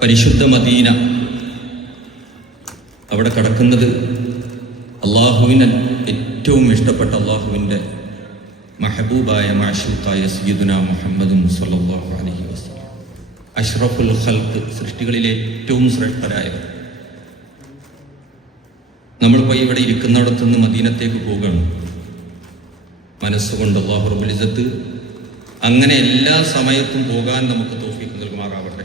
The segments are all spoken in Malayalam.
പരിശുദ്ധ മദീന, അവിടെ കിടക്കുന്നത് അള്ളാഹുവിന് ഏറ്റവും ഇഷ്ടപ്പെട്ട അള്ളാഹുവിൻ്റെ മഹബൂബായ മാഷൂഖായ സയ്യിദുനാ മുഹമ്മദും സ്വല്ലല്ലാഹു അലൈഹി വസല്ലം, അഷ്റഫുൽ ഖൽഖ്, സൃഷ്ടികളിലെ ഏറ്റവും ശ്രേഷ്ഠരായവർ. നമ്മളിപ്പോൾ ഇവിടെ ഇരിക്കുന്നിടത്തു നിന്ന് മദീനത്തേക്ക് പോവുകയാണ്. മനസ്സുകൊണ്ട് അല്ലാഹു റബ്ബുൽ ഇസ്സത്ത് അങ്ങനെ എല്ലാ സമയത്തും പോകാൻ നമുക്ക് തൗഫീഖ് നൽകുമാറാവട്ടെ.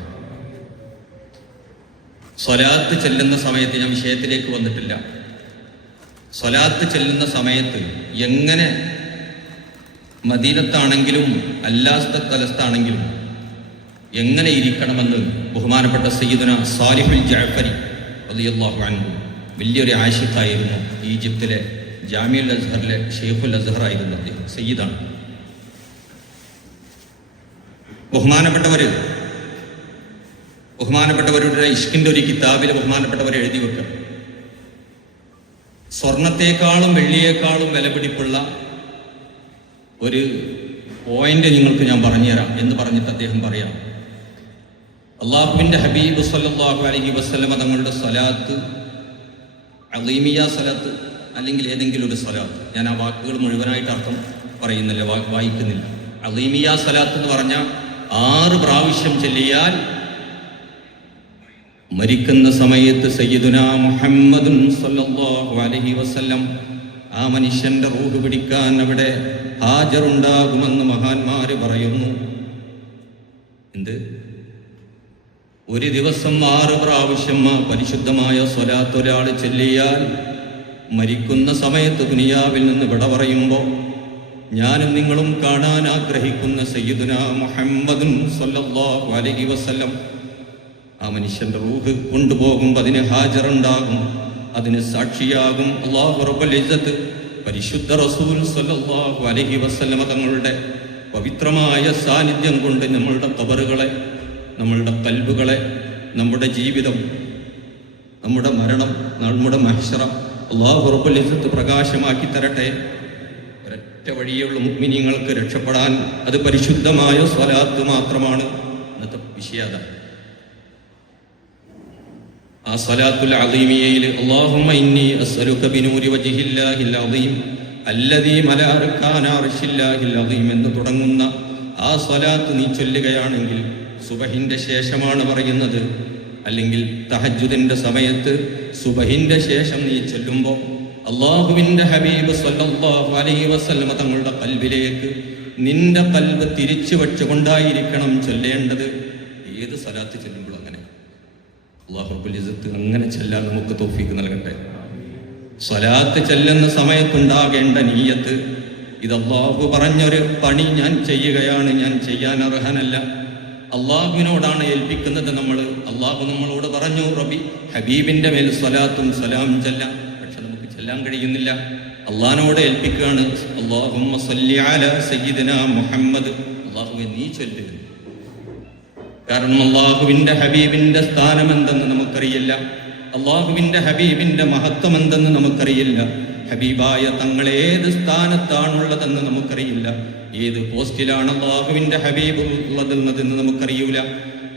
സ്വലാത്ത് ചെല്ലുന്ന സമയത്ത്, ഞാൻ വിഷയത്തിലേക്ക് വന്നിട്ടില്ല, സ്വലാത്ത് ചെല്ലുന്ന സമയത്ത് എങ്ങനെ മദീനത്താണെങ്കിലും അല്ലാത്ത സ്ഥലത്താണെങ്കിലും എങ്ങനെ ഇരിക്കണമെന്ന് ബഹുമാനപ്പെട്ട സയ്യിദുനാ സാലിഹുൽ ജഅഫരി റളിയല്ലാഹു അൻഹു വലിയൊരു ആശിഖായിരുന്നു. ഈജിപ്തിലെ ജാമിഉൽ അസ്ഹറിലെ ഷെയ്ഖുൽ അസ്ഹർ ആയിരുന്നു അദ്ദേഹം, സയ്യിദാണ്. ബഹുമാനപ്പെട്ടവരുടെ ഇഷ്കിൻ്റെ ഒരു കിതാബിൽ ബഹുമാനപ്പെട്ടവർ എഴുതി വെക്കുക, സ്വർണത്തെക്കാളും വെള്ളിയേക്കാളും വിലപിടിപ്പുള്ള ഒരു പോയിന്റ് നിങ്ങൾക്ക് ഞാൻ പറഞ്ഞുതരാം എന്ന് പറഞ്ഞിട്ട് അദ്ദേഹം പറയാം, അള്ളാഹുവിൻ്റെ ഹബീബ് സല്ലല്ലാഹു അലൈഹി വസല്ലം തങ്ങളുടെ സ്വലാത്ത്, അളീമിയ സ്വലാത്ത് അല്ലെങ്കിൽ ഏതെങ്കിലും ഒരു സ്വലാത്ത്, ഞാൻ ആ വാക്കുകൾ മുഴുവനായിട്ട് അർത്ഥം പറയുന്നില്ല, വായിക്കുന്നില്ല. അളീമിയ സ്വലാത്ത് എന്ന് പറഞ്ഞാൽ 6 പ്രാവശ്യം ചൊല്ലിയാൽ മരിക്കുന്ന സമയത്ത് സയ്യിദുനാ മുഹമ്മദുൻ സ്വല്ലല്ലാഹു അലൈഹി വസല്ലം ആ മനുഷ്യന്റെ റൂഹ് പിടിക്കാൻ അവിടെ ഹാജറുണ്ടാകുമെന്ന് മഹാന്മാര് പറയുന്നു. എന്ത്? ഒരു ദിവസം 6 പ്രാവശ്യം ആ പരിശുദ്ധമായ സ്വലാത്ത് ഒരാൾ ചൊല്ലിയാൽ മരിക്കുന്ന സമയത്ത് ദുനിയാവിൽ നിന്ന് വിട പറയുമ്പോൾ ഞാനും നിങ്ങളും കാണാൻ ആഗ്രഹിക്കുന്ന സയ്യിദുനാ മുഹമ്മദുൻ സ്വല്ലല്ലാഹു അലൈഹി വസല്ലം ആ മനുഷ്യന്റെ റൂഹ് കൊണ്ടുപോകുമ്പോൾ അതിന് ഹാജറുണ്ടാകും, അതിന് സാക്ഷിയാകും അല്ലാഹു റബ്ബുൽ ഇസ്സത്ത്. പരിശുദ്ധ റസൂൽ സ്വല്ലല്ലാഹു അലൈഹി വസല്ലം തങ്ങളുടെ പവിത്രമായ സാന്നിധ്യം കൊണ്ട് നമ്മളുടെ ഖബറുകളെ, നമ്മളുടെ ഖൽബുകളെ, നമ്മുടെ ജീവിതം, നമ്മുടെ മരണം, നമ്മുടെ മഹ്ശറ അല്ലാഹു റബ്ബുൽ ഇസ്സത്ത് പ്രകാശമാക്കി തരട്ടെ. ഒരൊറ്റ വഴിയുള്ള മുഅ്മിനീങ്ങൾക്ക് രക്ഷപ്പെടാൻ അത് പരിശുദ്ധമായ സ്വലാത്ത് മാത്രമാണ്. ഇന്നത്തെ വിഷയത ആ സ്വലാത്തുൽ അളീമിയയിൽ അല്ലാഹുമ്മ ഇന്നി അസ്അലുക ബിനൂരി വജ്ഹില്ലാഹിൽ അളീം അല്ലദീ മലഅ അർകാന അർശില്ലാഹിൽ അളീം എന്ന് തുടങ്ങുന്ന ആ സ്വലാത്ത് നീ ചൊല്ലുകയാണെങ്കിൽ, സുബഹിന്റെ ശേഷമാണ് പറയുന്നത്, അല്ലെങ്കിൽ തഹജ്ജുദിന്റെ സമയത്ത് സുബഹിന്റെ ശേഷം നീ ചൊല്ലുമ്പോൾ അല്ലാഹുവിൻ്റെ ഹബീബ് സ്വല്ലല്ലാഹു അലൈഹി വസല്ലം തങ്ങളുടെ ഖൽബിലേക്ക് നിന്റെ ഖൽബ് തിരിച്ചു വെച്ചുകൊണ്ടായിരിക്കണം ചൊല്ലേണ്ടത്. ഏത് സ്വലാത്ത് ചൊല്ലുമ്പോൾ അങ്ങനെ അല്ലാഹു റബ്ബുൽ ഇസ്സത്ത് അങ്ങനെ ചെല്ലാൻ നമുക്ക് തൗഫീഖ് നൽകട്ടെ. സ്വലാത്ത് ചെല്ലുന്ന സമയത്തുണ്ടാകേണ്ട നീയത്ത്, ഇത് അല്ലാഹു പറഞ്ഞൊരു പണി ഞാൻ ചെയ്യുകയാണ്, ഞാൻ ചെയ്യാൻ അർഹനല്ല, അള്ളാഹുവിനോടാണ് ഏൽപ്പിക്കുന്നത് നമ്മൾ. അള്ളാഹു നമ്മളോട് പറഞ്ഞു റബ്ബി ഹബീബിന്റെ മേൽ സ്വലാത്തും സലാം ചെല്ലാം, പക്ഷെ നമുക്ക് ചെല്ലാൻ കഴിയുന്നില്ല. അള്ളാഹിനോട് ഏൽപ്പിക്കുകയാണ്, അല്ലാഹുമ്മ സല്ലി അലാ സയ്യിദിനാ മുഹമ്മദ്, അള്ളാഹുവേ നീ ചൊല്ലുക. കാരണം അള്ളാഹുവിൻ്റെ ഹബീബിൻ്റെ സ്ഥാനം എന്തെന്ന് നമുക്കറിയില്ല, അള്ളാഹുവിൻ്റെ ഹബീബിൻ്റെ മഹത്വം എന്തെന്ന് നമുക്കറിയില്ല, ഹബീബായ തങ്ങൾ ഏത് സ്ഥാനത്താണുള്ളതെന്ന് നമുക്കറിയില്ല, ഏത് പോസ്റ്റിലാണ് അള്ളാഹുവിൻ്റെ ഹബീബ് ഉള്ളതെന്നതെന്ന് നമുക്കറിയൂല.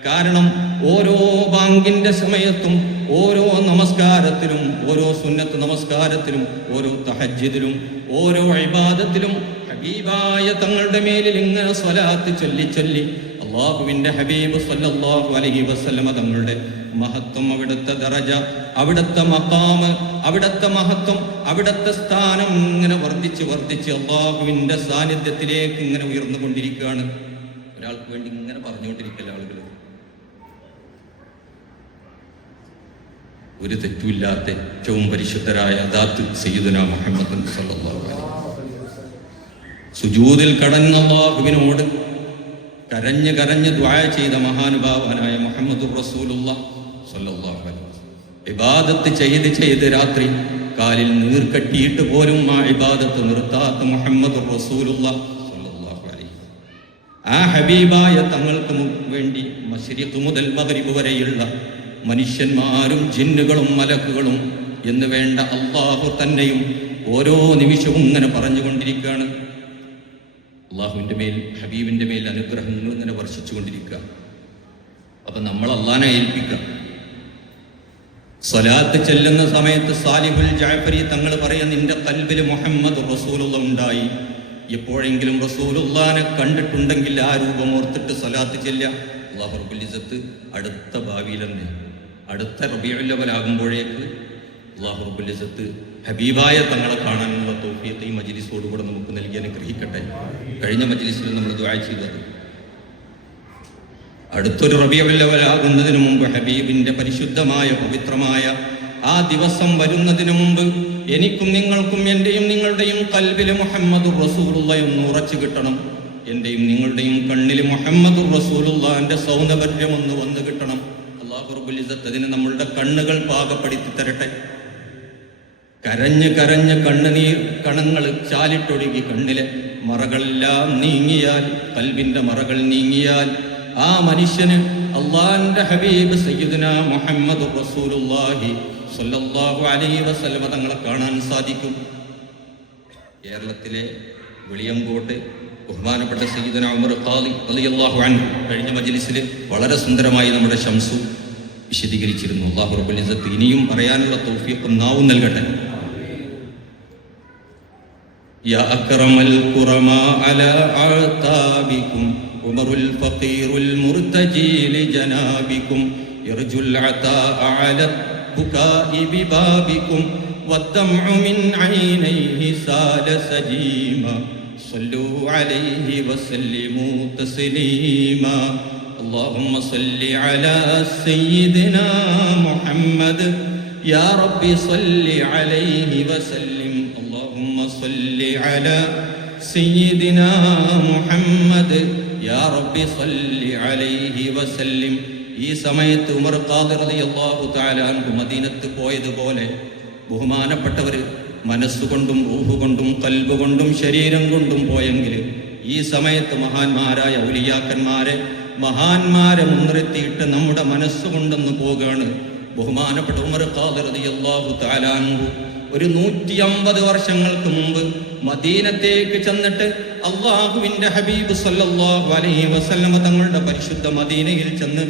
കാരണം ഓരോ ബാങ്കിന്റെ സമയത്തും, ഓരോ നമസ്കാരത്തിലും, ഓരോ സുന്നത്ത് നമസ്കാരത്തിലും, ഓരോ തഹജ്ജുദിലും, ഓരോ ഇബാദത്തിലും ഹബീബായ തങ്ങളുടെ മേലിൽ ഇങ്ങനെ സ്വലാത്ത് ചൊല്ലി ചൊല്ലി അള്ളാഹുവിൻ്റെ ഹബീബ് സ്വല്ലല്ലാഹു അലൈഹി വസല്ലം തങ്ങളുടെ മഹത്വം, അവിടുത്തെ ദറജ, അവിടുത്തെ മഖാമ്, അവിടുത്തെ മഹത്വം, അവിടുത്തെ സ്ഥാനം ഇങ്ങനെ വർദ്ധിച്ച് വർദ്ധിച്ച് അള്ളാഹുവിൻ്റെ സാന്നിധ്യത്തിലേക്ക് ഇങ്ങനെ ഉയർന്നുകൊണ്ടിരിക്കുകയാണ്. ഒരാൾക്ക് വേണ്ടി ഇങ്ങനെ പറഞ്ഞുകൊണ്ടിരിക്കല്ല ആളുകൾ, ഒരു തെറ്റുമില്ലാത്ത ഏറ്റവും പരിശുദ്ധരായ ദാത്ത് സയ്യിദുനാ മുഹമ്മദ് സ്വല്ലല്ലാഹു അലൈഹി വസല്ലം സുജൂദിൽ കടന്ന അല്ലാഹുവിനോട് കരഞ്ഞ് കരഞ്ഞ് ദുആ ചെയ്ത മഹാനുഭാവനായ മുഹമ്മദുർ റസൂലുള്ളാഹി സ്വല്ലല്ലാഹു അലൈഹി വസല്ലം ഇബാദത്ത് ചെയ്ത് ചെയ്ത് രാത്രി കാലിൽ നീർക്കട്ടിയിട്ട് പോലും ആ ഇബാദത്ത് നിർത്താത്ത മുഹമ്മദുർ റസൂലുള്ളാഹി സ്വല്ലല്ലാഹു അലൈഹി വസല്ലം ആ ഹബീബായ തങ്ങൾക്ക് വേണ്ടി മശ്രിഖ് മുതൽ മഗ്രിബ് വരെയുള്ള മനുഷ്യന്മാരും ജിന്നുകളും മലക്കുകളും എന്ന് വേണ്ട അള്ളാഹു തന്നെയും ഓരോ നിമിഷവും ഇങ്ങനെ പറഞ്ഞുകൊണ്ടിരിക്കുകയാണ്. അള്ളാഹുവിൻ്റെ മേൽ, ഹബീബിൻ്റെ മേൽ അനുഗ്രഹങ്ങൾ ഇങ്ങനെ വർഷിച്ചുകൊണ്ടിരിക്കുക. അപ്പൊ നമ്മൾ അള്ളാനെ ഏൽപ്പിക്കാം. സ്വലാത്ത് ചെല്ലുന്ന സമയത്ത് സാലിഹുൽ ജഅഫരി തങ്ങൾ പറയാൻ, നിന്റെ ഖൽബിൽ മുഹമ്മദ് റസൂലുള്ള ഉണ്ടായി. എപ്പോഴെങ്കിലും റസൂലുള്ളാനെ കണ്ടിട്ടുണ്ടെങ്കിൽ ആ രൂപം ഓർത്തിട്ട് സ്വലാത്ത് ചെല്ലുക. അല്ലാഹു റബ്ബുൽ ഇസ്സത്ത് അടുത്ത ഭാവിയിൽ തന്നെ, അടുത്ത റബീഉൽ അവ്വൽ ആകുമ്പോഴേക്ക് അല്ലാഹു റബ്ബുൽ ഇസ്സത്ത് ഹബീബായ തങ്ങളെ കാണാനുള്ള തൗഫീഖ് ഈ മജ്ലിസോടുകൂടെ നമുക്ക് നൽകി അനുഗ്രഹിക്കട്ടെ. കഴിഞ്ഞ മജ്ലിസിൽ നമ്മൾ ദുആ ചെയ്തത് അടുത്തൊരു റബീഉൽ അവ്വൽ ആകുന്നതിന് മുമ്പ് ഹബീബിന്റെ പരിശുദ്ധമായ പവിത്രമായ ആ ദിവസം വരുന്നതിന് മുമ്പ് എനിക്കും നിങ്ങൾക്കും എന്റെയും നിങ്ങളുടെയും ഖൽബിൽ മുഹമ്മദുർ റസൂലുള്ളാഹി ഒന്ന് ഉറച്ചു കിട്ടണം. എന്റെയും നിങ്ങളുടെയും കണ്ണിൽ മുഹമ്മദുർ റസൂലുള്ളാഹിന്റെ സൗന്ദര്യം ഒന്ന് വന്നു കിട്ടണം. അല്ലാഹു റബ്ബുൽ ഇസ്സത്ത് അതിന് നമ്മളുടെ കണ്ണുകൾ പാകപ്പെടുത്തി തരട്ടെ. കരഞ്ഞ് കരഞ്ഞ് കണ്ണുനീർ കണങ്ങൾ ചാലിട്ടൊഴുകി കണ്ണിലെ മറകളെല്ലാം നീങ്ങിയാൽ, ഖൽബിന്റെ മറകൾ നീങ്ങിയാൽ ആ മനുഷ്യന് അള്ളാന്റെ ഹബീബ് സയ്യിദുനാ മുഹമ്മദുർ റസൂലുള്ളാഹി സ്വല്ലല്ലാഹു അലൈഹി വസല്ലം തങ്ങളെ കാണാൻ സാധിക്കും. കേരളത്തിലെ വെളിയങ്കോട്ട് ബഹുമാനപ്പെട്ട സയ്യിദുനാ ഉമർ ഖാദി റളിയല്ലാഹു അൻഹു കഴിഞ്ഞ മജ്ലിസിൽ വളരെ സുന്ദരമായി നമ്മുടെ ശംസു വിശദീകരിച്ചിരുന്നു. അല്ലാഹു റബ്ബുൽ ഇസ്സത്ത് ഇനിയും പറയാനുള്ള തൗഫീഖ് നാവും നൽകട്ടെ. യാ അക്റമൽ ഖുറമാ അലാ അതാബികും ഉമറുൽ ഫഖീറുൽ മുർതജി ലിജനാബികും യർജുൽ അതാഅ അലാ ബുകാഇ ബിബാബികും വദ്ദംഉ മിൻ ഐനൈഹി സാല സജീമാ صلوا عليه وسلموا تسليما اللهم صل على سيدنا محمد يا رب صل عليه وسلم اللهم صل على سيدنا محمد يا رب صل عليه وسلم. ഈ സമയത്ത് ഉമർ ഖാദി റളിയല്ലാഹു തആല അൻഹു മദീനത്ത് പോയതുപോലെ ബഹുമാനപ്പെട്ടവർ മനസ്സുകൊണ്ടും റൂഹുകൊണ്ടും ഖൽബ് കൊണ്ടും ശരീരം കൊണ്ടും പോയെങ്കിൽ ഈ സമയത്ത് മഹാന്മാരായ മഹാന്മാരെ മുൻനിർത്തിയിട്ട് നമ്മുടെ മനസ്സുകൊണ്ടൊന്ന് പോകുകയാണ്. ബഹുമാനപ്പെട്ട ഉമർ ഖാദി റളിയല്ലാഹു തആല അൻഹു ഒരു 150 വർഷങ്ങൾക്ക് മുമ്പ് മദീനത്തേക്ക് ചെന്നിട്ട് അല്ലാഹുവിന്റെ ഹബീബ് സല്ലല്ലാഹു അലൈഹി വസല്ലം തങ്ങളുടെ പരിശുദ്ധ മദീനയിൽ ചെന്ന്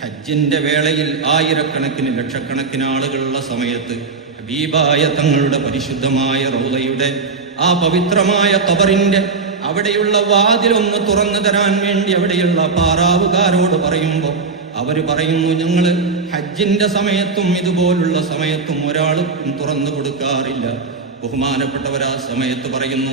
ഹജ്ജിന്റെ വേളയിൽ ആയിരക്കണക്കിന് ലക്ഷക്കണക്കിന് ആളുകളുള്ള സമയത്ത് ഹബീബായ തങ്ങളുടെ പരിശുദ്ധമായ റൗളയുടെ ആ പവിത്രമായ ഖബറിന്റെ അവിടെയുള്ള വാതിലൊന്ന് തുറന്നു തരാൻ വേണ്ടി അവിടെയുള്ള പാറാവുകാരോട് പറയുമ്പോൾ അവർ പറയുന്നു, ഞങ്ങൾ ഹജ്ജിന്റെ സമയത്തും ഇതുപോലുള്ള സമയത്തും ഒരാൾക്കും തുറന്നു കൊടുക്കാറില്ല. ബഹുമാനപ്പെട്ടവർ ആ സമയത്ത് പറയുന്നു,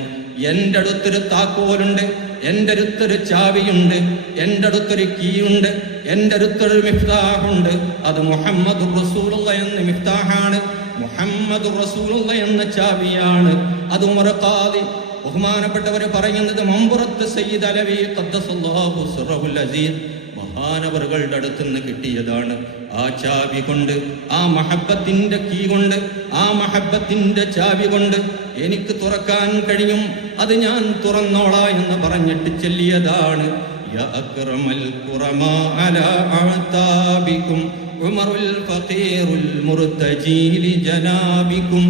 എൻ്റെ അടുത്തൊരു താക്കോലുണ്ട്, എൻ്റെ അടുത്തൊരു ചാവിയുണ്ട്, എൻ്റെ അടുത്തൊരു കീയുണ്ട്, എൻ്റെ അടുത്തൊരു മിഫ്താഹുണ്ട്. അത് മുഹമ്മദുർ റസൂലുള്ളാഹി എന്ന മിഫ്താഹാണ്, മുഹമ്മദുർ റസൂലുള്ളാഹി എന്ന ചാവിയാണ്. അത് ഉമർ ഖാദി ബഹുമാനപ്പെട്ടവര് പറയുന്നത് മമ്പുറത്ത് സയ്യിദ് അലവി ഖദ്ദസല്ലാഹു സിറഹുൽ അസീസ് മഹാനവറുകളുടെ അടുത്ത് നിന്ന് കിട്ടിയതാണ്. ആ ചാവി കൊണ്ട്, ആ മഹബ്ബത്തിന്റെ കീ കൊണ്ട്, ആ മഹബ്ബത്തിന്റെ ചാവി കൊണ്ട് എനിക്ക് തുറക്കാൻ കഴിയും, അത് ഞാൻ തുറന്നോളാ എന്ന് പറഞ്ഞിട്ട് ചൊല്ലിയതാണ്. യാ അക്റമൽ ഖുറമാ അലാ അതാബികും ഉമറുൽ ഫഖീറുൽ മുർതജി ലിജനാബികും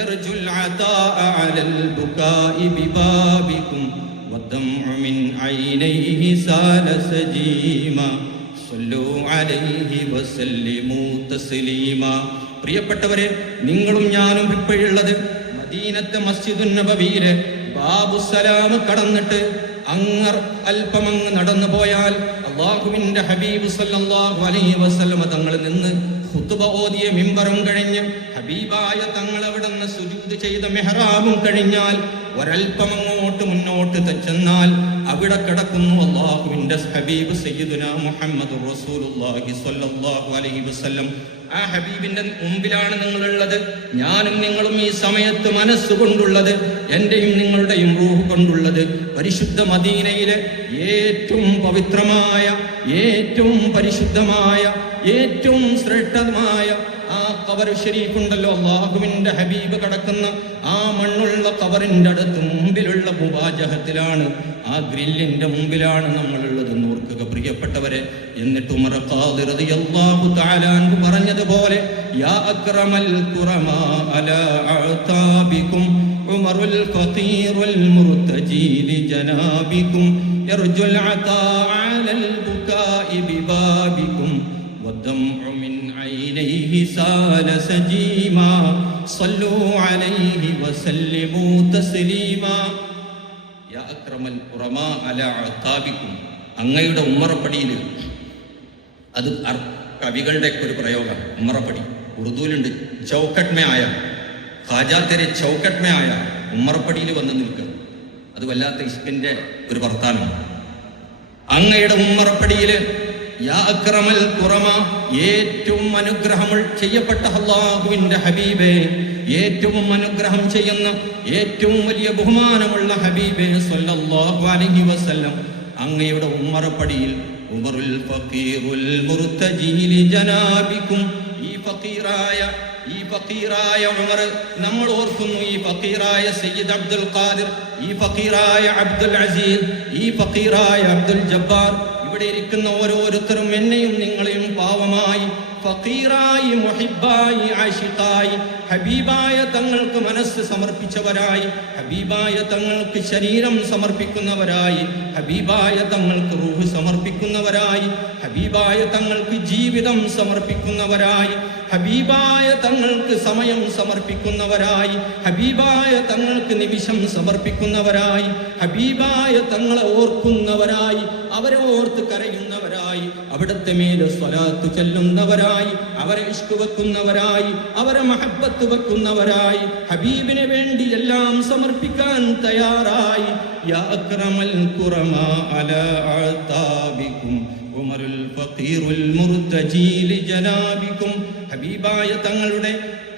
യർജുൽ അതാഅ അലൽ ബുകാഇ ബിബാബികും والدمع من عينيه سال سجيما صلوا عليه وسلموا تسليما. പ്രിയപ്പെട്ടവരെ, നിങ്ങളും ഞാനും ഇപ്പോഴുള്ളത് മദീനത്തെ മസ്ജിദുൻ നബവിയിലെ ബാബുസ്സലാം കടന്നിട്ട് അല്പമങ്ങ് നടന്നു പോയാൽ അല്ലാഹുവിന്റെ ഹബീബ് സല്ലല്ലാഹു അലൈഹി വസല്ലം തങ്ങൾ നിന്ന് ഖുതുബ ഓതിയ മിമ്പറും കഴിഞ്ഞ് ഹബീബായ തങ്ങൾ അവിടെ നിന്ന് സുജൂദ് ചെയ്ത മെഹ്റാബും കഴിഞ്ഞാൽ ഒരൽപ്പം അങ്ങോട്ട് മുന്നോട്ട് ചെന്നാൽ അവിടെ കിടക്കുന്നു അല്ലാഹുവിന്റെ ഹബീബ് സയ്യിദുനാ മുഹമ്മദുർ റസൂലുള്ളാഹി സ്വല്ലല്ലാഹു അലൈഹി വസല്ലം. ആ ഹബീബിന്റെ മുമ്പിലാണ് നിങ്ങളുള്ളത്, ഞാനും നിങ്ങളും ഈ സമയത്ത് മനസ്സുകൊണ്ടുള്ളത്, എന്റെയും നിങ്ങളുടെയും റൂഹ് കൊണ്ടുള്ളത് പരിശുദ്ധ മദീനയിലെ ഏറ്റവും പവിത്രമായ, ഏറ്റവും പരിശുദ്ധമായ, ഏറ്റവും ശ്രേഷ്ഠമായ ആ ഖബർ ഷരീഫ് ഉണ്ടല്ലോ, അല്ലാഹുവിന്റെ ഹബീബ് കിടക്കുന്ന ആ മണ്ണുള്ള ഖബറിന്റെ അടുത്ത് മുമ്പിലുള്ള മുവാജഹത്തിലാണ്, ആ ഗ്രില്ലിന്റെ മുമ്പിലാണ് നമ്മളുള്ളത് എന്ന് ഓർക്കുക പ്രിയപ്പെട്ടവരെ. എന്നിട്ട് ഉമർ ഖാദി റളിയല്ലാഹു തആല അൻഹു പറഞ്ഞതുപോലെ യാ അക്റമൽ ഖുറമാ അലാ അതാബികും ഉമറുൽ ഫഖീറുൽ മുർതജി ലിജനാബികും യർജുൽ അതാഅ അലൽ ബുകാഇ ബിബാബികും عتابكم والدمع من عينيه سال سجيما صلوا عليه وسلموا تسليما يا أكرم الكرماء على عتابكم അങ്ങയുടെ ഉമ്മറപ്പടിയിൽ അത് കവികളുടെ ഒരു പ്രയോഗം ഉമ്മറപ്പടി ഉറുദുവിലുണ്ട് ചൗക്കട്മേ ആയ ഖാജാതെരെ ചൗക്കട്മേ ആയ ഉമ്മറപ്പടിയിൽ വന്ന് നിൽക്കുക അത് വല്ലാത്ത ഇഷ്കിന്റെ ഒരു വർത്താനമാണ് അങ്ങയുടെ ഉമ്മറപ്പടിയിൽ യാ അക്രമൽ ഖുറമ ഏറ്റവും അനുഗ്രഹം ചെയ്യപ്പെട്ട അല്ലാഹുവിന്റെ ഹബീബേ ഏറ്റവും അനുഗ്രഹം ചെയ്യുന്ന ഏറ്റവും വലിയ ബഹുമാനമുള്ള ഹബീബേ സല്ലല്ലാഹു അലൈഹി വസല്ലം അങ്ങയുടെ ഉമ്മറപ്പടിയിൽ ഉമറുൽ ഫഖീറുൽ മുർതജീലി ജനാബിക്കും ഈ ഫഖീറായ ഉമർ നമ്മൾ ഓർക്കുന്നു ഈ ഫഖീറായ സയ്യിദ് അബ്ദുൽ ഖാദിർ ഈ ഫഖീറായ അബ്ദുൽ അസീസ് ഈ ഫഖീറായ അബ്ദുൽ ജബ്ബാർ ഇവിടെ ഇരിക്കുന്ന ഓരോരുത്തരും എന്നെയും നിങ്ങളെയും പാവമായി ഫഖീറായി മുഹിബ്ബായി ആശിഖായി ഹബീബായ തങ്ങൾക്ക് മനസ്സ് സമർപ്പിച്ചവരായി ഹബീബായ തങ്ങൾക്ക് ശരീരം സമർപ്പിക്കുന്നവരായി ഹബീബായ തങ്ങൾക്ക് റൂഹ് സമർപ്പിക്കുന്നവരായി ഹബീബായ തങ്ങൾക്ക് ജീവിതം സമർപ്പിക്കുന്നവരായി ഹബീബായ തങ്ങൾക്ക് സമയം സമർപ്പിക്കുന്നവരായി ഹബീബായ തങ്ങൾക്ക് നിമിഷം സമർപ്പിക്കുന്നവരായി ഹബീബായ തങ്ങളെ ഓർക്കുന്നവരായി അവരെ ഓർത്ത് കരയുന്നവരായി അവിടുത്തെ മേൽ സ്വലാത്ത് ചൊല്ലുന്നവരായി അവരെ ഇഷ്ക് വെക്കുന്നവരായി അവരെ മഹബ്ബത്ത് വെക്കുന്നവരായി ഹബീബിനെ വേണ്ടി എല്ലാം സമർപ്പിക്കാൻ തയ്യാറായി യാ അക്രമൽ ഖുറമാ അലാ അതാബിക്കും ഉമറുൽ ഫഖീറുൽ മുർതജീലി ജനാബിക്കും ഹബീബായ തങ്ങളുടെ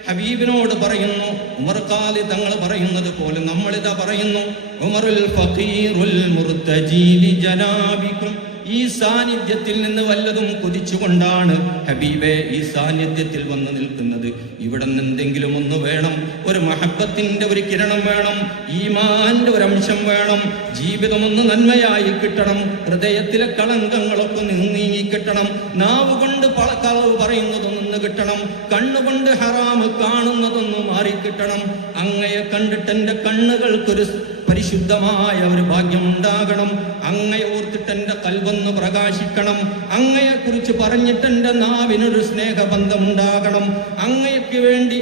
ഹബീബിനോട് പറയുന്നു ഉമർ ഖാലി തങ്ങൾ പറയുന്നത് പോലെ നമ്മളിതാ പറയുന്നു ഉമറുൽ ഫഖീറുൽ മുർതജീലി ജനാബിക്കും ഈ സാന്നിധ്യത്തിൽ നിന്ന് വല്ലതും കൊതിച്ചുകൊണ്ടാണ് ഹബീബെ ഈ സാന്നിധ്യത്തിൽ വന്ന് നിൽക്കുന്നത് ഇവിടെ നിന്ന് എന്തെങ്കിലും ഒന്ന് വേണം ഒരു മഹബ്ബത്തിന്റെ ഒരു കിരണം വേണം ഈമാന്റെ ഒരു അംശം വേണം ജീവിതം ഒന്ന് നന്മയായി കിട്ടണം ഹൃദയത്തിലെ കളങ്കങ്ങളൊക്കെ നീങ്ങി കിട്ടണം നാവ് കൊണ്ട് കളവ് പറയുന്നതൊന്ന് കിട്ടണം കണ്ണുകൊണ്ട് ഹറാമ് കാണുന്നതൊന്ന് മാറിക്കിട്ടണം അങ്ങയെ കണ്ടിട്ട് എൻ്റെ കണ്ണുകൾക്കൊരു പരിശുദ്ധമായ ഒരു ഭാഗ്യം ഉണ്ടാകണം അങ്ങയെ ഓർത്തിട്ട് എൻ്റെ കൽബൊന്ന് പ്രകാശിക്കണം അങ്ങയെ കുറിച്ച് പറഞ്ഞിട്ട് എൻ്റെ നാവിനൊരു സ്നേഹബന്ധം ഉണ്ടാകണം അങ്ങയ്ക്ക് വേണ്ടി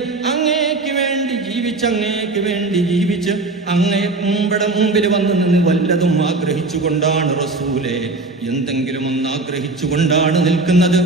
ജീവിച്ച് അങ്ങയെ മുമ്പിൽ വന്ന് നിന്ന് വല്ലതും ആഗ്രഹിച്ചുകൊണ്ടാണ് റസൂലേ എന്തെങ്കിലും ഒന്ന് ആഗ്രഹിച്ചുകൊണ്ടാണ് നിൽക്കുന്നത്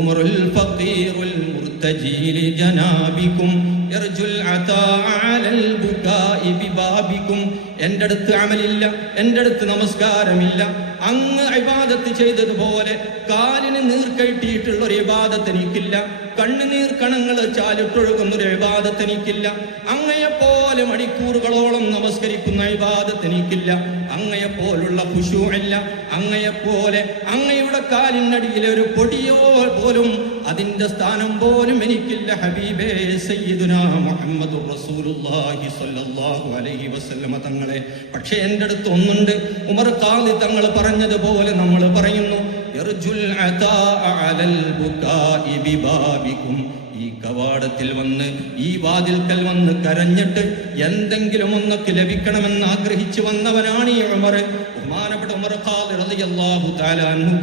ഉമറുൽ ഫഖീറുൽ മുർതജീലി ജനാബിക്കും യർജുൽ അതാ അലൽ ബുകാഇ ബിബാബിക്കും എൻ്റെ അടുത്ത് അമലില്ല എൻ്റെ അടുത്ത് നമസ്കാരമില്ല അങ്ങ് ഇബാദത്ത് ചെയ്തതുപോലെ കാലിന് നീർ കെട്ടിയിട്ടുള്ള ഒരു ഇബാദത്ത് എനിക്കില്ല കണ്ണുനീർ കണങ്ങൾ ചാലിട്ടൊഴുകുന്നൊരു ഇബാദത്ത് എനിക്കില്ല അങ്ങയെപ്പോലെ മണിക്കൂറുകളോളം നമസ്കരിക്കുന്ന ഇബാദത്ത് എനിക്കില്ല അങ്ങയെപ്പോലുള്ള ഖുശൂഇല്ല അങ്ങയെപ്പോലെ അങ്ങയുടെ കാലിനടിയിലെ ഒരു പൊടിയോ പോലും അതിൻ്റെ സ്ഥാനം പോലും എനിക്കില്ല ഹബീബേ സയ്യിദുനാ മുഹമ്മദുർ റസൂലുള്ളാഹി സ്വല്ലല്ലാഹു അലൈഹി വസല്ലമ തങ്ങളെ പക്ഷേ എൻ്റെ അടുത്ത് ഒന്നുണ്ട് ഉമർ ഖാലി തങ്ങൾ പറഞ്ഞതുപോലെ നമ്മൾ പറയുന്നു യർജുൽ അതാ അലൽ ബുകാഇ ബിബാബിക്കും ഈ കവാടത്തിൽ വന്ന് ഈ വാതിൽക്കൽ വന്ന് കരഞ്ഞിട്ട് എന്തെങ്കിലും ഒന്നൊക്കെ ലഭിക്കണമെന്ന് ആഗ്രഹിച്ചു വന്നവനാണ് ഈ ഉമർ ബഹുമാനപ്പെട്ട ഉമർ ഖാദി റളിയല്ലാഹു തആല അൻഹു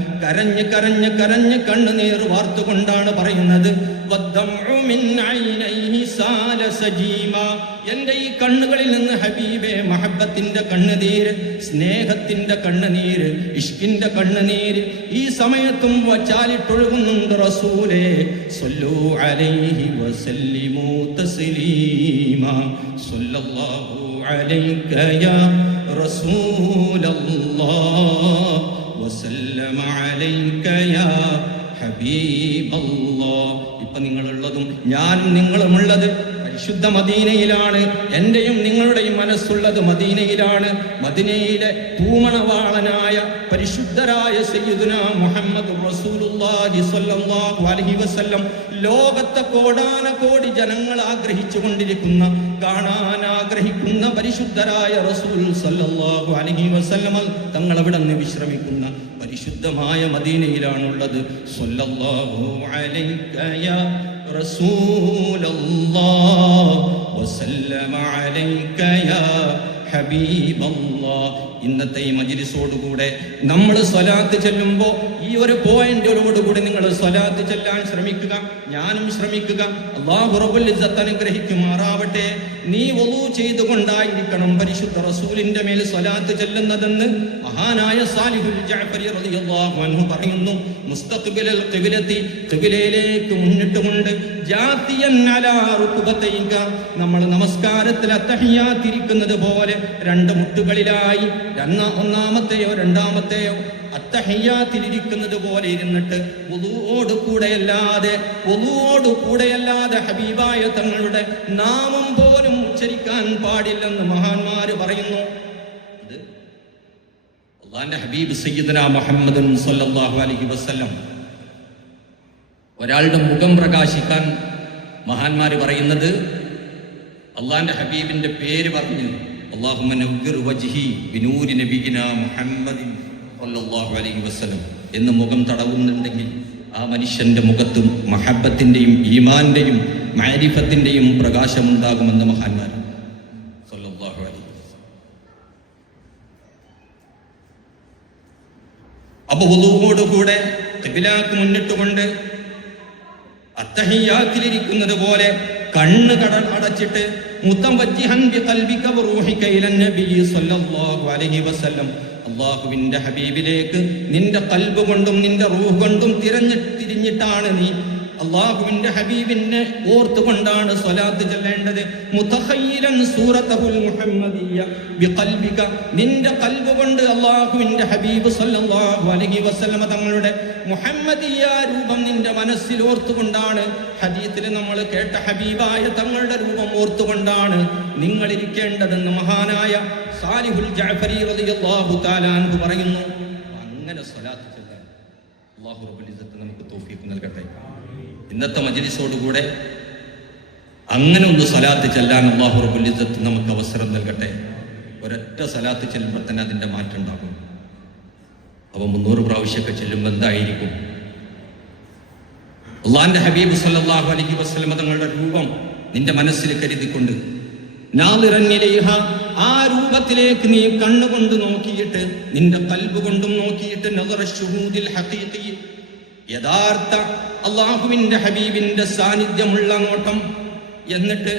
കരഞ്ഞ് കണ്ണുനീർ വാർത്തുകൊണ്ടാണ് പറയുന്നത് വദ്ദംഉ മിൻ ഐനൈഹി സാല സജീമാ എൻ്റെ ഈ കണ്ണുകളിൽ നിന്ന് ഹബീബേ മഹബ്ബത്തിന്റെ കണ്ണുനീര് സ്നേഹത്തിന്റെ കണ്ണുനീര് ഇഷ്കിന്റെ കണ്ണുനീര് ഈ സമയത്തും വച്ചാലിട്ടൊഴുകുന്നുണ്ട് റസൂലേ സ്വല്ലൂ അലൈഹി വസല്ലിമൂ തസ്ലീമാ സ്വല്ലല്ലാഹു അലൈക യാ റസൂലല്ലാഹ് വസല്ലമ അലൈക യാ ഹബീബല്ലാഹ് ഇപ്പൊ നിങ്ങളുള്ളതും ഞാനും നിങ്ങളുമുള്ളത് പരിശുദ്ധ മദീനയിലാണ് എന്റെയും നിങ്ങളുടെയും മനസ്സുള്ളത് മദീനയിലാണ് മദീനയിലെ പൂമണവാളനായ പരിശുദ്ധരായ സയ്യിദുനാ മുഹമ്മദ് റസൂലുള്ളാഹി സ്വല്ലല്ലാഹു അലൈഹി വസല്ലം ലോകത്തെ കോടാനകോടി ജനങ്ങൾ ആഗ്രഹിച്ചു കൊണ്ടിരിക്കുന്ന കാണാൻ ആഗ്രഹിക്കുന്ന പരിശുദ്ധരായ റസൂൽ സ്വല്ലല്ലാഹു അലൈഹി വസല്ലം തങ്ങൾ അവിടെ നിന്ന് വിശ്രമിക്കുന്ന പരിശുദ്ധമായ മദീനയിലാണുള്ളത് സ്വല്ലല്ലാഹു അലൈക യാ റസൂലല്ലാഹ് വസല്ലമ അലൈക യാ ഹബീബല്ലാഹ്. ഇന്നത്തെ ഈ മജ്ലിസോടുകൂടെ നമ്മൾ സ്വലാത്ത് ചെല്ലുമ്പോൾ ഈ ഒരു പോയിന്റോടുകൂടി നിങ്ങൾ സ്വലാത്ത് ചെല്ലാൻ ശ്രമിക്കുക, ഞാനും ശ്രമിക്കുക. അല്ലാഹു റബ്ബുൽ ഇസ്സത്ത് അനുഗ്രഹിക്കുമാറാവട്ടെ. നീ വുളൂ ചെയ്തുകൊണ്ടായിരിക്കണം പരിശുദ്ധ റസൂലിന്റെ മേൽ സ്വലാത്ത് ചെല്ലുന്നതെന്ന് മഹാനായ സാലിഹുൽ ജഅഫരി റളിയല്ലാഹു അൻഹു പറയുന്നു. മുസ്തഖ്ബിലൽ ഖിബ്ലത്തി, ഖിബ്ലയിലേക്ക് മുന്നിട്ടുകൊണ്ട് ജാതിയൻ അലാ റുക്ബതൈക, നമ്മൾ നമസ്കാരത്തിൽ അത്തഹിയ്യാത്തിരിക്കുന്നത് പോലെ രണ്ട് മുട്ടുകളിലായി ഒന്നാമത്തെയോ രണ്ടാമത്തെയോ അത്തഹിയ്യാത്തിലിരിക്കുന്നത് പോലെ ഇരുന്നിട്ട് വുളൂഓട് കൂടെയല്ലാതെ ഹബീബായ തങ്ങളുടെ നാമം പോലും ഉച്ചരിക്കാൻ പാടില്ലെന്ന് മഹാന്മാര് പറയുന്നു. ഇത് അല്ലാഹുവിന്റെ ഹബീബ് സയ്യിദുനാ മുഹമ്മദ് സ്വല്ലല്ലാഹു അലൈഹി വസല്ലം ഒരാളുടെ മുഖം പ്രകാശിക്കാൻ മഹാന്മാര് പറയുന്നത് അള്ളാന്റെ ഹബീബിന്റെ പേര് പറഞ്ഞു, അല്ലാഹുമ്മ നവ്വിർ വജ്ഹി ബിനൂരി നബിയിനാ മുഹമ്മദിൻ സ്വല്ലല്ലാഹു അലൈഹി വസല്ലം എന്ന് മുഖം തടവുന്നുണ്ടെങ്കിൽ ആ മനുഷ്യന്റെ മുഖത്തും മഹബ്ബത്തിന്റെയും ഈമാന്റെയും മഅരിഫത്തിന്റെയും പ്രകാശമുണ്ടാകുമെന്ന് മഹാന്മാർ സ്വല്ലല്ലാഹു അലൈഹി വസല്ലം. അപ്പൊ വുളൂഓടുകൂടെ ഖിബ്ലക്ക് മുന്നിട്ടുകൊണ്ട് അത്തഹിയ്യാത്തിലിരിക്കുന്നത് പോലെ കണ്ണ് അടച്ചിട്ട് മുതവജ്ജിഹൻ ബിഖൽബിക വറൂഹിക ഇലൻ നബി സ്വല്ലല്ലാഹു അലൈഹി വസല്ലം, അല്ലാഹുവിന്റെ ഹബീബിലേക്ക് നിന്റെ ഖൽബ് കൊണ്ടും നിന്റെ റൂഹ് കൊണ്ടും തിരിഞ്ഞിട്ടാണ് നീ അല്ലാഹുവിന്റെ ഹബീബിനെ ഓർത്തുകൊണ്ടാണ് സ്വലാത്ത് ചൊല്ലേണ്ടത്. മുതഖയ്യിലൻ സൂറത്തുൽ മുഹമ്മദിയ്യ ബിഖൽബിക, നിന്റെ ഖൽബ് കൊണ്ട് അല്ലാഹുവിന്റെ ഹബീബ് സ്വല്ലല്ലാഹു അലൈഹി വസല്ലം തങ്ങളുടെ മുഹമ്മദിയ രൂപം നിന്റെ മനസ്സിൽ ഓർത്തുകൊണ്ടാണ്, ഹദീസിൽ നമ്മൾ കേട്ട ഹബീബായ തങ്ങളുടെ രൂപം ഓർത്തുകൊണ്ടാണ് നിങ്ങൾ ഇരിക്കേണ്ടതെന്ന് മഹാനായ സാലിഹുൽ ജഅഫരി റളിയല്ലാഹു തആല അൻഹു പറയുന്നു. അങ്ങനെ സ്വലാത്ത് ചൊല്ലാൻ അല്ലാഹു റബ്ബുൽ ഇസ്സത്ത് നമുക്ക് തൗഫീഖ് നൽകട്ടെ. ഇന്നത്തെ മജ്ലിസോടുകൂടെ അങ്ങനെ ഒന്ന് സ്വലാത്ത് ചെല്ലാൻ അല്ലാഹു റബ്ബുൽ ഇസ്സത്ത് നമുക്ക് അവസരം നൽകട്ടെ. ഒരൊറ്റ സ്വലാത്ത് ചെല്ലുമ്പോൾ തന്നെ അതിൻ്റെ മാറ്റം ഉണ്ടാകും. അവ 300 പ്രാവശ്യമൊക്കെ ചെല്ലുമ്പോൾ എന്തായിരിക്കും? അല്ലാഹുവിന്റെ ഹബീബ് സ്വല്ലല്ലാഹു അലൈഹി വസല്ലം തങ്ങളുടെ രൂപം നിന്റെ മനസ്സിൽ കരുതിക്കൊണ്ട് നാദിറൻ ഇലൈഹ, ആ രൂപത്തിലേക്ക് നീ കണ്ണുകൊണ്ട് നോക്കിയിട്ട് നിന്റെ ഖൽബ് കൊണ്ടും നോക്കിയിട്ട് നദറ ശുഹൂദിൽ ഹഖീഖി, യഥാർത്ഥ അല്ലാഹുവിന്റെ ഹബീബിന്റെ സാന്നിധ്യമുള്ള നോട്ടം. എന്നിട്ട്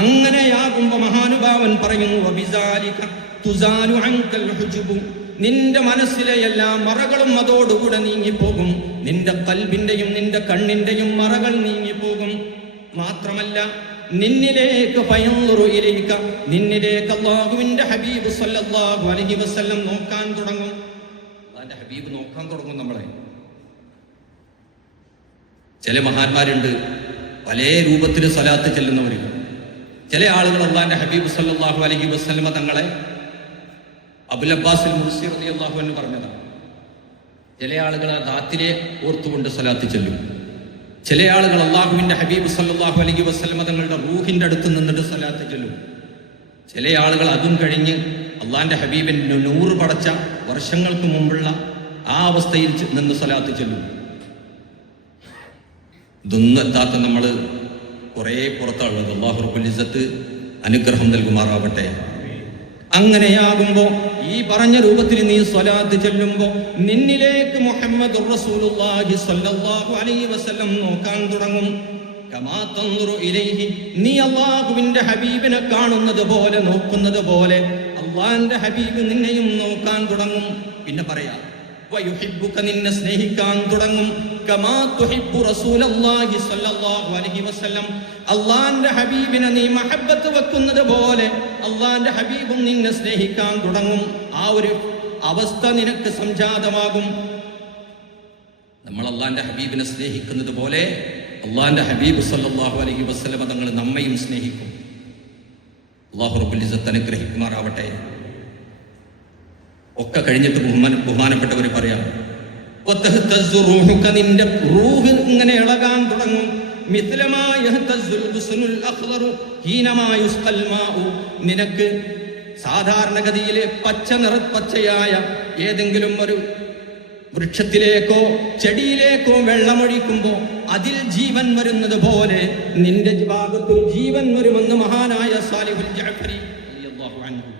അങ്ങനെയാകുമ്പോ മഹാനുഭാവൻ പറയുന്നു, വബിസാലിക തുസാലു അൻകൽ ഹുജുബു, നിന്റെ മനസ്സിലെ എല്ലാ മറകളും അതോടുകൂടെ നീങ്ങിപ്പോകും. നിന്റെ ഖൽബിന്റെയും നിന്റെ കണ്ണിന്റെയും മറകൾ നീങ്ങിപ്പോകും. മാത്രമല്ല നിന്നിലേക്ക് ഫയൻദുറു ഇലൈക, നിന്നിലേക്ക് അല്ലാഹുവിന്റെ ഹബീബ് സ്വല്ലല്ലാഹു അലൈഹി വസല്ലം നോക്കാൻ തുടങ്ങും. അല്ലാഹുവിന്റെ ഹബീബ് നോക്കാൻ തുടങ്ങും നമ്മളെ. ചില മഹാന്മാരുണ്ട് പല രൂപത്തിൽ സ്വലാത്ത് ചെല്ലുന്നവർ. ചില ആളുകൾ അല്ലാഹുവിന്റെ ഹബീബ് സ്വല്ലല്ലാഹു അലൈഹി വസല്ലം തങ്ങളെ അബുൽ അബ്ബാസ് മുർസി റളിയല്ലാഹു അൻഹു പറഞ്ഞതാണ്. ചില ആളുകൾ ആ ദാത്തിലെ ഓർത്തുകൊണ്ട് സ്വലാത്ത് ചെല്ലും. ചില ആളുകൾ അല്ലാഹുവിന്റെ ഹബീബ് സ്വല്ലല്ലാഹു അലൈഹി വസല്ലം തങ്ങളുടെ റൂഹിന്റെ അടുത്ത് നിന്നിട്ട് സ്വലാത്ത് ചെല്ലും. ചില ആളുകൾ അതും കഴിഞ്ഞ് അല്ലാഹുവിന്റെ ഹബീബിന്റെ നൂറ് പടച്ച വർഷങ്ങൾക്ക് മുമ്പുള്ള ആ അവസ്ഥയിൽ നിന്ന് സ്വലാത്ത് ചെല്ലും. ഇതൊന്നും എത്താത്ത നമ്മൾ കുറേ പുറത്താളുള്ളത്. അല്ലാഹു റബ്ബുൽ ഇസ്സത്ത് അനുഗ്രഹം നൽകുമാറാവട്ടെ. അങ്ങനെയാകുമ്പോ ഈ പറഞ്ഞ രൂപത്തിൽ നീ സ്വലാത്ത് ചെല്ലുമ്പോ നിന്നിലേക്ക് മുഹമ്മദുർ റസൂലുള്ളാഹി സ്വല്ലല്ലാഹു അലൈഹി വസല്ലം നോക്കാൻ തുടങ്ങും. കമാ തൻദുറു ഇലൈഹി, നീ അല്ലാഹുവിന്റെ ഹബീബിനെ കാണുന്നത് പോലെ നോക്കുന്നത് പോലെ അല്ലാഹുവിന്റെ ഹബീബ് നിന്നെയും നോക്കാൻ തുടങ്ങും. പിന്നെ പറയാം വയുഹിബ്ബുക, നിന്നെ സ്നേഹിക്കാൻ തുടങ്ങും. കമാ തുഹിബ്ബു റസൂലല്ലാഹി സ്വല്ലല്ലാഹു അലൈഹി വസല്ലം, അല്ലാഹുവിന്റെ ഹബീബിനെ നീ മഹബ്ബത്ത് വെക്കുന്നത് പോലെ അല്ലാഹുവിന്റെ ഹബീബും നിന്നെ സ്നേഹിക്കാൻ തുടങ്ങും. ആ ഒരു അവസ്ഥ നിനക്ക് സംജാതമാകും. നമ്മൾ അല്ലാഹുവിന്റെ ഹബീബിനെ സ്നേഹിക്കുന്നത് പോലെ അല്ലാഹുവിന്റെ ഹബീബ് സ്വല്ലല്ലാഹു അലൈഹി വസല്ലം തങ്ങൾ നമ്മയും സ്നേഹിക്കും. അല്ലാഹു റബ്ബുൽ ഇസ്സത്ത് അനുഗ്രഹിക്കുമാറാവട്ടെ. ഒക്കെ കഴിഞ്ഞിട്ട് ബഹുമാനപ്പെട്ടവർ പറയാം, നിന്റെ റൂഹ് ഇങ്ങനെ ഇളകാൻ തുടങ്ങും. നിനക്ക് സാധാരണഗതിയിലെ പച്ചയായ ഏതെങ്കിലും ഒരു വൃക്ഷത്തിലേക്കോ ചെടിയിലേക്കോ വെള്ളമൊഴിക്കുമ്പോ അതിൽ ജീവൻ വരുന്നത് പോലെ നിന്റെ ഭാഗത്തും ജീവൻ വരുമെന്ന് മഹാനായ സാലിഹുൽ ജഅഫരി റളിയല്ലാഹു അൻഹു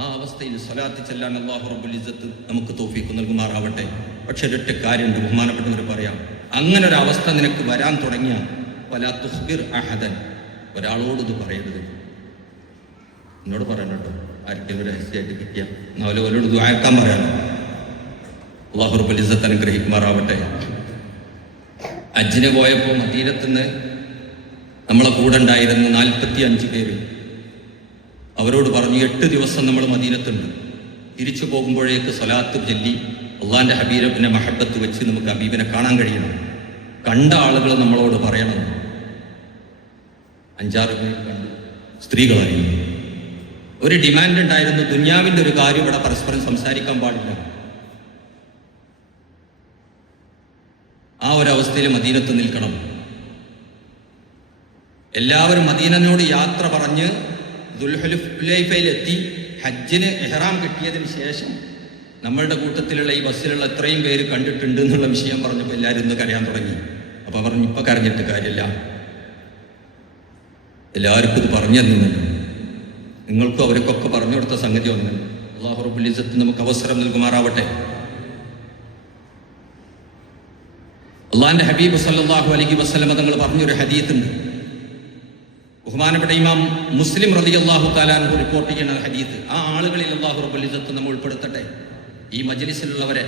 ആ അവസ്ഥയിൽ സ്വലാത്ത് ചെല്ലാൻ അല്ലാഹു റബ്ബുൽ ഇസ്സത്ത് നമുക്ക് തൗഫീഖ് നൽകുമാറാവട്ടെ. പക്ഷെ ഒരൊറ്റ കാര്യമുണ്ട്, ബഹുമാനപ്പെട്ടവർ പറയാം, അങ്ങനെ ഒരു അവസ്ഥ നിനക്ക് വരാൻ തുടങ്ങിയാൽ വലാ തുഖ്ബിർ അഹദൻ, ഒരാളോട് ഇത് പറയരുത്. എന്നോട് പറയണം കേട്ടോ, ആർക്കെങ്കിലും രഹസ്യമായിട്ട് കിട്ടിയ ഓലോട് ദുആക്കാൻ പറയാനോ. അല്ലാഹു റബ്ബുൽ ഇസ്സത്ത് അനുഗ്രഹിക്കുമാറാവട്ടെ. ഹജ്ജിന് പോയപ്പോൾ മദീനത്തുനിന്ന് നമ്മളെ കൂടെ ഉണ്ടായിരുന്ന 45 പേര്, അവരോട് പറഞ്ഞു 8 ദിവസം നമ്മൾ മദീനത്തുണ്ട്, തിരിച്ചു പോകുമ്പോഴേക്ക് സ്വലാത്ത് ചൊല്ലി അള്ളാന്റെ ഹബീബിനെ മഹബത്ത് വെച്ച് നമുക്ക് ഹബീബിനെ കാണാൻ കഴിയണം. കണ്ട ആളുകൾ നമ്മളോട് പറയണം. 5-6 പേര് കണ്ടു, സ്ത്രീകളായിരുന്നു. ഒരു ഡിമാൻഡ് ഉണ്ടായിരുന്നു, ദുന്യാവിന്റെ ഒരു കാര്യം ഇവിടെ പരസ്പരം സംസാരിക്കാൻ പാടില്ല. ആ ഒരവസ്ഥയിൽ മദീനത്ത് നിൽക്കണം. എല്ലാവരും മദീനയോട് യാത്ര പറഞ്ഞ് ദുൽഹുലൈഫയിലെത്തി ഹജ്ജിന് ഇഹ്റാം കിട്ടിയതിന് ശേഷം നമ്മളുടെ കൂട്ടത്തിലുള്ള ഈ ബസ്സിലുള്ള എത്രയും പേര് കണ്ടിട്ടുണ്ട് എന്നുള്ള വിഷയം പറഞ്ഞപ്പോൾ എല്ലാവരും ഇന്ന് കരയാൻ തുടങ്ങി. അപ്പൊ പറഞ്ഞു, ഇപ്പൊ കരഞ്ഞിട്ട് കാര്യമില്ല, എല്ലാവർക്കും ഇത് പറഞ്ഞു തന്നില്ല, നിങ്ങൾക്കും അവർക്കൊക്കെ പറഞ്ഞു കൊടുത്ത സംഗതി ഒന്ന്. അല്ലാഹു റബ്ബുൽ ഇസ്സത്ത് നമുക്ക് അവസരം നൽകുമാറാവട്ടെ. അള്ളാന്റെ ഹബീബ് സല്ലല്ലാഹു അലൈഹി വസല്ലം തങ്ങൾ പറഞ്ഞൊരു ഹദീത്തുണ്ട്. ബഹുമാനപ്പെട്ട ഇമാം മുസ്ലിം റളിയല്ലാഹു തആല അൻഹു റിപ്പോർട്ട് ചെയ്യുന്ന ഹദീത്ത്. ആ ആളുകളിൽ അല്ലാഹു റബ്ബുൽ ഇസ്സത്ത് നമ്മൾ ഉൾപ്പെടുത്തട്ടെ. ഈ മജ്ലിസിലുള്ളവരെ,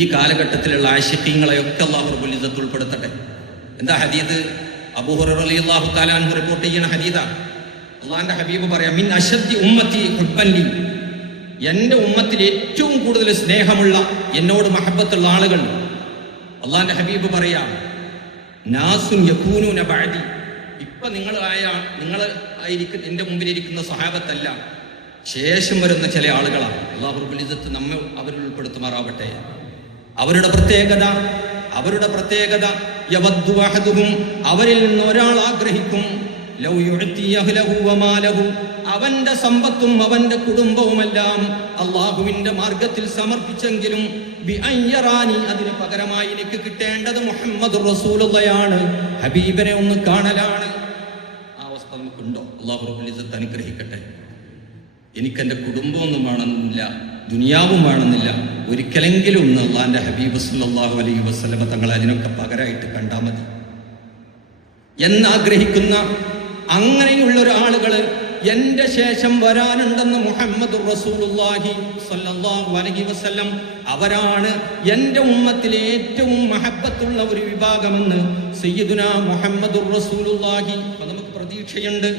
ഈ കാലഘട്ടത്തിലുള്ള ആശിഖീങ്ങളെയൊക്കെ അല്ലാഹു റബ്ബുൽ ഇസ്സത്ത് ഉൾപ്പെടുത്തട്ടെ. എന്താ ഹദീത്ത്? അബൂ ഹുറൈറ റളിയല്ലാഹു തആല അൻഹു റിപ്പോർട്ട് ചെയ്യുന്ന ഹദീത്താണ്. അള്ളാന്റെ ഹബീബ് പറയാം, മിൻ അശദ്ദി ഉമ്മത്തി ഹുബ്ബൻ ലി, എൻ്റെ ഉമ്മത്തിൽ ഏറ്റവും കൂടുതൽ സ്നേഹമുള്ള, എന്നോട് മഹബത്തുള്ള ആളുകൾ. അള്ളാന്റെ ഹബീബ് പറയാ, നാസുൻ യകൂനൂന ബഅദി, ഇപ്പൊ നിങ്ങൾ ആയിരിക്കും എൻ്റെ മുമ്പിലിരിക്കുന്ന സ്വഹാബത്തല്ല, ശേഷം വരുന്ന ചില ആളുകളാണ്. അല്ലാഹു റബ്ബുൽ ഇസ്സത്ത് നമ്മെ അവരിൽ ഉൾപ്പെടുത്തുമാറാവട്ടെ. അവരുടെ പ്രത്യേകത യവദ്ദു അഹദുഹും, അവരിൽ നിന്ന് ഒരാൾ ആഗ്രഹിക്കും, ലൗ യുഅതി അഹ്ലഹു വമാലഹു, അവന്റെ സമ്പത്തും അവന്റെ കുടുംബവുമെല്ലാം അള്ളാഹുവിന്റെ മാർഗത്തിൽ സമർപ്പിച്ചെങ്കിലും ബിഅയ്യറാനി, അതിന് പകരമായി എനിക്ക് കിട്ടേണ്ടത് മുഹമ്മദുർ റസൂലുള്ളയാണ്, ഹബീബിനെ ഒന്ന് കാണലാണ്. ആ അവസ്ഥ നമുക്കുണ്ടോ? അല്ലാഹു റബ്ബുൽ ഇസ്സത്ത് അനുഗ്രഹിക്കട്ടെ. എനിക്കെൻ്റെ കുടുംബമൊന്നും വേണമെന്നില്ല, ദുനിയാവും വേണമെന്നില്ല, ഒരിക്കലെങ്കിലും ഒന്ന് അള്ളാന്റെ ഹബീബ് സല്ലല്ലാഹു അലൈഹി വസല്ലം തങ്ങളെ അതിനൊക്കെ പകരമായിട്ട് കണ്ടാൽ മതി എന്നാഗ്രഹിക്കുന്ന അങ്ങനെയുള്ള ഒരാളുകള് എന്റെ ശേഷം വരാനുണ്ടെന്ന് മുഹമ്മദുർ റസൂലുള്ളാഹി സ്വല്ലല്ലാഹു അലൈഹി വസല്ലം, അവരാണ് എന്റെ ഉമ്മത്തിലെ ഏറ്റവും മഹബത്തുള്ള ഒരു വിഭാഗമെന്ന് സയ്യിദുനാ മുഹമ്മദുർ റസൂലുള്ളാഹി. നമുക്ക് പ്രതീക്ഷയുണ്ട്.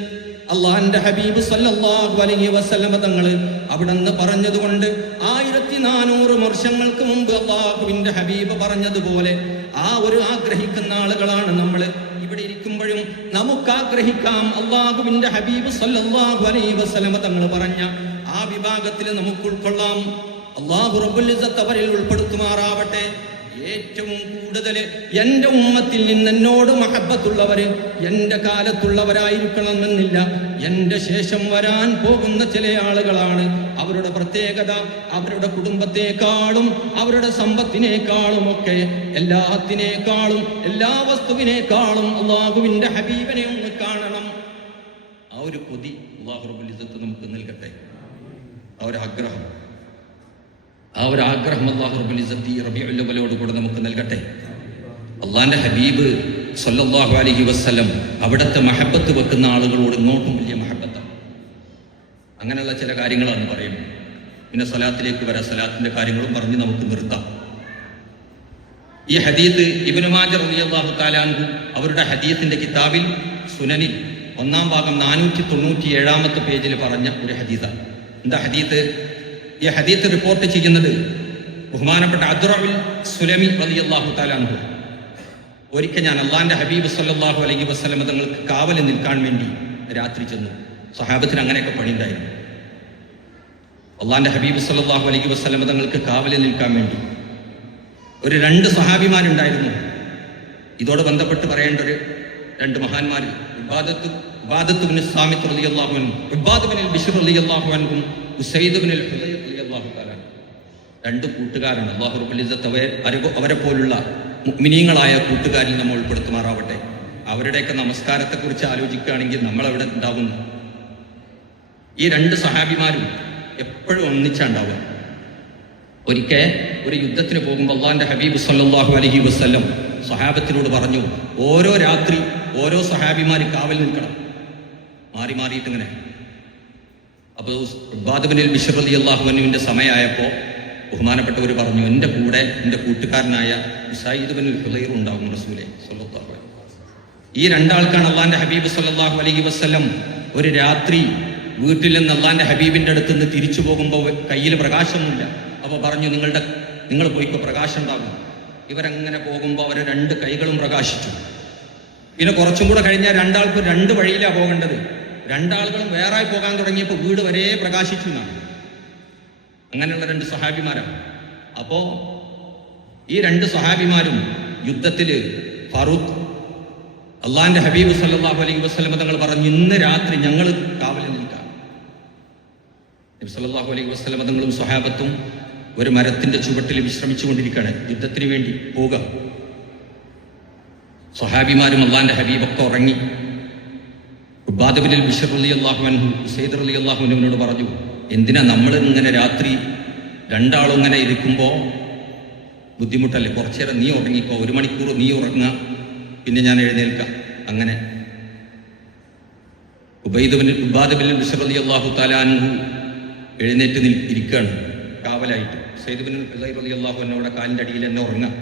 അള്ളാഹുവിന്റെ ഹബീബ് സല്ലല്ലാഹു അലൈഹി വസല്ലം തങ്ങള് അവിടെന്ന് പറഞ്ഞതുകൊണ്ട് 1400 വർഷങ്ങൾക്ക് മുമ്പ് അള്ളാഹുവിന്റെ ഹബീബ് പറഞ്ഞതുപോലെ ആ ഒരു ആഗ്രഹിക്കുന്ന ആളുകളാണ് നമ്മൾ. ഇവിടെ ഇരിക്കുമ്പോഴും നമുക്ക് ആഗ്രഹിക്കാം അള്ളാഹുവിന്റെ ഹബീബ് സല്ലല്ലാഹു അലൈഹി വസല്ലം തങ്ങൾ പറഞ്ഞ ആ വിഭാഗത്തിൽ നമുക്ക് ഉൾക്കൊള്ളാം. അല്ലാഹു റബ്ബുൽ ഇസ്സത്ത് അവരിൽ ഉൾപ്പെടുത്തുമാറാവട്ടെ. ഏറ്റവും കൂടുതൽ എൻ്റെ ഉമ്മത്തിൽ നിന്ന് എന്നോട് മഹബത്തുള്ളവര് എൻ്റെ കാലത്തുള്ളവരായിരിക്കണമെന്നില്ല, എൻ്റെ ശേഷം വരാൻ പോകുന്ന ചില ആളുകളാണ്. അവരുടെ പ്രത്യേകത അവരുടെ കുടുംബത്തെക്കാളും അവരുടെ സമ്പത്തിനേക്കാളും ഒക്കെ എല്ലാത്തിനേക്കാളും എല്ലാ വസ്തുവിനേക്കാളും അള്ളാഹുവിൻ്റെ ഹബീബിനെ ഒന്ന് കാണണം. ആ ഒരു കൊതി അല്ലാഹു റബ്ബുൽ ഇസ്സത്ത് നമുക്ക് നൽകട്ടെ. ആ ഒരു ആഗ്രഹം അല്ലാഹു റബ്ബുൽ ഇസ്സത്ത് റബീഉൽ അവ്വലോട് കൂടെ നമുക്ക് നൽകട്ടെ. അള്ളാന്റെ ഹബീബ് സല്ലല്ലാഹു അലൈഹി വസല്ലം അവിടുത്തെ മഹബത്ത് വെക്കുന്ന ആളുകളോട് ഇങ്ങോട്ടും വലിയ മഹബത്താണ്. അങ്ങനെയുള്ള ചില കാര്യങ്ങളാണ് പറയുന്നത്. പിന്നെ സ്വലാത്തിലേക്ക് വരാം. സ്വലാത്തിന്റെ കാര്യങ്ങളും പറഞ്ഞ് നമുക്ക് നിർത്താം. ഈ ഹദീത്ത് ഇബ്നു മാജ റളിയല്ലാഹു തആല അൻഹു അവരുടെ ഹദീത്തിന്റെ കിതാബിൽ സുനനിൽ 1-ാം ഭാഗം 497-ാമത്തെ പേജിൽ പറഞ്ഞ ഒരു ഹദീസാണ്. എന്താ ഹദീത്ത്? ഈ ഹദീത്ത് റിപ്പോർട്ട് ചെയ്യുന്നത് ബഹുമാനപ്പെട്ട അദ്റഉൽ സുലമി റളിയല്ലാഹു തആല അൻഹു. ഒരിക്കൽ ഞാൻ അള്ളാന്റെ ഹബീബ് സല്ലല്ലാഹു അലൈഹി വസല്ലം തങ്ങൾക്ക് കാവലിൽ നിൽക്കാൻ വേണ്ടി രാത്രി ചെന്നു. സ്വഹാബത്തിന് അങ്ങനെയൊക്കെ പണിയുണ്ടായിരുന്നു. അള്ളാന്റെ ഹബീബ് സല്ലല്ലാഹു അലൈഹി വസല്ലം തങ്ങൾക്ക് കാവലിൽ നിൽക്കാൻ വേണ്ടി ഒരു 2 സ്വഹാബിമാരുണ്ടായിരുന്നു. ഇതോട് ബന്ധപ്പെട്ട് പറയേണ്ട ഒരു 2 മഹാന്മാർ, ഇബാദത്ത് ഇബ്നു സാമിത്ത് റളിയല്ലാഹു അൻഹു, ഇബാദ് ഇബ്നുൽ ബിശ്ർ റളിയല്ലാഹു അൻഹു, ഉസൈദ് ഇബ്നുൽ ഹുദൈർ റളിയല്ലാഹു തആല. 2 കൂട്ടുകാരാണ്. അല്ലാഹു റബ്ബുൽ ഇസ്സത്ത് അവരെ പോലുള്ള മുഅ്മിനീങ്ങളായ കൂട്ടുകാരിൽ നമ്മൾ ഉൾപ്പെടുത്തുമാറാവട്ടെ. അവരുടെയൊക്കെ നമസ്കാരത്തെക്കുറിച്ച് ആലോചിക്കുകയാണെങ്കിൽ നമ്മൾ അവിടെ ഉണ്ടാകുന്നു. ഈ 2 സഹാബിമാരും എപ്പോഴും ഒന്നിച്ചുണ്ടാവുക. ഒരിക്കൽ ഒരു യുദ്ധത്തിന് പോകുമ്പോൾ അള്ളാഹിന്റെ ഹബീബ് സല്ലല്ലാഹു അലൈഹി വസല്ലം സ്വഹാബത്തിനോട് പറഞ്ഞു, ഓരോ രാത്രി ഓരോ സ്വഹാബിമാർ കാവൽ നിൽക്കണം, മാറി മാറിയിട്ട് ഇങ്ങനെ. അപ്പോൾ ഉബാദ ബിൻ ബിശ്ർ റളിയല്ലാഹു അൻഹുവിന്റെ സമയമായപ്പോൾ ബഹുമാനപ്പെട്ടവർ പറഞ്ഞു, എൻ്റെ കൂടെ എൻ്റെ കൂട്ടുകാരനായ ഉസൈദ് ബിൻ ഹുദൈർ ഉണ്ടാകും റസൂലേ സ്വല്ലല്ലാഹു അലൈഹി വസല്ലം. ഈ രണ്ടാൾക്കാണ് അള്ളാഹിന്റെ ഹബീബ് സല്ലല്ലാഹു അലൈഹി വസല്ലം ഒരു രാത്രി വീട്ടിൽ നിന്ന് അള്ളാഹിന്റെ ഹബീബിന്റെ അടുത്ത് നിന്ന് തിരിച്ചു പോകുമ്പോൾ കയ്യിൽ പ്രകാശമൊന്നുമില്ല. അപ്പോൾ പറഞ്ഞു, നിങ്ങൾ പോയിക്കോ, പ്രകാശം ഉണ്ടാകും. ഇവരങ്ങനെ പോകുമ്പോൾ അവരെ രണ്ട് കൈകളും പ്രകാശിച്ചു. പിന്നെ കുറച്ചും കൂടെ കഴിഞ്ഞാൽ രണ്ടാൾക്കും രണ്ട് വഴിയിലാണ് പോകേണ്ടത്. രണ്ടാളുകളും വേറെ പോകാൻ തുടങ്ങിയപ്പോൾ വീട് വരെ പ്രകാശിച്ചു എന്നാണ്. അങ്ങനെയുള്ള രണ്ട് സ്വഹാബിമാരാണ്. അപ്പോൾ ഈ രണ്ട് സ്വഹാബിമാരും യുദ്ധത്തിൽ ഫാറൂഖ് അള്ളാഹിന്റെ ഹബീബ് സല്ലല്ലാഹു അലൈഹി വസല്ലം തങ്ങൾ പറഞ്ഞു, ഇന്ന് രാത്രി ഞങ്ങൾ കാവലിൽ നിൽക്കാം. നബി സല്ലല്ലാഹു അലൈഹി വസല്ലം തങ്ങളും സ്വഹാബത്തും ഒരു മരത്തിന്റെ ചുവട്ടിൽ വിശ്രമിച്ചു കൊണ്ടിരിക്കുകയാണ്. യുദ്ധത്തിന് വേണ്ടി പോവുക. സ്വഹാബിമാരും അള്ളാഹിന്റെ ഹബീബൊക്കെ ഉറങ്ങി. ഉബാദ ബിൻ ബിശ്ർ റളിയല്ലാഹു അൻഹു ഉസൈദ് റളിയല്ലാഹു അൻഹുവിനോട് പറഞ്ഞു, എന്തിനാ നമ്മൾ ഇങ്ങനെ രാത്രി രണ്ടാളും ഇങ്ങനെ ഇരിക്കുമ്പോൾ ബുദ്ധിമുട്ടല്ലേ, കുറച്ചു നേരം നീ ഉറങ്ങിക്കോ, 1 മണിക്കൂർ നീ ഉറങ്ങുക, പിന്നെ ഞാൻ എഴുന്നേൽക്കാം. അങ്ങനെ ഉബാദ ബിൻ ബിശ്ർ റളിയല്ലാഹു തആല അൻഹു എഴുന്നേറ്റ് ഇരിക്കുകയാണ് കാവലായിട്ട്. ഉസൈദ് ബിൻ ഹുദൈർ റളിയല്ലാഹു അൻഹുവിന്റെ കാലിൻ്റെ അടിയിൽ എന്നെ ഉറങ്ങാം.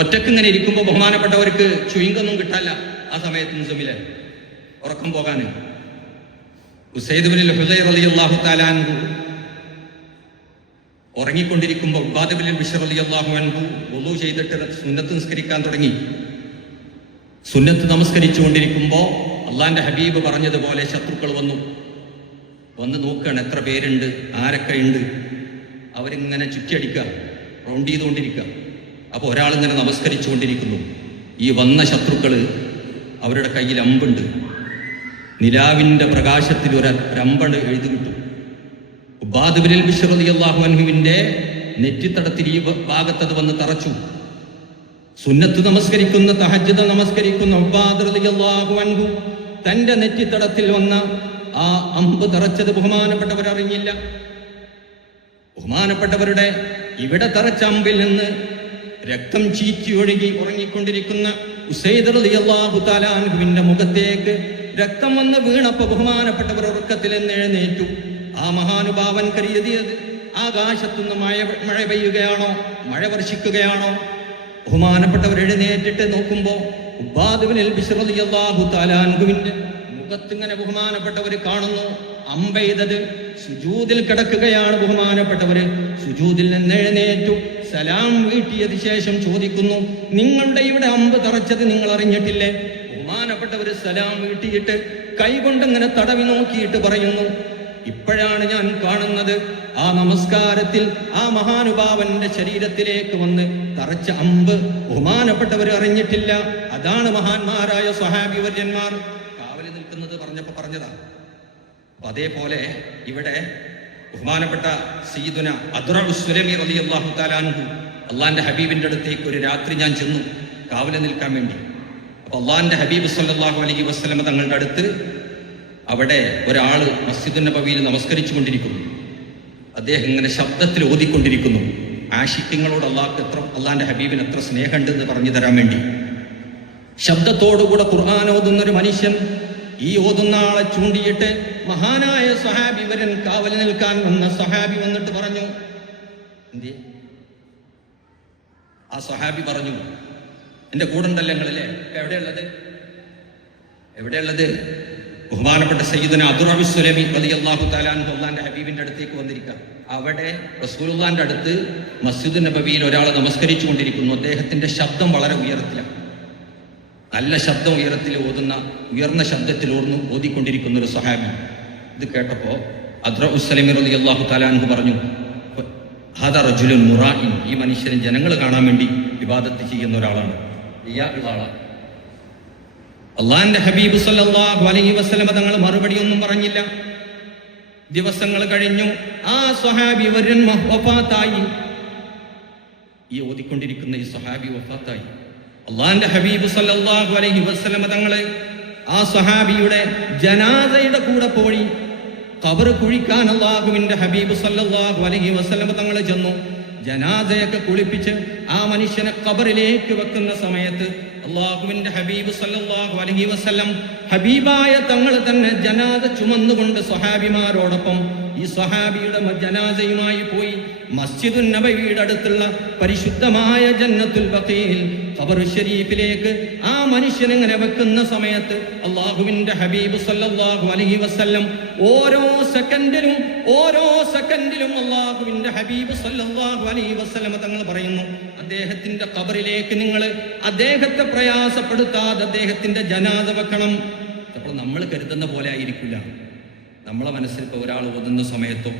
ഒറ്റക്ക് ഇങ്ങനെ ഇരിക്കുമ്പോൾ ബഹുമാനപ്പെട്ടവർക്ക് ചുയിങ്കൊന്നും കിട്ടാല്ല ആ സമയത്ത് മുസമിലെ ഉറക്കം പോകാൻ. ഉസൈദ് ബിൻ ഹുദൈർ റളിയല്ലാഹു തആല അൻഹു ഉറങ്ങിക്കൊണ്ടിരിക്കുമ്പോൾ ഉബാദ ബിൻ ബിശ്ർ റളിയല്ലാഹു അൻഹു വുളൂ ചെയ്തിട്ട് സുന്നത്ത് നിസ്കരിക്കാൻ തുടങ്ങി. സുന്നത്ത് നമസ്കരിച്ചുകൊണ്ടിരിക്കുമ്പോൾ അള്ളാഹിന്റെ ഹബീബ് പറഞ്ഞതുപോലെ ശത്രുക്കൾ വന്ന് നോക്കുകയാണ്, എത്ര പേരുണ്ട്, ആരൊക്കെ ഉണ്ട്. അവരിങ്ങനെ ചുറ്റിയടിക്കുക, റൗണ്ട് ചെയ്തുകൊണ്ടിരിക്കുക. അപ്പോൾ ഒരാളിങ്ങനെ നമസ്കരിച്ചുകൊണ്ടിരിക്കുന്നു. ഈ വന്ന ശത്രുക്കൾ അവരുടെ കയ്യിൽ അമ്പുണ്ട്. നിലാവിൻ്റെ പ്രകാശത്തിൽ ഒരമ്പണ് എഴുതി കിട്ടും. ഉബാദ ബിൻ ബിശ്ർ റളിയല്ലാഹു അൻഹുവിന്റെ നെറ്റിത്തടത്തിൽ ഈ ഭാഗത്തത് വന്ന് തറച്ചു. സുന്നത്ത് നമസ്കരിക്കുന്ന, തഹജ്ജുദ് നമസ്കരിക്കുന്ന ഉബാദ റളിയല്ലാഹു അൻഹു തന്റെ നെറ്റിത്തടത്തിൽ വന്ന ആ അമ്പ് തറച്ചത് ബഹുമാനപ്പെട്ടവർ അറിഞ്ഞില്ല. ബഹുമാനപ്പെട്ടവരുടെ ഇവിടെ തറച്ച അമ്പിൽ നിന്ന് രക്തം ചീറ്റി ഒഴുകി ഉറങ്ങിക്കൊണ്ടിരിക്കുന്ന ഉസൈദ് റളിയല്ലാഹു തആല അൻഹുവിന്റെ മുഖത്തേക്ക് രക്തം വന്ന് വീണപ്പോൾ ബഹുമാനപ്പെട്ടവർ ഉറക്കത്തിൽ നിന്ന് എഴുന്നേറ്റു. ആ മഹാനുഭാവൻ കരുതിയത് ആകാശത്തുനിന്ന് മഴ പെയ്യുകയാണോ, മഴ വർഷിക്കുകയാണോ? ബഹുമാനപ്പെട്ടവർ എഴുന്നേറ്റിട്ട് നോക്കുമ്പോൾ ഉബാദ ബിൻ ബിശ്ർ റളിയല്ലാഹു തആല അൻഹുവിന്റെ മുഖത്തിങ്ങനെ ബഹുമാനപ്പെട്ടവർ കാണുന്നു. അമ്പെയ്തത് സുജൂദിൽ കിടക്കുകയാണ്. ബഹുമാനപ്പെട്ടവര് സുജൂദിൽ നിന്ന് എഴുന്നേറ്റു സലാം വീട്ടിയതിനു ശേഷം ചോദിക്കുന്നു, നിങ്ങളുടെ ഇവിടെ അമ്പ് തറച്ചത് നിങ്ങൾ അറിഞ്ഞിട്ടില്ലേ? ബഹുമാനപ്പെട്ടവര് സലാം വീട്ടിയിട്ട് കൈകൊണ്ടിങ്ങനെ തടവി നോക്കിയിട്ട് പറയുന്നു, ഇപ്പോഴാണ് ഞാൻ കാണുന്നത് ആ നമസ്കാരത്തിൽ ആ മഹാനുഭാവന്റെ ശരീരത്തിലേക്ക് വന്ന് തറച്ച അമ്പ് ബഹുമാനപ്പെട്ടവർ അറിഞ്ഞിട്ടില്ല. അതാണ് മഹാന്മാരായ സ്വഹാബി വര്യന്മാർ കാവലി നിൽക്കുന്നത് പറഞ്ഞതാണ്. അതേപോലെ ഇവിടെ ബഹുമാനപ്പെട്ട സയ്യിദുന അദ്റഉ സുലമി റളിയല്ലാഹു തആല അൻഹു അള്ളാഹിന്റെ ഹബീബിന്റെ അടുത്തേക്ക് ഒരു രാത്രി ഞാൻ ചെന്നു കാവലി നിൽക്കാൻ വേണ്ടി. അപ്പൊ അള്ളാഹിന്റെ ഹബീബ് സല്ലല്ലാഹു അലൈഹി വസല്ലം തങ്ങളുടെ അടുത്ത് അവിടെ ഒരാള് മസ്ജിദുൻ നബവിയിൽ നമസ്കരിച്ചു കൊണ്ടിരിക്കുന്നു. അദ്ദേഹം ഇങ്ങനെ ശബ്ദത്തിൽ ഓതിക്കൊണ്ടിരിക്കുന്നു. ആശിക്യങ്ങളോട് അള്ളാഹിന്റെ ഹബീബിന് എത്ര സ്നേഹമുണ്ടെന്ന് പറഞ്ഞു തരാൻ വേണ്ടി ശബ്ദത്തോടുകൂടെ ഖുർആൻ ഓതുന്നൊരു മനുഷ്യൻ ഈ ഓതുന്ന ആളെ ചൂണ്ടിയിട്ട് മഹാനായ സ്വഹാബി വരൻ കാവൽ നിൽക്കാൻ വന്ന സ്വഹാബി വന്നിട്ട് പറഞ്ഞു, എന്തേ? ആ സ്വഹാബി പറഞ്ഞു, എന്റെ കൂടെ ഉണ്ടല്ലോ നിങ്ങളല്ലേ, എവിടെയുള്ളത്? ബഹുമാനപ്പെട്ട സയ്യിദുന അദ്റഉ സുലമി റളിയല്ലാഹു തആല അൻഹു അല്ലാഹുവിന്റെ ഹബീബിന്റെ അടുത്തേക്ക് വന്നിരിക്കുക. അവിടെ റസൂലുള്ളാഹിന്റെ അടുത്ത് മസ്ജിദുൻ നബവിയിൽ ഒരാൾ നമസ്കരിച്ചു കൊണ്ടിരിക്കുന്നു. അദ്ദേഹത്തിന്റെ ശബ്ദം വളരെ ഉയരത്തിലാണ്, നല്ല ശബ്ദം ഉയർന്ന ശബ്ദത്തിൽ ഓതിക്കൊണ്ടിരിക്കുന്ന ഒരു സ്വഹാബി. ഇത് കേട്ടപ്പോൾ അദ്റഉ സുലമി റളിയല്ലാഹു തആല അൻഹു പറഞ്ഞു, ഹാദാ റജുലുൻ മുറാഇൻ, ഈ മനുഷ്യൻ ജനങ്ങൾ കാണാൻ വേണ്ടി ഇബാദത്ത് ചെയ്യുന്ന ഒരാളാണ്, ആളാണ്. അള്ളാഹിന്റെ ഹബീബ് സല്ലല്ലാഹു അലൈഹി വസല്ലം തങ്ങൾ മറുപടിയൊന്നും പറഞ്ഞില്ല. ദിവസങ്ങൾ കഴിഞ്ഞു, ആ സ്വഹാബി വഫാത്തായി. ഈ ഓതിക്കൊണ്ടിരിക്കുന്ന ഈ സ്വഹാബി വഫാത്തായി. അള്ളാഹിന്റെ ഹബീബ് സല്ലല്ലാഹു അലൈഹി വസല്ലം തങ്ങളെ ആ സ്വഹാബിയുടെ ജനാസയുടെ കൂടെ പോയി ഖബർ കുഴിക്കാൻ അല്ലാഹുവിന്റെ ഹബീബ് സല്ലല്ലാഹു അലൈഹി വസല്ലം തങ്ങൾ ചെന്നു. ജനാസയൊക്കെ കുളിപ്പിച്ച് ആ മനുഷ്യനെ ഖബറിലേക്ക് വെക്കുന്ന സമയത്ത് അല്ലാഹുവിന്റെ ഹബീബ് സല്ലല്ലാഹു അലൈഹി വസല്ലം ഹബീബായ തങ്ങൾ തന്നെ ജനാസ ചുമന്നുകൊണ്ട് സ്വഹാബിമാരോടൊപ്പം ഈ സ്വഹാബിയുടെ ജനാസയുമായി പോയി മസ്ജിദുൻ നബവിയുടെ അടുത്തുള്ള പരിശുദ്ധമായ ജന്നത്തുൽ ബഖീൽ ഖബർ ഷരീഫിലേക്ക് ആ മനുഷ്യനെങ്ങനെ വെക്കുന്ന സമയത്ത് അല്ലാഹുവിന്റെ ഹബീബ് സല്ലല്ലാഹു അലൈഹി വസല്ലം ഓരോ സെക്കൻഡിലും അല്ലാഹുവിന്റെ ഹബീബ് സല്ലല്ലാഹു അലൈഹി വസല്ലം തങ്ങൾ പറയുന്നു, അദ്ദേഹത്തിന്റെ ഖബറിലേക്ക് നിങ്ങൾ അദ്ദേഹത്തെ പ്രയാസപ്പെടുത്താതെ അദ്ദേഹത്തിന്റെ ജനാസ വെക്കണം. അപ്പോൾ നമ്മൾ കരുതുന്ന പോലെ ആയിരിക്കില്ല. നമ്മളെ മനസ്സിൽ ഇപ്പോൾ ഒരാൾ ഓതുന്ന സമയത്തോ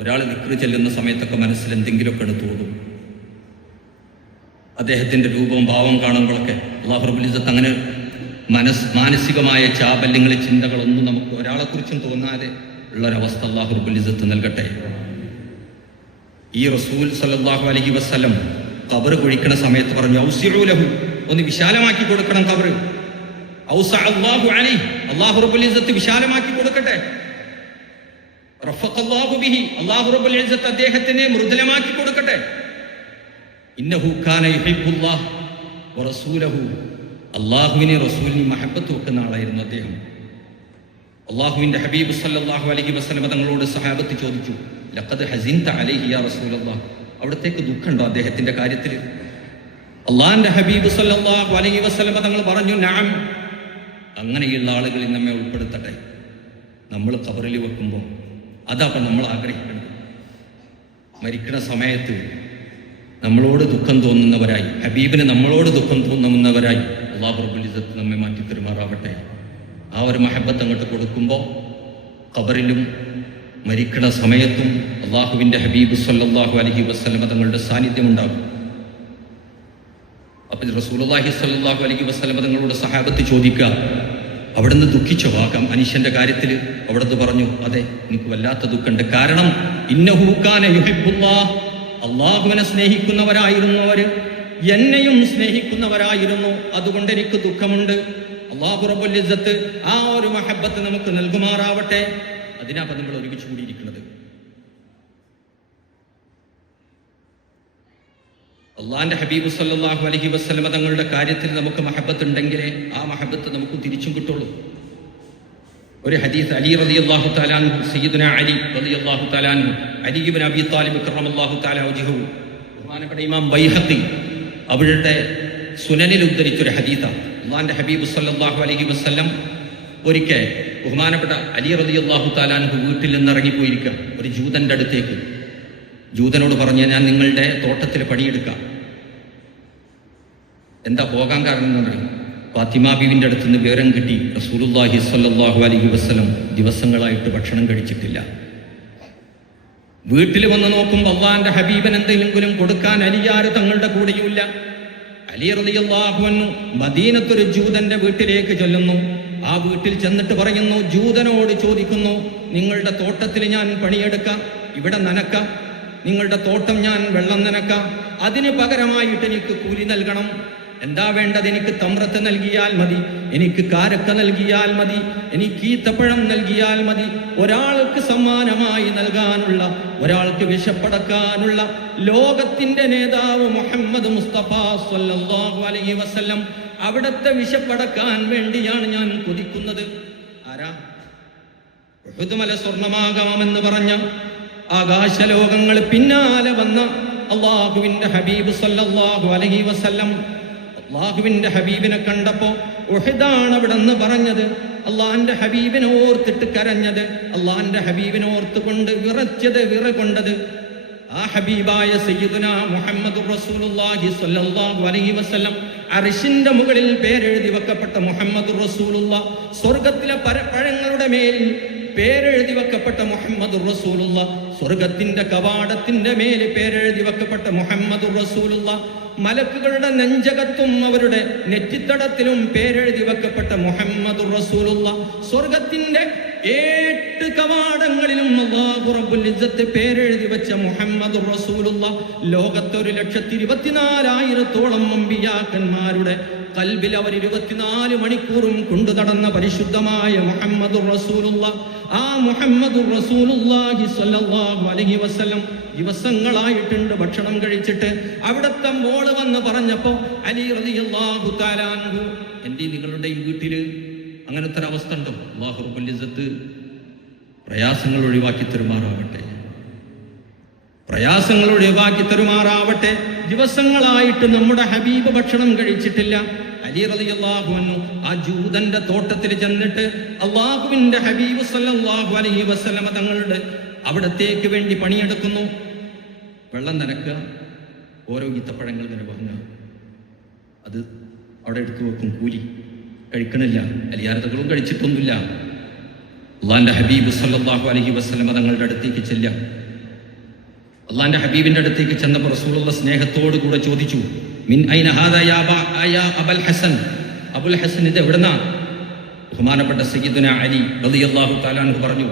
ഒരാൾ ദിക്ർ ചെല്ലുന്ന സമയത്തൊക്കെ മനസ്സിൽ എന്തെങ്കിലുമൊക്കെ തോന്നും. അദ്ദേഹത്തിന്റെ രൂപവും ഭാവവും കാണുമ്പോഴൊക്കെ അല്ലാഹു റബ്ബുൽ ഇസ്സത്ത് അങ്ങനെ മാനസികമായ ചാബല്യങ്ങൾ, ചിന്തകളൊന്നും നമുക്ക് ഒരാളെക്കുറിച്ചും തോന്നാതെ ഉള്ളൊരവസ്ഥ അല്ലാഹു റബ്ബുൽ ഇസ്സത്ത് നൽകട്ടെ. ഈ റസൂൽ സല്ലല്ലാഹു അലൈഹി വസല്ലം ഖബർ കുഴിക്കണ സമയത്ത് പറഞ്ഞു, ഔസിഉ ലഹു, ഒന്ന് വിശാലമാക്കി കൊടുക്കണം ഖബർ. ഔസഅ അല്ലാഹു അലൈഹി, അല്ലാഹു റബ്ബുൽ ഇസ്സത്ത് വിശാലമാക്കി കൊടുക്കട്ടെ. റഫഖല്ലാഹു ബിഹി, അല്ലാഹു റബ്ബുൽ ഇസ്സത്ത് അദ്ദേഹത്തിനെ മൃദുലമാക്കി കൊടുക്കട്ടെ. ഇന്നഹു കാന യുഹിബ്ബുല്ലാഹ് വറസൂലഹു, അല്ലാഹുവിനെ റസൂലിനെ മഹബ്ബത്ത് വെക്കുന്ന ആളായിരുന്നു അദ്ദേഹം. അല്ലാഹുവിന്റെ ഹബീബ് സല്ലല്ലാഹു അലൈഹി വസല്ലം തങ്ങളോട് സഹാബത്ത് ചോദിച്ചു, ലഖദ് ഹസിൻത അലൈഹി യാ റസൂലല്ലാഹ്, അവിടത്തേക്ക് ദുഃഖമുണ്ടോ അദ്ദേഹത്തിന്റെ കാര്യത്തിൽ? അല്ലാഹുവിന്റെ ഹബീബ് സല്ലല്ലാഹു അലൈഹി വസല്ലം തങ്ങൾ പറഞ്ഞു, നഅം. അങ്ങനെയുള്ള ആളുകളിൽ നമ്മെ ഉൾപ്പെടുത്തട്ടെ. നമ്മൾ ഖബറിൽ വെക്കുമ്പോൾ അതാണ് നമ്മൾ ആഗ്രഹിക്കുന്നത്. മരിക്കുന്ന സമയത്ത് നമ്മളോട് ദുഃഖം തോന്നുന്നവരായി, ഹബീബിന് നമ്മളോട് ദുഃഖം തോന്നുന്നവരായി അല്ലാഹു റബ്ബുൽ ഇസ്സത്ത് നമ്മെ മാറ്റി തെരുമാറാവട്ടെ. ആ ഒരു മഹബത്ത് അങ്ങോട്ട് കൊടുക്കുമ്പോൾ ഖബറിലും മരിക്കുന്ന സമയത്തും അല്ലാഹുവിൻ്റെ ഹബീബ് സല്ലല്ലാഹു അലൈഹി വസല്ലം തങ്ങളുടെ സാന്നിധ്യം ഉണ്ടാകും. അപ്പോൾ റസൂലുള്ളാഹി സ്വല്ലല്ലാഹു അലൈഹി വസല്ലം തങ്ങളോട് സഹാബത്ത് ചോദിക്കുക, അവിടുന്ന് ദുഃഖിച്ചോ ആകാം മനുഷ്യന്റെ കാര്യത്തിൽ? അവിടുന്ന് പറഞ്ഞു, അതെ, എനിക്ക് വല്ലാത്ത ദുഃഖമുണ്ട്. കാരണം ഇന്നഹു കാന യുഹിബ്ബുല്ലാഹ്, അല്ലാഹുവിനെ സ്നേഹിക്കുന്നവരായിരുന്നു അവർ, എന്നെയും സ്നേഹിക്കുന്നവരായിരുന്നു. അതുകൊണ്ട് എനിക്ക് ദുഃഖമുണ്ട്. അല്ലാഹു റബ്ബുൽ ഇസ്സത്ത് ആ ഒരു മഹബ്ബത്ത് നമുക്ക് നൽകുമാറാവട്ടെ. അതിനാപ്പം നമ്മൾ ഒരുമിച്ച് കൂടിയിരിക്കുന്നത്. അള്ളാഹിന്റെ ഹബീബ് സല്ലല്ലാഹു അലൈഹി വസല്ലം തങ്ങളുടെ കാര്യത്തിൽ നമുക്ക് മഹബത്ത് ഉണ്ടെങ്കിലേ ആ മഹബത്ത് നമുക്ക് തിരിച്ചും കിട്ടുള്ളൂ. ഒരു ഹദീസ് അലി റളിയല്ലാഹു തആല അൻഹു, സയ്യിദുനാ അലി റളിയല്ലാഹു തആല അൻഹു, അലി ഇബ്നു അബീ താലിബ് കറമല്ലാഹു തആല വജ്ഹഹു, ബഹുമാനപ്പെട്ട ഇമാം ബൈഹഖി അവരുടെ സുനനിൽ ഉദ്ധരിച്ചൊരു ഹദീസാണ്. അള്ളാഹിന്റെ ഹബീബ് സല്ലല്ലാഹു അലൈഹി വസല്ലം ഒരിക്കൽ ബഹുമാനപ്പെട്ട അലി റളിയല്ലാഹു തആല അൻഹു വീട്ടിൽ നിന്ന് ഇറങ്ങിപ്പോയിരിക്കുക ഒരു ജൂതന്റെ അടുത്തേക്ക്. ജൂതനോട് പറഞ്ഞ, ഞാൻ നിങ്ങളുടെ തോട്ടത്തിൽ പണിയെടുക്കാം. എന്താ പോകാൻ കാരണം എന്ന് പറയും, ഫാത്തിമ ബീവിൻ്റെ അടുത്ത് നിന്ന് വിവരം കിട്ടി, റസൂലുള്ളാഹി സ്വല്ലല്ലാഹു അലൈഹി വസല്ലം ദിവസങ്ങളായിട്ട് ഭക്ഷണം കഴിച്ചിട്ടില്ല. വീട്ടിൽ വന്ന് നോക്കുമ്പോൾ അള്ളാഹിന്റെ ഹബീബിന് എന്തെങ്കിലും കൊടുക്കാൻ അലിയാര് തങ്ങളുടെ കൂടെയുമില്ല. അലി റളിയല്ലാഹു അൻഹു മദീനത്തൊരു ജൂതന്റെ വീട്ടിലേക്ക് ചെല്ലുന്നു. ആ വീട്ടിൽ ചെന്നിട്ട് പറയുന്നു, ജൂതനോട് ചോദിക്കുന്നു, നിങ്ങളുടെ തോട്ടത്തിൽ ഞാൻ പണിയെടുക്കാം, ഇവിടെ നനക്കാം, നിങ്ങളുടെ തോട്ടം ഞാൻ വെള്ളം നനക്കാം, അതിന് പകരമായിട്ട് എനിക്ക് കൂലി നൽകണം. എന്താ വേണ്ടത്? എനിക്ക് തമ്രത്ത് നൽകിയാൽ മതി, എനിക്ക് കാരക്ക നൽകിയാൽ മതി, എനിക്ക് ഈത്തപ്പഴം നൽകിയാൽ മതി. ഒരാൾക്ക് സമ്മാനമായി നൽകാനുള്ള, ഒരാൾക്ക് വിശപ്പടക്കാനുള്ള ലോകത്തിന്റെ നേതാവ് മുഹമ്മദ് മുസ്തഫ സ്വല്ലല്ലാഹു അലൈഹി വസല്ലം, അവിടുത്തെ വിശപ്പടക്കാൻ വേണ്ടിയാണ് ഞാൻ കൊതിക്കുന്നത്. ആരാ? ഉഹുദ് മല സ്വർണമാകാമെന്ന് പറഞ്ഞ ആകാശലോകങ്ങൾ പിന്നാലെ വന്ന അള്ളാഹുവിന്റെ ഹബീബ് സല്ലല്ലാഹു അലൈഹി വസല്ലം അള്ളാഹുവിന്റെ ഹബീബിനെ കണ്ടപ്പോ ഉഹദാണ് അവിടെ നിന്ന് പറഞ്ഞത്. അള്ളാഹിന്റെ ഹബീബിനെ ഓർത്തിട്ട് കരഞ്ഞത്, അള്ളാഹിന്റെ ഹബീബിനെ ഓർത്തുകൊണ്ട് വിറച്ചത്, വിറകൊണ്ടത് ആ ഹബീബായ സയ്യിദുനാ മുഹമ്മദുർ റസൂലുള്ളാഹി സ്വല്ലല്ലാഹു അലൈഹി വസല്ലം അർശിന്റെ മുകളിൽ പേരെഴുതി വെക്കപ്പെട്ട മുഹമ്മദുർ റസൂലുള്ളാഹ്, സ്വർഗ്ഗത്തിലെ പഴങ്ങളുടെ മേൽ പേരെഴുതി വെക്കപ്പെട്ട മുഹമ്മദുർ റസൂലുള്ളാഹ്, സ്വർഗ്ഗത്തിന്റെ കവാടത്തിന്റെ മേൽ പേരെഴുതി വെക്കപ്പെട്ട മുഹമ്മദുർ റസൂലുള്ളാഹ്, മലക്കുകളുടെ നെഞ്ചകത്തും അവരുടെ നെറ്റിത്തടത്തിലും പേരെഴുതി വെക്കപ്പെട്ട മുഹമ്മദുർ റസൂലുള്ളാഹ്, സ്വർഗ്ഗത്തിന്റെ 8 കവാടങ്ങളിലും അല്ലാഹു റബ്ബുൽ ഇസ്സത്ത് പേരെഴുതി വെച്ച മുഹമ്മദുർ റസൂലുള്ളാഹ്, ലോകത്ത് 1,24,000-ഓളം അമ്പിയാക്കന്മാരുടെ ഖൽബിൽ അവർ 24 മണിക്കൂറും കൊണ്ടു നടന്ന പരിശുദ്ധമായ മുഹമ്മദുർ റസൂലുള്ളാഹ്, ആ മുഹമ്മദുർ റസൂലുള്ളാഹി സ്വല്ലല്ലാഹു അലൈഹി വസല്ലം ദിവസങ്ങളായിട്ടുണ്ട് ഭക്ഷണം കഴിച്ചിട്ട്. അവിടുത്തെ മോള് വന്ന് പറഞ്ഞപ്പോ അലി റളിയല്ലാഹു തആല അൻഹു, എൻ്റെ നിങ്ങളുടെയും വീട്ടില് അങ്ങനത്തെ ഒരു അവസ്ഥ ഉണ്ടോ? അല്ലാഹു റബ്ബുൽ ഇസ്സത്ത് പ്രയാസങ്ങൾ ഒഴിവാക്കി തരുമാറാവട്ടെ, പ്രയാസങ്ങൾ ഒഴിവാക്കി തരുമാറാവട്ടെ. ദിവസങ്ങളായിട്ട് നമ്മുടെ ഹബീബ് ഭക്ഷണം കഴിച്ചിട്ടില്ല. അലി റളിയല്ലാഹു അൻഹു ആ ജൂതന്റെ തോട്ടത്തിൽ ചെന്നിട്ട് അല്ലാഹുവിന്റെ ഹബീബ് സല്ലല്ലാഹു അലൈഹി വസല്ലമ തങ്ങളുടെ അവിടത്തേക്ക് വേണ്ടി പണിയെടുക്കുന്നു. വെള്ളം നനക്കുക, ഓരോ ഈത്തപ്പഴങ്ങൾ ഇങ്ങനെ വാങ്ങുക, അത് അവിടെ എടുത്തു വെക്കും, കൂലി കഴിക്കണില്ല. അലിയാരതകളും കഴിച്ചിട്ടൊന്നുമില്ല. അള്ളാന്റെ ഹബീബ് സല്ലല്ലാഹു അലൈഹി വസല്ലമ തങ്ങളുടെ അടുത്തേക്ക് ചെല്ലാം. അള്ളാന്റെ ഹബീബിന്റെ അടുത്തേക്ക് ചെന്നപ്പോൾ റസൂലുള്ള സ്നേഹത്തോടു കൂടെ ചോദിച്ചു, മിൻ ഐന ഹാദാ യാ അബൽ ഹസൻ, അബുൽ ഹസൻ ഇത് എവിടുന്നാ? ബഹുമാനപ്പെട്ട സയ്യിദുനാ അലി റളിയല്ലാഹു തആല അൻഹു പറഞ്ഞു,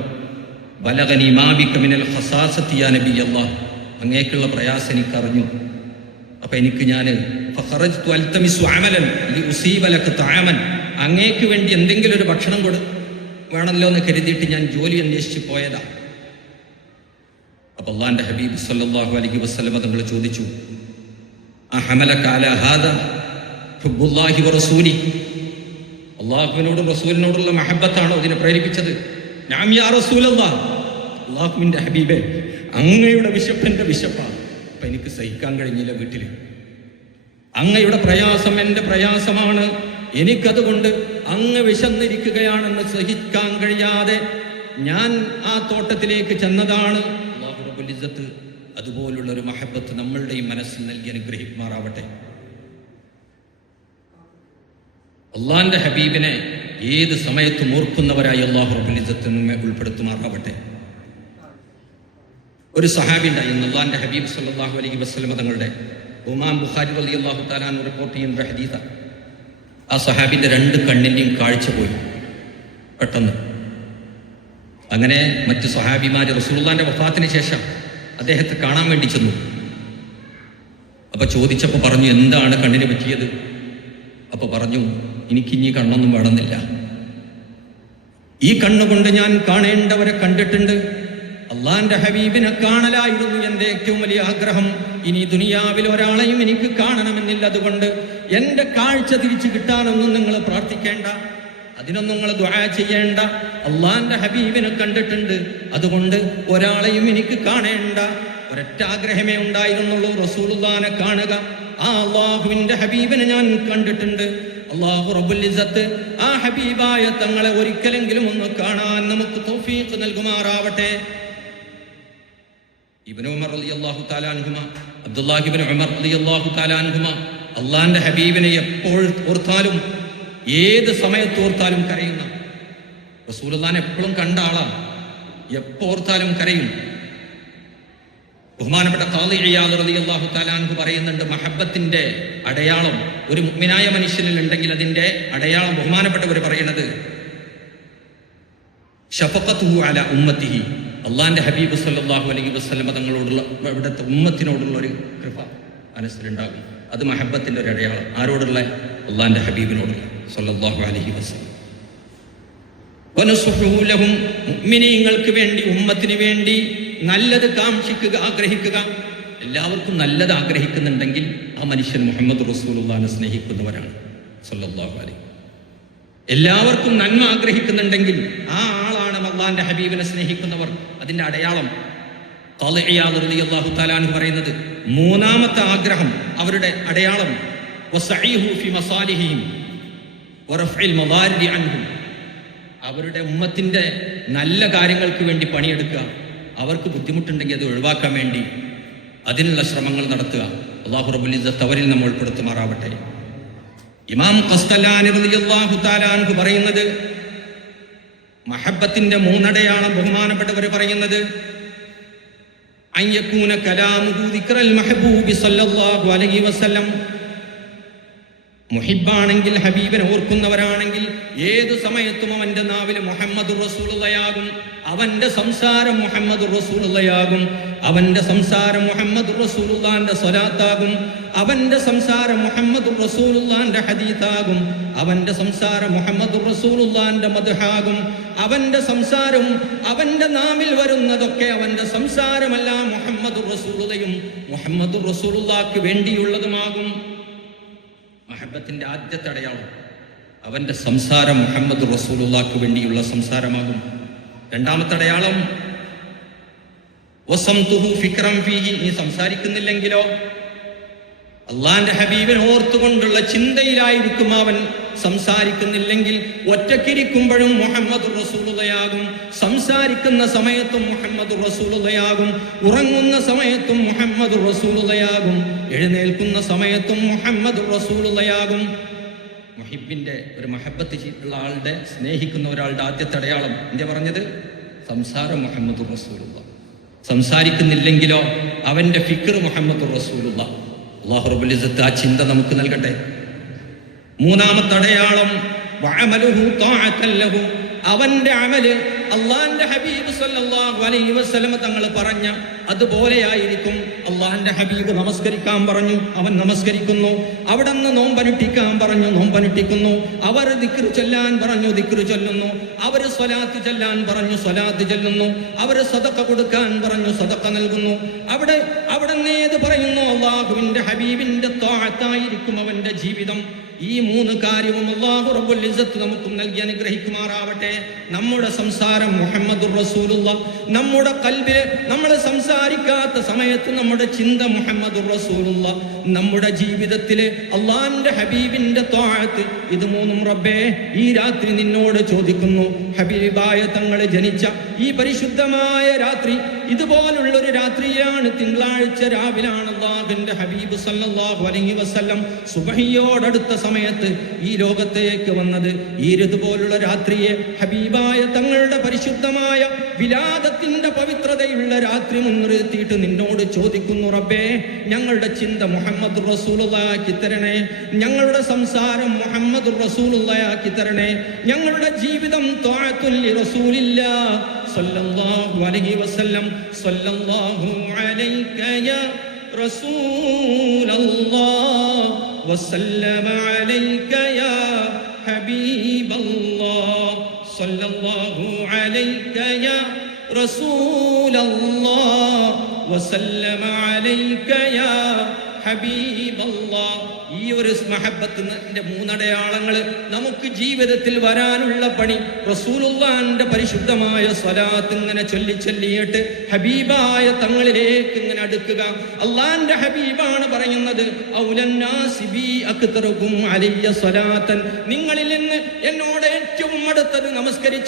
ബലഗനി മാ ബിക മിനൽ ഖസാസത്തി യാ നബിയല്ലാഹ്, അങ്ങേക്കുള്ള പ്രയാസം എനിക്ക് അറിഞ്ഞു. അപ്പൊ എനിക്ക് ഞാൻ ഫഖറജ്തു അൽതമിസു അമലൻ ലിഉസീബ ലക തഅമൻ, അങ്ങേക്ക് വേണ്ടി എന്തെങ്കിലും ഒരു ഭക്ഷണം വേണമല്ലോ എന്ന് കരുതിയിട്ട് ഞാൻ ജോലി അന്വേഷിച്ച് പോയതാ. അപ്പൊ അല്ലാഹുവിന്റെ ഹബീബ് സല്ലല്ലാഹു അലൈഹി വസല്ലം തങ്ങൾ ചോദിച്ചു, അഹമലക അലാ ഹാദാ ഹുബ്ബുല്ലാഹി വറസൂലി, അല്ലാഹുവിനോടും റസൂലിനോടുള്ള മഹബ്ബത്താണോ ഇതിനെ പ്രേരിപ്പിച്ചത്? നഅം യാ റസൂലല്ലാഹ്, അല്ലാഹുവിന്റെ ഹബീബേ അങ്ങയുടെ വിശപ്പ് എൻ്റെ വിശപ്പാണ്. അപ്പൊ എനിക്ക് സഹിക്കാൻ കഴിഞ്ഞില്ല, വീട്ടിൽ അങ്ങയുടെ പ്രയാസം എൻ്റെ പ്രയാസമാണ്, എനിക്കതുകൊണ്ട് അങ്ങ് വിശന്നിരിക്കുകയാണെന്ന് സഹിക്കാൻ കഴിയാതെ ഞാൻ ആ തോട്ടത്തിലേക്ക് ചെന്നതാണ്. അല്ലാഹു റബ്ബുൽ ഇസ്സത്ത് അതുപോലുള്ള ഒരു മഹബത്ത് നമ്മളുടെയും മനസ്സിൽ നൽകി അനുഗ്രഹിക്കുമാറാവട്ടെ. അള്ളാന്റെ ഹബീബിനെ ഏത് സമയത്തും ഓർക്കുന്നവരായി അല്ലാഹു റബ്ബുൽ ഇസ്സത്ത് നമ്മെ ഉൾപ്പെടുത്തുമാറാവട്ടെ. ഒരു സഹാബി ഉണ്ടായിരുന്നു, അള്ളാന്റെ ഹബീബ് സല്ലല്ലാഹു അലൈഹി വസല്ലം തങ്ങളുടെ ഇമാം ബുഖാരി റളിയല്ലാഹു തആല അൻഹു റിപ്പോർട്ട് ചെയ്യുന്ന ഹദീസാ. ആ സഹാബിന്റെ രണ്ട് കണ്ണിന്റെയും കാഴ്ച പോയി പെട്ടെന്ന്. അങ്ങനെ മറ്റു സഹാബിമാര് റസൂലുള്ളാഹിന്റെ വഫാത്തിന് ശേഷം അദ്ദേഹത്തെ കാണാൻ വേണ്ടി ചെന്നു. അപ്പൊ ചോദിച്ചപ്പോ പറഞ്ഞു, എന്താണ് കണ്ണിന് പറ്റിയത്? അപ്പൊ പറഞ്ഞു, എനിക്കിനി കണ്ണൊന്നും വേണമെന്നില്ല, ഈ കണ്ണുകൊണ്ട് ഞാൻ കാണേണ്ടവരെ കണ്ടിട്ടുണ്ട്, അള്ളാന്റെ ഹബീബിനെ കാണലായിരുന്നു എൻ്റെ ഏറ്റവും വലിയ ആഗ്രഹം. ഇനി ദുനിയാവിൽ ഒരാളെയും എനിക്ക് കാണണമെന്നില്ല. അതുകൊണ്ട് എൻ്റെ കാഴ്ച തിരിച്ചു കിട്ടാനൊന്നും നിങ്ങൾ പ്രാർത്ഥിക്കേണ്ട, അതിനൊന്നും നിങ്ങൾ ദുആ ചെയ്യേണ്ട. അള്ളാന്റെ ഹബീബിനെ കണ്ടിട്ടുണ്ട്, അതുകൊണ്ട് ഒരാളെയും എനിക്ക് കാണേണ്ട. ഒരൊറ്റ ആഗ്രഹമേ ഉണ്ടായിരുന്നുള്ളൂ, റസൂലുള്ളാഹിനെ കാണുക. ആ അള്ളാഹുവിന്റെ ഹബീബിനെ ഞാൻ കണ്ടിട്ടുണ്ട്. അല്ലാഹു റബ്ബുൽ ഇസ്സത്ത് ആ ഹബീബായ തങ്ങളെ ഒരിക്കലെങ്കിലും ഒന്ന് കാണാൻ നമുക്ക് തൗഫീഖ് നൽകുമാറാവട്ടെ. ഇബ്നു ഉമർ റളിയല്ലാഹു തആല അൻഹുമ, അബ്ദുല്ലാഹി ഇബ്നു ഉമർ റളിയല്ലാഹു തആല അൻഹുമ അള്ളാന്റെ ഹബീബിനെ എപ്പോൾ ഓർത്താലും ഏത് സമയത്ത് ഓർത്താലും കരയുന്ന, റസൂലുള്ളാഹിനെ എപ്പോഴും കണ്ട ആളാണ്, എപ്പോൾ ഓർത്താലും കരയും. ബഹുമാനപ്പെട്ട ഖാദി ഇയാദ് റളിയല്ലാഹു തആല അൻഹു പറയുന്നുണ്ട്, മഹബ്ബത്തിന്റെ അടയാളം ഒരു മുഅ്മിനായ മനുഷ്യനിൽ ഉണ്ടെങ്കിൽ അതിന്റെ അടയാളം ബഹുമാനപ്പെട്ടവർ പറയുന്നത് ശഫഖത്തുഹു അലാ ഉമ്മത്തിഹി, അള്ളാന്റെ ഹബീബ് സല്ലല്ലാഹു അലൈഹി വസല്ലം തങ്ങളോടുള്ള ഇവിടുത്തെ ഉമ്മത്തിനോടുള്ള ഒരു കൃപ മനസ്സിലുണ്ടാകും. അത് മഹബ്ബത്തിന്റെ ഒരു അടയാളം. ആരോടുള്ള? അള്ളാന്റെ ഹബീബിനോടുള്ള സല്ലല്ലാഹു അലൈഹി വസല്ലം. വനസുഹു ലഹും, മുഅ്മിനീങ്ങൾക്ക് വേണ്ടി ഉമ്മത്തിന് വേണ്ടി നല്ലത് കാംക്ഷിക്കുക, ആഗ്രഹിക്കുക. എല്ലാവർക്കും നല്ലത് ആഗ്രഹിക്കുന്നുണ്ടെങ്കിൽ ആ മനുഷ്യൻ മുഹമ്മദ് റസൂലുള്ളാഹിനെ സ്നേഹിക്കുന്നവരാണ് സല്ലല്ലാഹു അലൈഹി. എല്ലാവർക്കും നന്മ ആഗ്രഹിക്കുന്നുണ്ടെങ്കിൽ ആ ആളാണ് അള്ളാന്റെ ഹബീബിനെ സ്നേഹിക്കുന്നവർ. അതിന്റെ അടയാളം ഖാദി ഇയാദ് റളിയല്ലാഹു തആല അൻഹു പറയുന്നത്, മൂന്നാമത്തെ ആഗ്രഹം അവരുടെ അടയാളം വസഈഹു ഫി മസാലിഹിഹിം വറഫ്ഇൽ മദാരിദി അൻഹും, അവരുടെ ഉമ്മത്തിന്റെ നല്ല കാര്യങ്ങൾക്ക് വേണ്ടി പണിയെടുക്കുക, അവർക്ക് ബുദ്ധിമുട്ടുണ്ടെങ്കിൽ അത് ഒഴിവാക്കാൻ വേണ്ടി അതിനുള്ള ശ്രമങ്ങൾ നടത്തുക. അല്ലാഹു റബ്ബുൽ ഇസ്സത്ത് അവരിൽ നമ്മൾ ഉൾപ്പെടുത്തുമാറാവട്ടെ. ഇമാം ഖസ്തലാനി റളിയല്ലാഹു തആല അൻഹു പറയുന്നത്, മഹബ്ബത്തിന്റെ മൂന്നടയാളം ബഹുമാനപ്പെട്ടവർ പറയുന്നത്, അയ്യകൂന കലാമുഹു ദിക്റൽ മഹബൂബി സല്ലല്ലാഹു അലൈഹി വസല്ലം, മുഹിബാണെങ്കിൽ, ഹബീബിനെ ഓർക്കുന്നവരാണെങ്കിൽ ഏതു സമയത്തും അവന്റെ നാവിൽ മുഹമ്മദുർ റസൂലുള്ളയാകും, അവന്റെ സംസാരം മുഹമ്മദുർ റസൂലുള്ളയാകും, അവന്റെ സംസാരം മുഹമ്മദുർ റസൂലുള്ളാന്റെ സ്വലാത്താകും, അവന്റെ സംസാരം മുഹമ്മദുർ റസൂലുള്ളാന്റെ ഹദീത്താകും, അവന്റെ സംസാരം മുഹമ്മദുർ റസൂലുള്ളാന്റെ മദ്ഹാകും, അവന്റെ സംസാരവും അവന്റെ നാവിൽ വരുന്നതൊക്കെ അവന്റെ സംസാരമല്ല, മുഹമ്മദുർ റസൂലുള്ളയും മുഹമ്മദുർ റസൂലുള്ളാക്ക് വേണ്ടിയുള്ളതുമാകും. മഹബത്തിന്റെ ആദ്യത്തെ അടയാളം അവന്റെ സംസാരം മുഹമ്മദ് റസൂലുള്ളാഹ്ക്ക് വേണ്ടിയുള്ള സംസാരമാകും. രണ്ടാമത്തെ അടയാളം വസംതുഹു ഫിക്റൻ ഫീഹി, നീ സംസാരിക്കുന്നില്ലെങ്കിലോ അള്ളാന്റെ ഹബീബിനെ ഓർത്തുകൊണ്ടുള്ള ചിന്തയിലായിരിക്കും അവൻ. സംസാരിക്കുന്നില്ലെങ്കിൽ ഒറ്റക്കിരിക്കുമ്പോഴും മുഹമ്മദ് റസൂലുള്ളയാകും, സംസാരിക്കുന്ന സമയത്തും മുഹമ്മദ് റസൂലുള്ളയാകും, ഉറങ്ങുന്ന സമയത്തും മുഹമ്മദ് റസൂലുള്ളയാകും, എഴുന്നേൽക്കുന്ന സമയത്തും മുഹമ്മദ് റസൂലുള്ളയാകും. മുഹിബിന്റെ ഒരു മഹബത്ത് ഉള്ള ആളുടെ, സ്നേഹിക്കുന്ന ഒരാളുടെ ആദ്യത്തെ അടയാളം എന്താ പറഞ്ഞത്? സംസാരം മുഹമ്മദ് റസൂലുള്ള. സംസാരിക്കുന്നില്ലെങ്കിലോ അവന്റെ ഫിക്ർ മുഹമ്മദ് റസൂലുള്ള. അല്ലാഹു റബ്ബുൽ ഇസ്സത്ത് ആ ചിന്ത നമുക്ക് നൽകട്ടെ. മൂന്നാമത്തെ അടയാളം വഅമലുഹു ത്വാഅത്തൻ ലഹു, അവന്റെ അമല് അള്ളാന്റെ ഹബീബ് സല്ലല്ലാഹു അലൈഹി വസല്ലം തങ്ങൾ പറഞ്ഞ അതുപോലെയായിരിക്കും. അള്ളാന്റെ ഹബീബ് നമസ്കരിക്കാൻ പറഞ്ഞു, അവൻ നമസ്കരിക്കുന്നു. അവിടുന്ന് നോമ്പനുഷ്ഠിക്കാൻ പറഞ്ഞു, നോമ്പനുഷ്ഠിക്കുന്നു. അവർ ദിക്ർ ചൊല്ലാൻ പറഞ്ഞു, ദിക്ർ ചൊല്ലുന്നു. അവർ സ്വലാത്ത് ചൊല്ലാൻ പറഞ്ഞു, സ്വലാത്ത് ചൊല്ലുന്നു. അവർ സദഖ കൊടുക്കാൻ പറഞ്ഞു, സദഖ നൽകുന്നു. അവിടെ ഏത് പറയുന്നു? അള്ളാഹുവിന്റെ ഹബീബിന്റെ ത്വാഅത്തായിരിക്കും അവന്റെ ജീവിതം. ഈ മൂന്ന് കാര്യവും അല്ലാഹു റബ്ബുൽ ഇസ്സത്ത് നമുക്ക് നൽകി അനുഗ്രഹിക്കുമാറാവട്ടെ. നമ്മുടെ സംസാരം മുഹമ്മദുർ റസൂലുള്ളാഹ്, നമ്മുടെ ഖൽബിൽ നമ്മൾ സംസാരിക്കാത്ത സമയത്ത് നമ്മുടെ ചിന്ത മുഹമ്മദുർ റസൂലുള്ളാഹ്, നമ്മുടെ ജീവിതത്തിലെ അള്ളാന്റെ ഹബീബിന്റെ ത്വാഅത്ത്, ഇത് മൂന്നും റബ്ബേ ഈ രാത്രി നിന്നോട് ചോദിക്കുന്നു. ഹബീബായ തങ്ങളെ ജനിച്ച ഈ പരിശുദ്ധമായ രാത്രി ഇതുപോലുള്ളൊരു രാത്രിയാണ്, തിങ്കളാഴ്ച രാവിലാണ് അല്ലാഹുവിന്റെ ഹബീബ് സല്ലല്ലാഹു അലൈഹി വസല്ലം സുബ്ഹിയോടടുത്ത സമയത്ത് ഈ ലോകത്തേക്ക് വന്നത്. ഈ ഇതുപോലുള്ള രാത്രിയെ ഹബീബായ തങ്ങളുടെ പരിശുദ്ധമായ വിലാദത്തിന്റെ പവിത്രതയുള്ള രാത്രി മുൻനിർത്തിയിട്ട് നിന്നോട് ചോദിക്കുന്നു റബ്ബേ, ഞങ്ങളുടെ ചിന്ത മുഹമ്മദ് റസൂലുള്ളാഹി തരണേ, ഞങ്ങളുടെ സംസാരം മുഹമ്മദ് റസൂലുള്ളാഹി തരണേ, ഞങ്ങളുടെ ജീവിതം ത്വാഅത്തുൽ റസൂലില്ലാഹ് സല്ലല്ലാഹു അലൈഹി വസല്ലം. സല്ലല്ലാഹു അലൈക യാ റസൂലല്ലാഹ് വസല്ലമ അലൈക യാ ഹബീബല്ലാഹ്. സല്ലല്ലാഹു അലൈക യാ റസൂലല്ലാഹ് വസല്ലമ അലൈക യാ ഹബീബല്ലാഹ്. ഈ ഒരു മഹബത്തിന്റെ മൂന്നടയാളങ്ങൾ നമുക്ക് ജീവിതത്തിൽ വരാനുള്ള പണി റസൂലുള്ളാഹിന്റെ പരിശുദ്ധമായ സ്വലാത്ത് ഇങ്ങനെ ചൊല്ലിയിട്ട് ഹബീബായ തങ്ങളിലേക്ക് ഇങ്ങനെ അടുക്കുക. അള്ളാന്റെ ഹബീബാണ് പറയുന്നത്, ഔലന്നാസി ബി അക്തറുകും അലയ്യ സ്വലാത്തൻ, നിങ്ങളിൽ നിന്ന് എന്നോട് ഏറ്റവും അടുത്തത്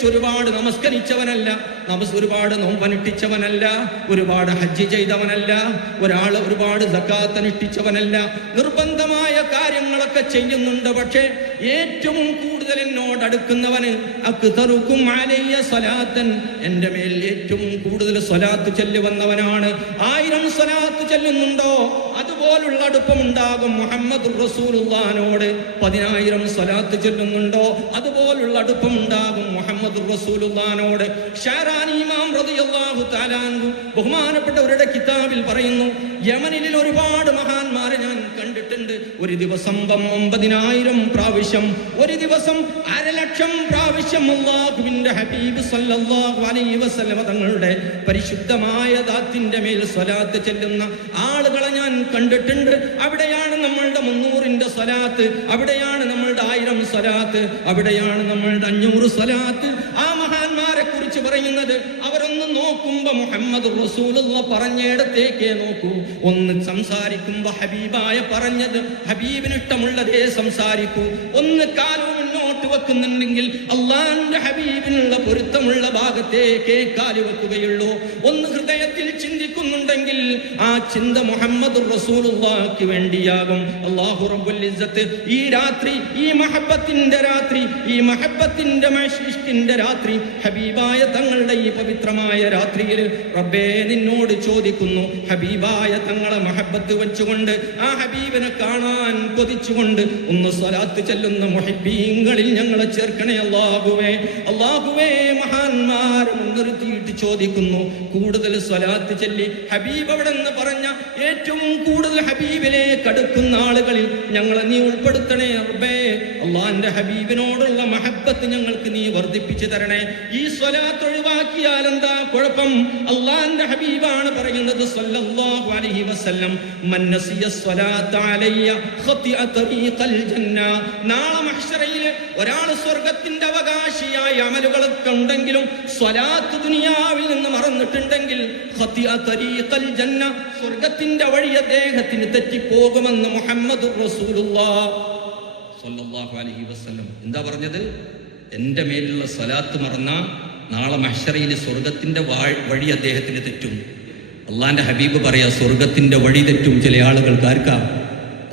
ഒരുപാട് നമസ്കരിച്ചവനല്ല, ഒരുപാട് നോമ്പനുഷ്ഠിച്ചവനല്ല, ഒരുപാട് ഹജ്ജ് ചെയ്തവനല്ല, ഒരുപാട് സകാത്ത് അനുഷ്ഠിച്ചവനല്ല, നിർബന്ധമായ കാര്യങ്ങളൊക്കെ ചെയ്യുന്നുണ്ട്. പക്ഷേ ഏറ്റവും കൂടുതൽ എന്നോട് അടുക്കുന്നവന് അക്തറുകും അലയ്യ സ്വലാത്തൻ, എൻ്റെ മേൽ ഏറ്റവും കൂടുതൽ സ്വലാത്ത് ചൊല്ലുവന്നവനാണ്. 1000 സ്വലാത്ത് ചൊല്ലുന്നുണ്ടോ അതുപോലുള്ള അടുപ്പമുണ്ടാകും മുഹമ്മദ് റസൂലുള്ളാഹിനോട്. 10000 സ്വലാത്ത് ചൊല്ലുന്നുണ്ടോ അതുപോലുള്ള അടുപ്പമുണ്ടാകും മുഹമ്മദ് റസൂലുള്ളാഹിനോട്. ഷാറാനി ഇമാം റളിയല്ലാഹു തആല അൻഹു ബഹുമാനപ്പെട്ടവരുടെ കിതാബിൽ പറയുന്നു, യമനിൽ ഒരുപാട് മഹാന്മാരെ ഞാൻ കണ്ടിട്ടുണ്ട്. ഒരു ദിവസം 90000 പ്രാവശ്യം, ഒരു ദിവസം 1,00,000 പ്രാവശ്യം അല്ലാഹുവിന്റെ ഹബീബ് സല്ലല്ലാഹു അലൈഹി വസല്ലം തങ്ങളുടെ പരിശുദ്ധമായ ദാത്തിന്റെ മേൽ സ്വലാത്ത് ചെല്ലുന്ന ആളുകളെ ഞാൻ കണ്ടിട്ടുണ്ട്. അവിടെയാണ് നമ്മളുടെ 300ന്റെ സ്വലാത്ത്, അവിടെയാണ് നമ്മളുടെ 1000 സ്വലാത്ത്, അവിടെയാണ് നമ്മളുടെ 500 സ്വലാത്ത്. ആ മഹാന്മാരെ കുറിച്ച് പറയുന്നത്, അവരൊന്ന് നോക്കുമ്പോ മുഹമ്മദ് റസൂലുള്ളാഹി പറഞ്ഞിടത്തേക്കേ നോക്കൂ. ഒന്ന് സംസാരിക്കുമ്പോ ഹബീബായ പറഞ്ഞത്, ഹബീബിന് ഇഷ്ടമുള്ളതേ സംസാരിക്കൂ. ഒന്ന് കാലു മുന്നോട്ട് വെക്കുന്നുണ്ടെങ്കിൽ അള്ളാന്റെ ഹബീബിനുള്ള പൊരുത്തമുള്ള ഭാഗത്തേക്കേ കാല് വെക്കുകയുള്ളൂ. ഒന്ന് ഹൃദയത്തിൽ ചിന്തിക്കുന്നുണ്ടെങ്കിൽ ആ ചിന്ത മുഹമ്മദ് റസൂലുള്ളാഹിക്ക് വേണ്ടിയാകും. അല്ലാഹു റബ്ബുൽ ഇസ്സത്ത് ഈ രാത്രി, ഈ മഹബ്ബത്തിന്റെ രാത്രി, ഈ മഹബ്ബത്തിന്റെ ഇഷ്കിന്റെ രാത്രി, ഹബീബായ തങ്ങളുടെ ഈ പവിത്രമായ രാത്രിയിൽ റബ്ബേ നിന്നോട് ചോദിക്കുന്നു, ഹബീബായ തങ്ങളെ മഹബ്ബത്ത് വെച്ചുകൊണ്ട് ആ ഹബീബിനെ കാണാൻ കൊതിച്ചുകൊണ്ട് ഒന്ന് സ്വലാത്ത് ചെല്ലുന്ന മുഹിബ്ബീങ്ങളിൽ ഞങ്ങളെ ചേർക്കണേ അല്ലാഹുവേ. അല്ലാഹുവേ, മഹാന്മാരെ മുൻനിർത്തിയിട്ട് ചോദിക്കുന്നു, കൂടുതൽ സ്വലാത്ത് ചൊല്ലി ഹബീബ് അവിടെ നിന്ന് പറഞ്ഞ ഏറ്റവും കൂടുതൽ ഹബീബിലേക്ക് അടുക്കുന്ന ആളുകളിൽ ഞങ്ങളെ നീ ഉൾപ്പെടുത്തണേ റബ്ബേ. അള്ളാന്റെ ഹബീബിനോടുള്ള മഹബ്ബത്ത് ഞങ്ങൾക്ക് നീ വർദ്ധിപ്പിച്ചു തരണേ. ഈ സ്വലാത്ത് ഒഴിവാക്കിയാൽ എന്താ കുഴപ്പം? അള്ളാന്റെ ഹബീബാണ് പറയുന്നത് സല്ലല്ലാഹു അലൈഹി വസല്ലം, മൻ നസിയ സ്വലാത്ത അലയ്യ ഖതിഅ തരീഖൽ ജന്ന. നാളെ മഹ്ശറയിൽ ഒരാൾ സ്വർഗ്ഗത്തിന്റെ അവകാശിയായ അമലുകളൊക്കെ ഉണ്ടെങ്കിലും സ്വലാത്ത് ദുനിയാവിൽ നിന്ന് മറന്നിട്ടുണ്ടെങ്കിൽ ഖതിഅ തരീഖൽ ജന്ന, സ്വർഗ്ഗത്തിന്റെ വഴി അദ്ദേഹത്തിന് തെറ്റിപ്പോകുമെന്ന് മുഹമ്മദ് റസൂലുള്ളാഹി സ്വല്ലല്ലാഹു അലൈഹി വസല്ലം എന്താ പറഞ്ഞത്? എൻ്റെ മേലുള്ള സ്വലാത്ത് മറന്ന നാളെ മഹ്ശറയിൽ സ്വർഗത്തിന്റെ വഴി അദ്ദേഹത്തിന് തെറ്റും. അള്ളാന്റെ ഹബീബ് പറയാ, സ്വർഗത്തിന്റെ വഴി തെറ്റും ചില ആളുകൾക്ക്. ആർക്കാ?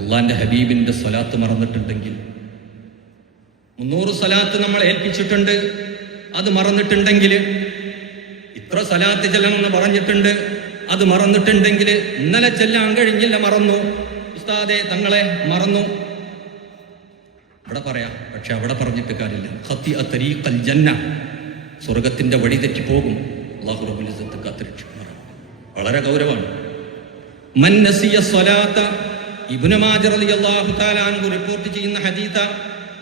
അള്ളാന്റെ ഹബീബിന്റെ സ്വലാത്ത് മറന്നിട്ടുണ്ടെങ്കിൽ. 300 സ്വലാത്ത് നമ്മൾ ഏൽപ്പിച്ചിട്ടുണ്ട്, അത് മറന്നിട്ടുണ്ടെങ്കിൽ, ഇത്ര സ്വലാത്ത് ചെല്ലണമെന്ന് പറഞ്ഞിട്ടുണ്ട്, അത് മറന്നിട്ടുണ്ടെങ്കിൽ, ഇന്നലെ ചെല്ലാൻ കഴിഞ്ഞില്ല, മറന്നു, ഉസ്താദേ തങ്ങളെ മറന്നു, അവിടെ പറയാം. പക്ഷെ അവിടെ പറഞ്ഞിട്ട് കാര്യമില്ല. ഖതിഅ തരീഖൽ ജന്ന, സ്വർഗത്തിന്റെ വഴി തെറ്റിപ്പോകും. അല്ലാഹു റബ്ബുൽ ഇസ്സത്ത് കാത്തുരക്ഷിക്കും. വളരെ ഗൗരവമാണ്. മൻ നസിയ സ്വലാത്ത, ഇബ്നു മാജ റളിയല്ലാഹു തആല അൻഹു റിപ്പോർട്ട് ചെയ്യുന്ന ഹദീസ,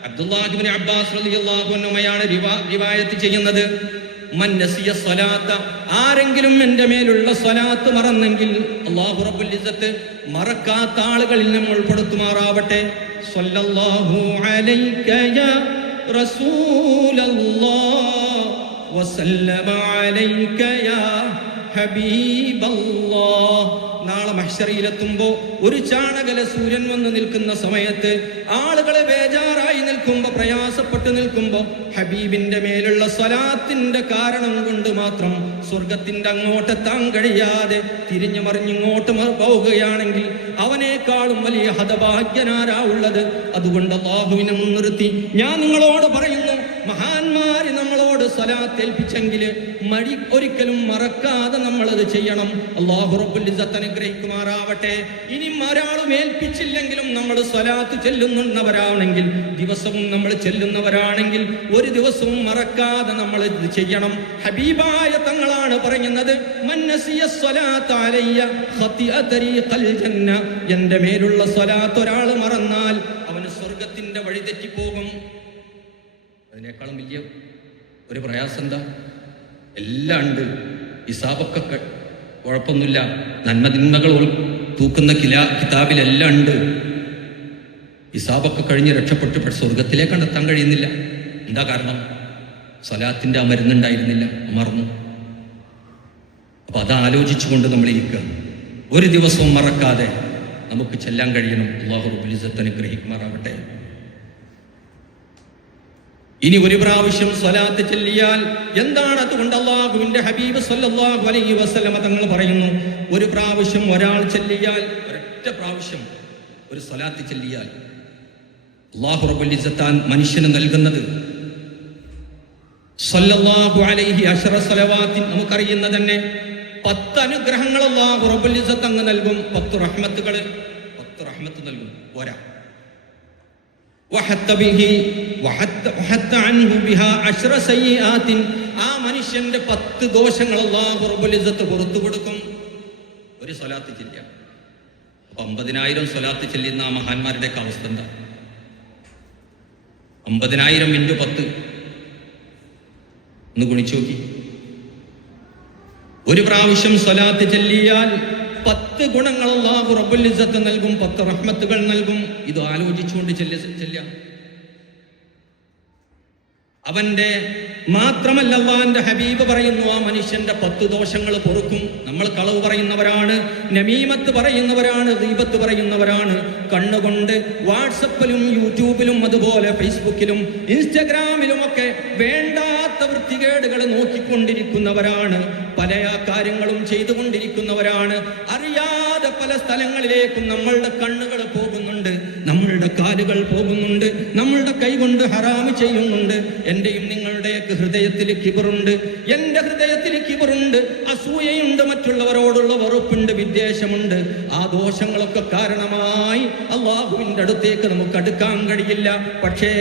അബ്ദുല്ലാഹ് ഇബ്നു അബ്ബാസ് റളിയല്ലാഹു അൻഹുമയാണ് റിവായത്ത് ചെയ്യുന്നത്. മൻ നസിയ സ്വലാത്ത, ആരെങ്കിലും എൻ്റെ മേലുള്ള സ്വലാത്ത് മറന്നെങ്കിൽ അല്ലാഹു റബ്ബുൽ ഇസ്സത്ത് മറക്കാത്ത ആളുകളിൽ നമ്മൾ ഉൾപ്പെടുത്തുമാറാവട്ടെ. സ്വല്ലല്ലാഹു അലൈക യാ റസൂലല്ലാഹ് വസല്ലമ അലൈക യാ ഹബീബല്ലാഹ്. നാളെ മഹ്ശറയിലെത്തുമ്പോ ഒരു ചാണകല സൂര്യൻ വന്ന് നിൽക്കുന്ന സമയത്ത് ആളുകളെ ബേജാറായി നിൽക്കുമ്പോ, പ്രയാസപ്പെട്ട് നിൽക്കുമ്പോ ഹബീബിന്റെ മേലുള്ള സ്വലാത്തിന്റെ കാരണം കൊണ്ട് മാത്രം സ്വർഗത്തിന്റെ അങ്ങോട്ടെത്താൻ കഴിയാതെ തിരിഞ്ഞു മറിഞ്ഞിങ്ങോട്ട് പോവുകയാണെങ്കിൽ അവനേക്കാളും വലിയ ഹതഭാഗ്യനാരാ ഉള്ളത്? അതുകൊണ്ട് അല്ലാഹുവിനെ മുൻനിർത്തി ഞാൻ നിങ്ങളോട് പറയുന്നു, മഹാന്മാര് നമ്മളോട് സ്വലാത്ത് ഏൽപ്പിച്ചെങ്കിൽ മടി ഒരിക്കലും മറക്കാതെ നമ്മളത് ചെയ്യണം. അല്ലാഹു റബ്ബുൽ ഇസ്സത്ത് അനുഗ്രഹിക്കുമാറാവട്ടെ. ഇനി ഒരാളും ഏൽപ്പിച്ചില്ലെങ്കിലും നമ്മൾ സ്വലാത്ത് ചെല്ലുന്നവരാണെങ്കിൽ, ദിവസവും നമ്മൾ ചെല്ലുന്നവരാണെങ്കിൽ ഒരു ദിവസവും മറക്കാതെ നമ്മൾ ഇത് ചെയ്യണം. ഹബീബായ തങ്ങളാണ് പറയുന്നത്, മൻ നസിയ സ്വലാത്ത അലയ്യ ഖതിഅ തരീഖൽ ജന്ന, എൻ്റെ മേലുള്ള സ്വലാത്ത് ഒരാൾ മറന്നാൽ അവന് സ്വർഗത്തിന്റെ വഴി തെറ്റിപ്പോകും. അതിനേക്കാളും വലിയ ഒരു പ്രയാസം എന്താ? എല്ലാം ഉണ്ട്, ഹിസാബൊക്കെ കുഴപ്പമൊന്നുമില്ല, നന്മതിന്മകൾ തൂക്കുന്ന കിതാബിലെല്ലാം ഉണ്ട്. ഹിസാബൊക്കെ കഴിഞ്ഞ് രക്ഷപ്പെട്ട് സ്വർഗത്തിലേക്ക് കണ്ടെത്താൻ കഴിയുന്നില്ല. എന്താ കാരണം? സ്വലാത്തിന്റെ ആ മരുന്നുണ്ടായിരുന്നില്ല, മറന്നു. അപ്പൊ അത് ആലോചിച്ചുകൊണ്ട് നമ്മൾ ഇരിക്കുക. ഒരു ദിവസവും മറക്കാതെ നമുക്ക് ചെല്ലാൻ കഴിയണം. അല്ലാഹു റബ്ബുൽ ഇസ്സത്ത് അനുഗ്രഹിക്കുമാറാവട്ടെ. ഇനി ഒരു പ്രാവശ്യം സ്വലാത്ത് ചൊല്ലിയാൽ എന്താണ്? അതുകൊണ്ട് അല്ലാഹുവിന്റെ ഹബീബ് സല്ലല്ലാഹു അലൈഹി വസല്ലം തങ്ങൾ പറയുന്നു, ഒരു പ്രാവശ്യം ഒരാൾ ചൊല്ലിയാൽ, ഒരൊറ്റ പ്രാവശ്യം ഒരു സ്വലാത്ത് ചൊല്ലിയാൽ അല്ലാഹു റബ്ബുൽ ഇസ്സത്ത് മനുഷ്യന് നൽകുന്നത് സല്ലല്ലാഹു അലൈഹി അശ്റ സ്വലവാത്തിൻ, നമുക്കറിയുന്ന തന്നെ 10 അനുഗ്രഹങ്ങൾ അല്ലാഹു റബ്ബുൽ ഇസ്സത്ത് അങ്ങ് നൽകും. 10 റഹ്മത്തുകൾ, 10 റഹ്മത്ത് നൽകും. പോരാ, ആ മനുഷ്യന്റെ 10 ദോഷങ്ങൾ അല്ലാഹു റബ്ബുൽ ഇസ്സത്ത് പുറത്തു കൊടുക്കും. ഒരു സ്വലാത്ത് ചൊല്ലിയ 50,000 സ്വലാത്ത് ചൊല്ലുന്ന ആ മഹാന്മാരുടെ അവസ്ഥ എന്താ? 50,000 × 10 ഒന്ന് ഗുണിച്ചു നോക്കി. ഒരു പ്രാവശ്യം സ്വലാത്ത് ചൊല്ലിയാൽ 10 ഗുണങ്ങൾ അല്ലാഹു റബ്ബുൽ ഇസ്സത്ത് നൽകും, 10 റഹ്മത്തുകൾ നൽകും. ഇത് ആലോചിച്ചുകൊണ്ട് ചെല്ലാം. അവന്റെ മാത്രമല്ല അല്ലാഹുവിന്റെ ഹബീബ് പറയുന്നു, ആ മനുഷ്യന്റെ 10 ദോഷങ്ങൾ പൊറുക്കും. നമ്മൾ കളവ് പറയുന്നവരാണ്, നമീമത്ത് പറയുന്നവരാണ്, ഗീബത്ത് പറയുന്നവരാണ്, കണ്ണുകൊണ്ട് വാട്സപ്പിലും യൂട്യൂബിലും അതുപോലെ ഫേസ്ബുക്കിലും ഇൻസ്റ്റഗ്രാമിലും ഒക്കെ വേണ്ടാത്ത വൃത്തികേടുകൾ നോക്കിക്കൊണ്ടിരിക്കുന്നവരാണ്, പല കാര്യങ്ങളും ചെയ്തുകൊണ്ടിരിക്കുന്നവരാണ്. അറിയാതെ പല സ്ഥലങ്ങളിലേക്കും നമ്മളുടെ കണ്ണുകൾ പോകുന്നുണ്ട്, നമ്മളുടെ കാലുകൾ പോകുന്നുണ്ട്, നമ്മളുടെ കൈകൊണ്ട് ഹറാമ് ചെയ്യുന്നുണ്ട്. എന്റെയും നിങ്ങളുടെയൊക്കെ ഹൃദയത്തിൽ കിബറുണ്ട്, എന്റെ ഹൃദയത്തിൽ കിബറുണ്ട്, അസൂയയുണ്ട്, മറ്റുള്ളവരോടുള്ള വെറുപ്പുണ്ട്, വിദ്വേഷമുണ്ട്. ആ ദോഷങ്ങളൊക്കെ കാരണമായി അള്ളാഹുവിന്റെ അടുത്തേക്ക് നമുക്ക് അടുക്കാൻ കഴിയില്ല. പക്ഷേ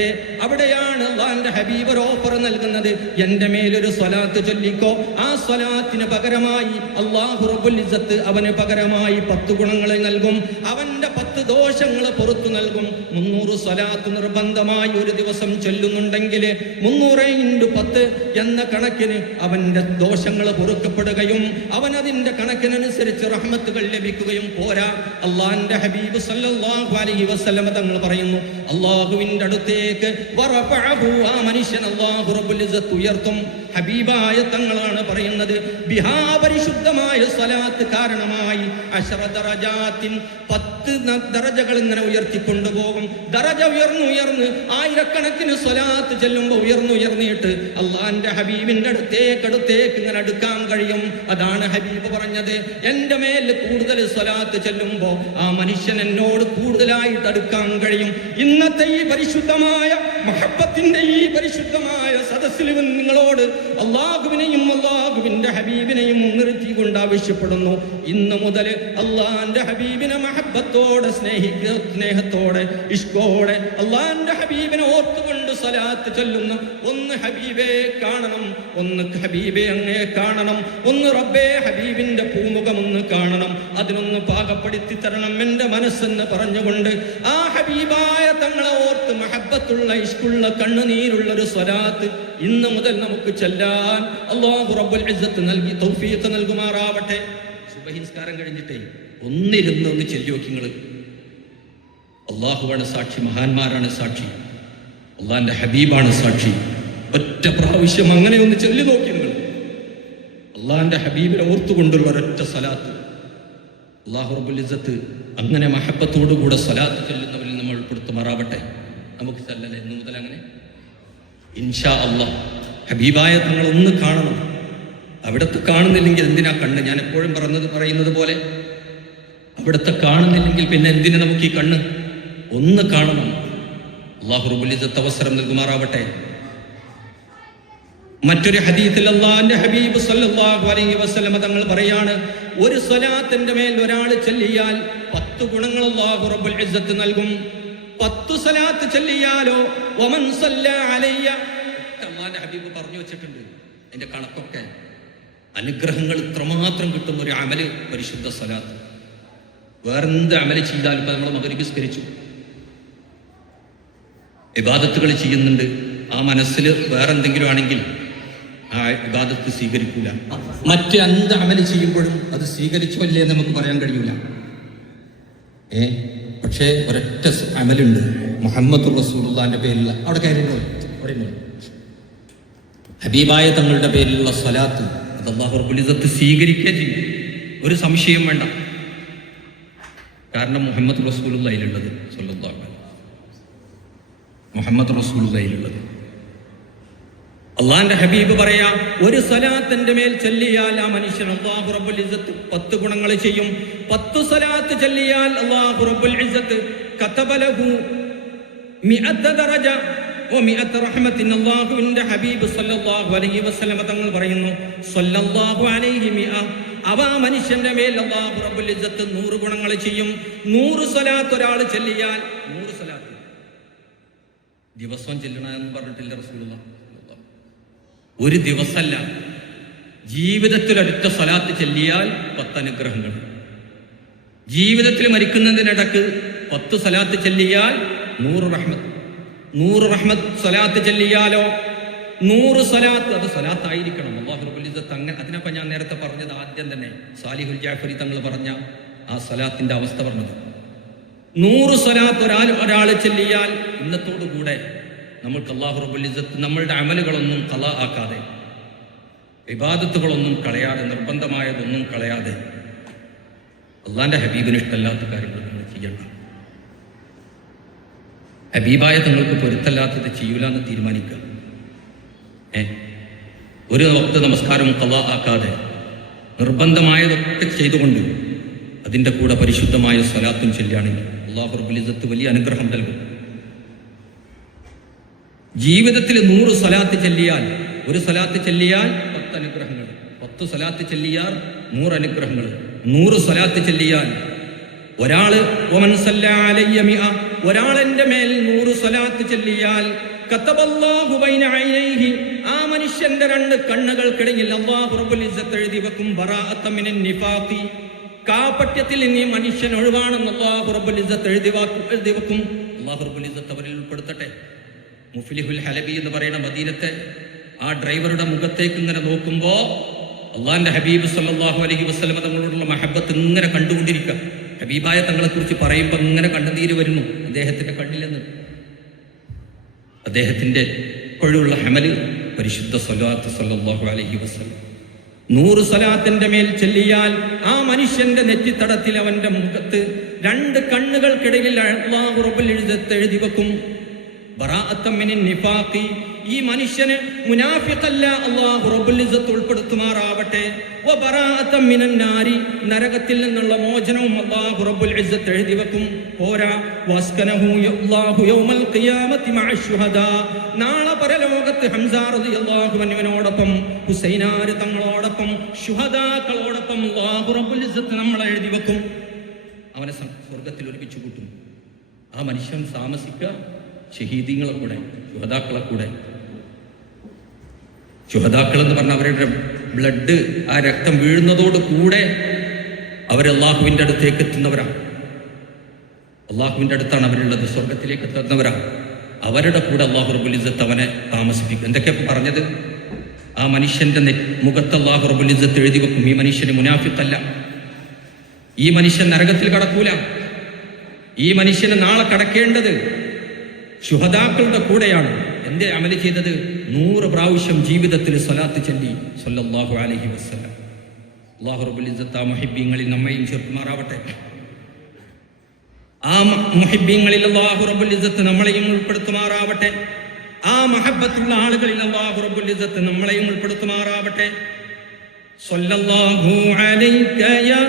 അവിടെയാണ് അള്ളാഹുവിന്റെ ഹബീബ് ഒരു ഓഫർ നൽകുന്നത്. എന്റെ മേലൊരു സ്വലാത്ത് ചൊല്ലിക്കോ, ആ സ്വലാത്തിന് പകരമായി അള്ളാഹു റബ്ബുൽ ഇസ്സത്ത് അവന് പകരമായി 10 ഗുണങ്ങൾ നൽകും, അവന്റെ 10 ദോഷങ്ങൾ പുറത്തു നൽകും. 300 സ്വലാത്ത് നിർബന്ധമായി ഒരു ദിവസം ചൊല്ലുന്നുണ്ടെങ്കിൽ 300 × 10 എന്ന കണക്കിന് അവന്റെ ദോഷങ്ങൾ പൊറുക്കപ്പെടുകയും അവനതിന്റെ കണക്കിനനുസരിച്ച് റഹ്മത്തുകൾ ലഭിക്കുകയും പോരാ. അള്ളാഹുവിന്റെ ഹബീബ് സല്ലല്ലാഹു അലൈഹി വസല്ലം തങ്ങൾ പറയുന്നു, അള്ളാഹുവിന്റെ അടുത്തേക്ക് ആ മനുഷ്യൻ അള്ളാഹു റബ്ബുൽ ഇസ്സത്ത് ഉയർത്തും. ഹബീബായ തങ്ങളാണ് പറയുന്നത്, ബിഹാ പരിശുദ്ധമായ സ്വലാത്ത് കാരണമായി 10 ദറജാത്തിൻ 10 ദറജകൾ ഇങ്ങനെ ഉയർത്തിക്കൊണ്ടുപോകും. ദറജ ഉയർന്ന് ആയിരക്കണക്കിന് സ്വലാത്ത് ചെല്ലുമ്പോൾ ഉയർന്നിട്ട് അള്ളാന്റെ ഹബീബിന്റെ അടുത്തേക്ക് ഇങ്ങനെ അടുക്കാൻ കഴിയും. അതാണ് ഹബീബ് പറഞ്ഞത്, എന്റെ മേൽ കൂടുതൽ സ്വലാത്ത് ചെല്ലുമ്പോ ആ മനുഷ്യൻ എന്നോട് കൂടുതലായിട്ട് അടുക്കാൻ കഴിയും. ഇന്നത്തെ ഈ പരിശുദ്ധമായ മഹബ്ബത്തിന്റെ ഈ പരിശുദ്ധമായ സദസ്സിൽ നിങ്ങളോട് അള്ളാഹുവിനെയും അള്ളാഹുവിന്റെ ഹബീബിനെയും മുൻനിർത്തിക്കൊണ്ട് ആവശ്യപ്പെടുന്നു, ഇന്ന് മുതൽ അള്ളാന്റെ ഹബീബിനെ മഹബ്ബത്തോടെ സ്നേഹത്തോടെ ഇഷ്കോടെ അള്ളാന്റെ ഹബീബിനെ ഓർത്തുകൊണ്ട് സ്വലാത്ത് ചൊല്ലുന്നു. ഒന്ന് ഹബീബെ കാണണം, ഒന്ന് ഹബീബെ അങ്ങേ കാണണം, ഒന്ന് റബ്ബേ ഹബീബിന്റെ പൂമുഖം ഒന്ന് കാണണം, അതിനൊന്ന് പാകപ്പെടുത്തി തരണം എന്റെ മനസ്സെന്ന് പറഞ്ഞുകൊണ്ട് ആ ഹബീബായ തങ്ങളെ ഓർത്ത് മഹബ്ബത്തുള്ള ഇഷ്കുള്ള കണ്ണുനീരുള്ള ഒരു സ്വലാത്ത് ഇന്ന് മുതൽ നമുക്ക് ചെല്ലാൻ അല്ലാഹു റബ്ബുൽ ഇസ്സത്ത് നൽകി തൗഫീഖ് നൽകുമാറാവട്ടെ. സുബഹി നിസ്കാരം കഴിഞ്ഞിട്ടേ ഒന്ന് ചെല്ലി നോക്കിങ്ങൾ. അള്ളാഹുവാണ് സാക്ഷി, മഹാന്മാരാണ് സാക്ഷി, അള്ളാഹിന്റെ ഹബീബാണ് സാക്ഷി. ഒറ്റ പ്രാവശ്യം അങ്ങനെ ഒന്ന് ചൊല്ലി നോക്കി നിങ്ങൾ. അള്ളാഹിന്റെ ഹബീബിനെ ഓർത്തുകൊണ്ടുള്ള ഒരൊറ്റ സ്വലാത്ത് അള്ളാഹു റബ്ബുൽ ഇസ്സത്ത് അങ്ങനെ മഹബ്ബത്തോടുകൂടെ സ്വലാത്ത് ചൊല്ലുന്നവരിൽ നമ്മൾ ഉൾപ്പെടുത്തുമാറാവട്ടെ. നമുക്ക് ചൊല്ലല്ലേ ഇന്ന് മുതൽ അങ്ങനെ ഇൻഷാ അല്ലാഹ്. ഹബീബായ തങ്ങൾ ഒന്ന് കാണണം. അവിടത്തെ കാണുന്നില്ലെങ്കിൽ എന്തിനാ കണ്ണ്? ഞാൻ എപ്പോഴും പറയുന്നത് പോലെ അവിടത്തെ കാണുന്നില്ലെങ്കിൽ പിന്നെ എന്തിനാ നമുക്ക് ഈ കണ്ണ്? ഒന്ന് കാണണം. അല്ലാഹു റബ്ബുൽ ഇസ്സത്ത് അവസരം നൽകുമാറാവട്ടെ. മറ്റൊരു ഹദീസിൽ അല്ലാഹുവിന്റെ ഹബീബ് സല്ലല്ലാഹു അലൈഹി വസല്ലം തങ്ങൾ പറയാണ്, ഒരു സ്വലാത്തിന്റെ മേൽ ഒരാൾ ചൊല്ലിയാൽ 10 ഗുണങ്ങൾ അല്ലാഹു റബ്ബുൽ ഇസ്സത്ത് നൽകും. 10 സ്വലാത്ത് ചൊല്ലിയാലോ വമൻ സല്ലല്ലാ അലയ്യ, അല്ലാഹുവിന്റെ ഹബീബ് പറഞ്ഞു വെച്ചിട്ടുണ്ട് അതിന്റെ കണക്കൊക്കെ. അനുഗ്രഹങ്ങൾ ഇത്രമാത്രം കിട്ടുന്ന ഒരു അമല് പരിശുദ്ധ സ്വലാത്ത്. വേറെന്ത് അമല് ചെയ്താലും ഇപ്പൊ നമ്മൾ മഗ്‌രിബ് നിസ്കരിച്ചു, ഇബാദത്തുകൾ ചെയ്യുന്നുണ്ട്, ആ മനസ്സിൽ വേറെന്തെങ്കിലും ആണെങ്കിൽ ആ ഇബാദത്ത് സ്വീകരിക്കൂല. മറ്റ് എന്ത് അമല് ചെയ്യുമ്പോഴും അത് സ്വീകരിച്ചോ അല്ലേ നമുക്ക് പറയാൻ കഴിയൂല. പക്ഷേ ഒരൊറ്റ അമലുണ്ട്, മുഹമ്മദ് റസൂലുള്ളാഹിന്റെ പേരിലുള്ള, അവിടെ കാര്യങ്ങൾ ഹബീബായ തങ്ങളുടെ പേരിലുള്ള സ്വലാത്ത്, അത് അല്ലാഹു റബ്ബുൽ ഇസ്സത്ത് സ്വീകരിക്കുകയും ചെയ്യും, ഒരു സംശയം വേണ്ട. കാരണം മുഹമ്മദ് റസൂലുള്ളാഹിലുള്ളത്, സ്വല്ലല്ലാഹു അലൈഹി മുഹമ്മദ് റസൂലുള്ളാഹിലുള്ളത്. അള്ളാന്റെ ഹബീബ് പറയാ, ഒരു സ്വലാത്തിന്റെ മേൽ ചൊല്ലിയാൽ ആ മനുഷ്യൻ അല്ലാഹു റബ്ബുൽ ഇസ്സത്ത് 10 ഗുണങ്ങൾ ചെയ്യും. 10 സ്വലാത്ത് ചൊല്ലിയാൽ അല്ലാഹു റബ്ബുൽ ഇസ്സത്ത് കതബലഹു 100 ദറജ വ 100 റഹ്മത്തിൻ. അല്ലാഹുവിന്റെ ഹബീബ് സല്ലല്ലാഹു അലൈഹി വസല്ലം തങ്ങൾ പറയുന്നു, സല്ലല്ലാഹു അലൈഹി 100, അവ മനുഷ്യന്റെ മേൽ അല്ലാഹു റബ്ബുൽ ഇസ്സത്ത് 100 ഗുണങ്ങൾ ചെയ്യും. 100 സ്വലാത്ത് ഒരാൾ ചൊല്ലിയാൽ, 100 സ്വലാത്ത് ദിവസം ചെല്ലണമെന്ന് പറഞ്ഞിട്ടില്ല റസൂലുള്ളാഹി. ഒരു ദിവസമല്ല, ജീവിതത്തിൽ ഒരൊറ്റ സ്വലാത്ത് ചൊല്ലിയാൽ 10 അനുഗ്രഹങ്ങൾ. ജീവിതത്തിൽ മരിക്കുന്നതിനിടക്ക് 10 സ്വലാത്ത് ചൊല്ലിയാൽ 100 റഹ്മത്ത്. 100 റഹ്മത്ത് സ്വലാത്ത് ചൊല്ലിയാലോ 100 സ്വലാത്ത്, അത് സ്വലാത്തായിരിക്കണം. അല്ലാഹു റബ്ബുൽ ഇസ്സത്ത് അങ്ങനെ, അതിനപ്പം ഞാൻ നേരത്തെ പറഞ്ഞത് ആദ്യം തന്നെ സാലിഹുൽ ജാഫരി തങ്ങൾ പറഞ്ഞ ആ സ്വലാത്തിന്റെ അവസ്ഥ പറഞ്ഞത്. 100 സ്വലാത്ത് ഒരാൾ ചൊല്ലിയാൽ ഇന്നത്തോടു കൂടെ നമ്മൾക്ക് അല്ലാഹു റബ്ബുൽ ഇസ്സത്ത് നമ്മളുടെ അമലുകളൊന്നും ഖളാ ആക്കാതെ, ഇബാദത്തുകളൊന്നും കളയാതെ, നിർബന്ധമായതൊന്നും കളയാതെ അള്ളാന്റെ ഹബീബിന് ഇഷ്ടമല്ലാത്ത കാര്യങ്ങൾ നിങ്ങൾ ചെയ്യണം. ഹബീബായ തങ്ങൾക്ക് പൊരുത്തല്ലാത്തത് ചെയ്യൂല എന്ന് തീരുമാനിക്കുക. ഒരു വക്ത് നമസ്കാരം ഖളാ ആക്കാതെ നിർബന്ധമായതൊക്കെ ചെയ്തുകൊണ്ട് അതിൻ്റെ കൂടെ പരിശുദ്ധമായ സ്വലാത്തും ചൊല്ലുകയാണെങ്കിൽ അല്ലാഹു റബ്ബുൽ ഇസ്സത്ത് വലിയ അനുഗ്രഹം നൽകും. ജീവിതത്തിൽ 100 സ്വലാത്ത് ചൊല്ലിയാൽ, ഒരു സ്വലാത്ത് ചൊല്ലിയാൽ 10 അനുഗ്രഹങ്ങൾ, 10 സ്വലാത്ത് ചൊല്ലിയാൽ 100 അനുഗ്രഹങ്ങൾ, 100 സ്വലാത്ത് ചൊല്ലിയാൽ ഒരാൾ എൻ്റെ മേൽ 100 സ്വലാത്ത് ചൊല്ലിയാൽ കതബല്ലാഹു ബൈന ഐനൈഹി, ആ മനുഷ്യന്റെ 2 കണ്ണുകൾക്കിടയിൽ അല്ലാഹു റബ്ബുൽ ഇസ്സത്ത് എഴുതി വെക്കും ബറാഅത മിനൻ നിഫാഖി, കാപട്യത്തിൽ നിന്ന് മനുഷ്യൻ ഒഴിവാണെന്ന് അല്ലാഹു റബ്ബുൽ ഇസ്സത്ത് എഴുതി വെക്കും. അല്ലാഹു റബ്ബുൽ ഇസ്സത്ത് അവരിൽ ഉൾപ്പെടുത്തട്ടെ. മുഫ്ലിഹുൽ ഹലബി എന്ന് പറയുന്ന മദീനത്തെ ആ ഡ്രൈവറുടെ മുഖത്തേക്ക് ഇങ്ങനെ നോക്കുമ്പോൾ അള്ളാന്റെ ഹബീബ് സല്ലല്ലാഹു അലൈഹി വസല്ലം തങ്ങളോടുള്ള മഹബത്ത് ഇങ്ങനെ കണ്ടുകൊണ്ടിരിക്കുക. ഹബീബായ തങ്ങളെ കുറിച്ച് പറയുമ്പോൾ ഇങ്ങനെ കണ്ണുനീര് വരുന്നു അദ്ദേഹത്തിന്റെ കണ്ണിൽ നിന്ന്. അദ്ദേഹത്തിന്റെ കൊഴുള്ള ഹമല് പരിശുദ്ധ സ്വലാത്ത് സല്ലല്ലാഹു അലൈഹി വസല്ലം. 100 സ്വലാത്തിന്റെ മേൽ ചൊല്ലിയാൽ ആ മനുഷ്യന്റെ നെറ്റിത്തടത്തിൽ അവന്റെ മുഖത്ത് 2 കണ്ണുകൾക്കിടയിൽ അല്ലാഹു റബ്ബുൽ ഇസ്സത്ത് എഴുതി വെക്കും ബറാഅത്തൻ മിനൻ നിഫാഖി, ഈ മനുഷ്യന് മുനാഫിഖല്ല അല്ലാഹു റബ്ബുൽ ഇസ്സത്ത് ഉൾപ്പെടുത്തുമാറാവട്ടെ. വ ബറാഅത്തൻ മിനൻ നാരി, നരകത്തിൽ നിന്നുള്ള മോചനവും അല്ലാഹു റബ്ബുൽ ഇസ്സത്ത് എഴുതി വെക്കും. പോരാ, വസ്കനഹു അല്ലാഹു യൗമൽ ഖിയാമത്തി മഅ ശുഹദാ, നാളെ പരലോകത്ത് ഹംസ റളിയല്ലാഹു അൻഹുവിനോടൊപ്പം, ഹുസൈനാർ തങ്ങളോടൊപ്പം, ശുഹദാക്കളോടൊപ്പം അല്ലാഹു റബ്ബുൽ ഇസ്സത്ത് നമ്മളെ എഴുതി വെക്കും. അവനെ സ്വർഗത്തിൽ ഒരുമിച്ച് കൂട്ടും. ആ മനുഷ്യൻ താമസിക്കുക ഷഹീദീങ്ങളെ കൂടെ, ശുഹദാക്കളെ കൂടെ. ശുഹദാക്കൾ എന്ന് പറഞ്ഞാൽ അവരുടെ ബ്ലഡ്, ആ രക്തം വീഴുന്നതോട് കൂടെ അവർ അള്ളാഹുവിൻ്റെ അടുത്തേക്ക് എത്തുന്നവരാണ്. അള്ളാഹുവിൻ്റെ അടുത്താണ് അവരുള്ളത്, സ്വർഗത്തിലേക്ക് എത്തുന്നവരാണ്. അവരുടെ കൂടെ അള്ളാഹു റബ്ബുൽ ഇസ്സത്ത് അവനെ താമസിപ്പിക്കും. എന്തൊക്കെയാണ് പറഞ്ഞത്? ആ മനുഷ്യന്റെ മുഖത്ത് അള്ളാഹു റബ്ബുൽ ഇസ്സത്ത് എഴുതി വെക്കും, ഈ മനുഷ്യന് മുനാഫിഖല്ല, ഈ മനുഷ്യൻ നരകത്തിൽ കടക്കൂല, ഈ മനുഷ്യന് നാളെ കടക്കേണ്ടത് ശുഹദാക്കളുടെ കൂടെയാണ്. എന്റെ അമല് ചെയ്തത് 100 പ്രാവശ്യം ജീവിതത്തിൽ സ്വലാത്ത് ചൊല്ലി സല്ലല്ലാഹു അലൈഹി വസല്ലം. അല്ലാഹു റബ്ബുൽ ഇസ്സത്ത് ആ മുഹിബ്ബീങ്ങളിൽ നമ്മയും ചേർക്കുമാറാവട്ടെ. ആ മുഹിബ്ബീങ്ങളിൽ അല്ലാഹു റബ്ബുൽ ഇസ്സത്ത് നമ്മളെയും ഉൾപ്പെടുത്തുമാറാവട്ടെ. ആ മഹബ്ബത്തുള്ള ആളുകളിൽ അല്ലാഹു റബ്ബുൽ ഇസ്സത്ത് നമ്മളെയും ഉൾപ്പെടുത്തുമാറാവട്ടെ. സല്ലല്ലാഹു അലൈക യാ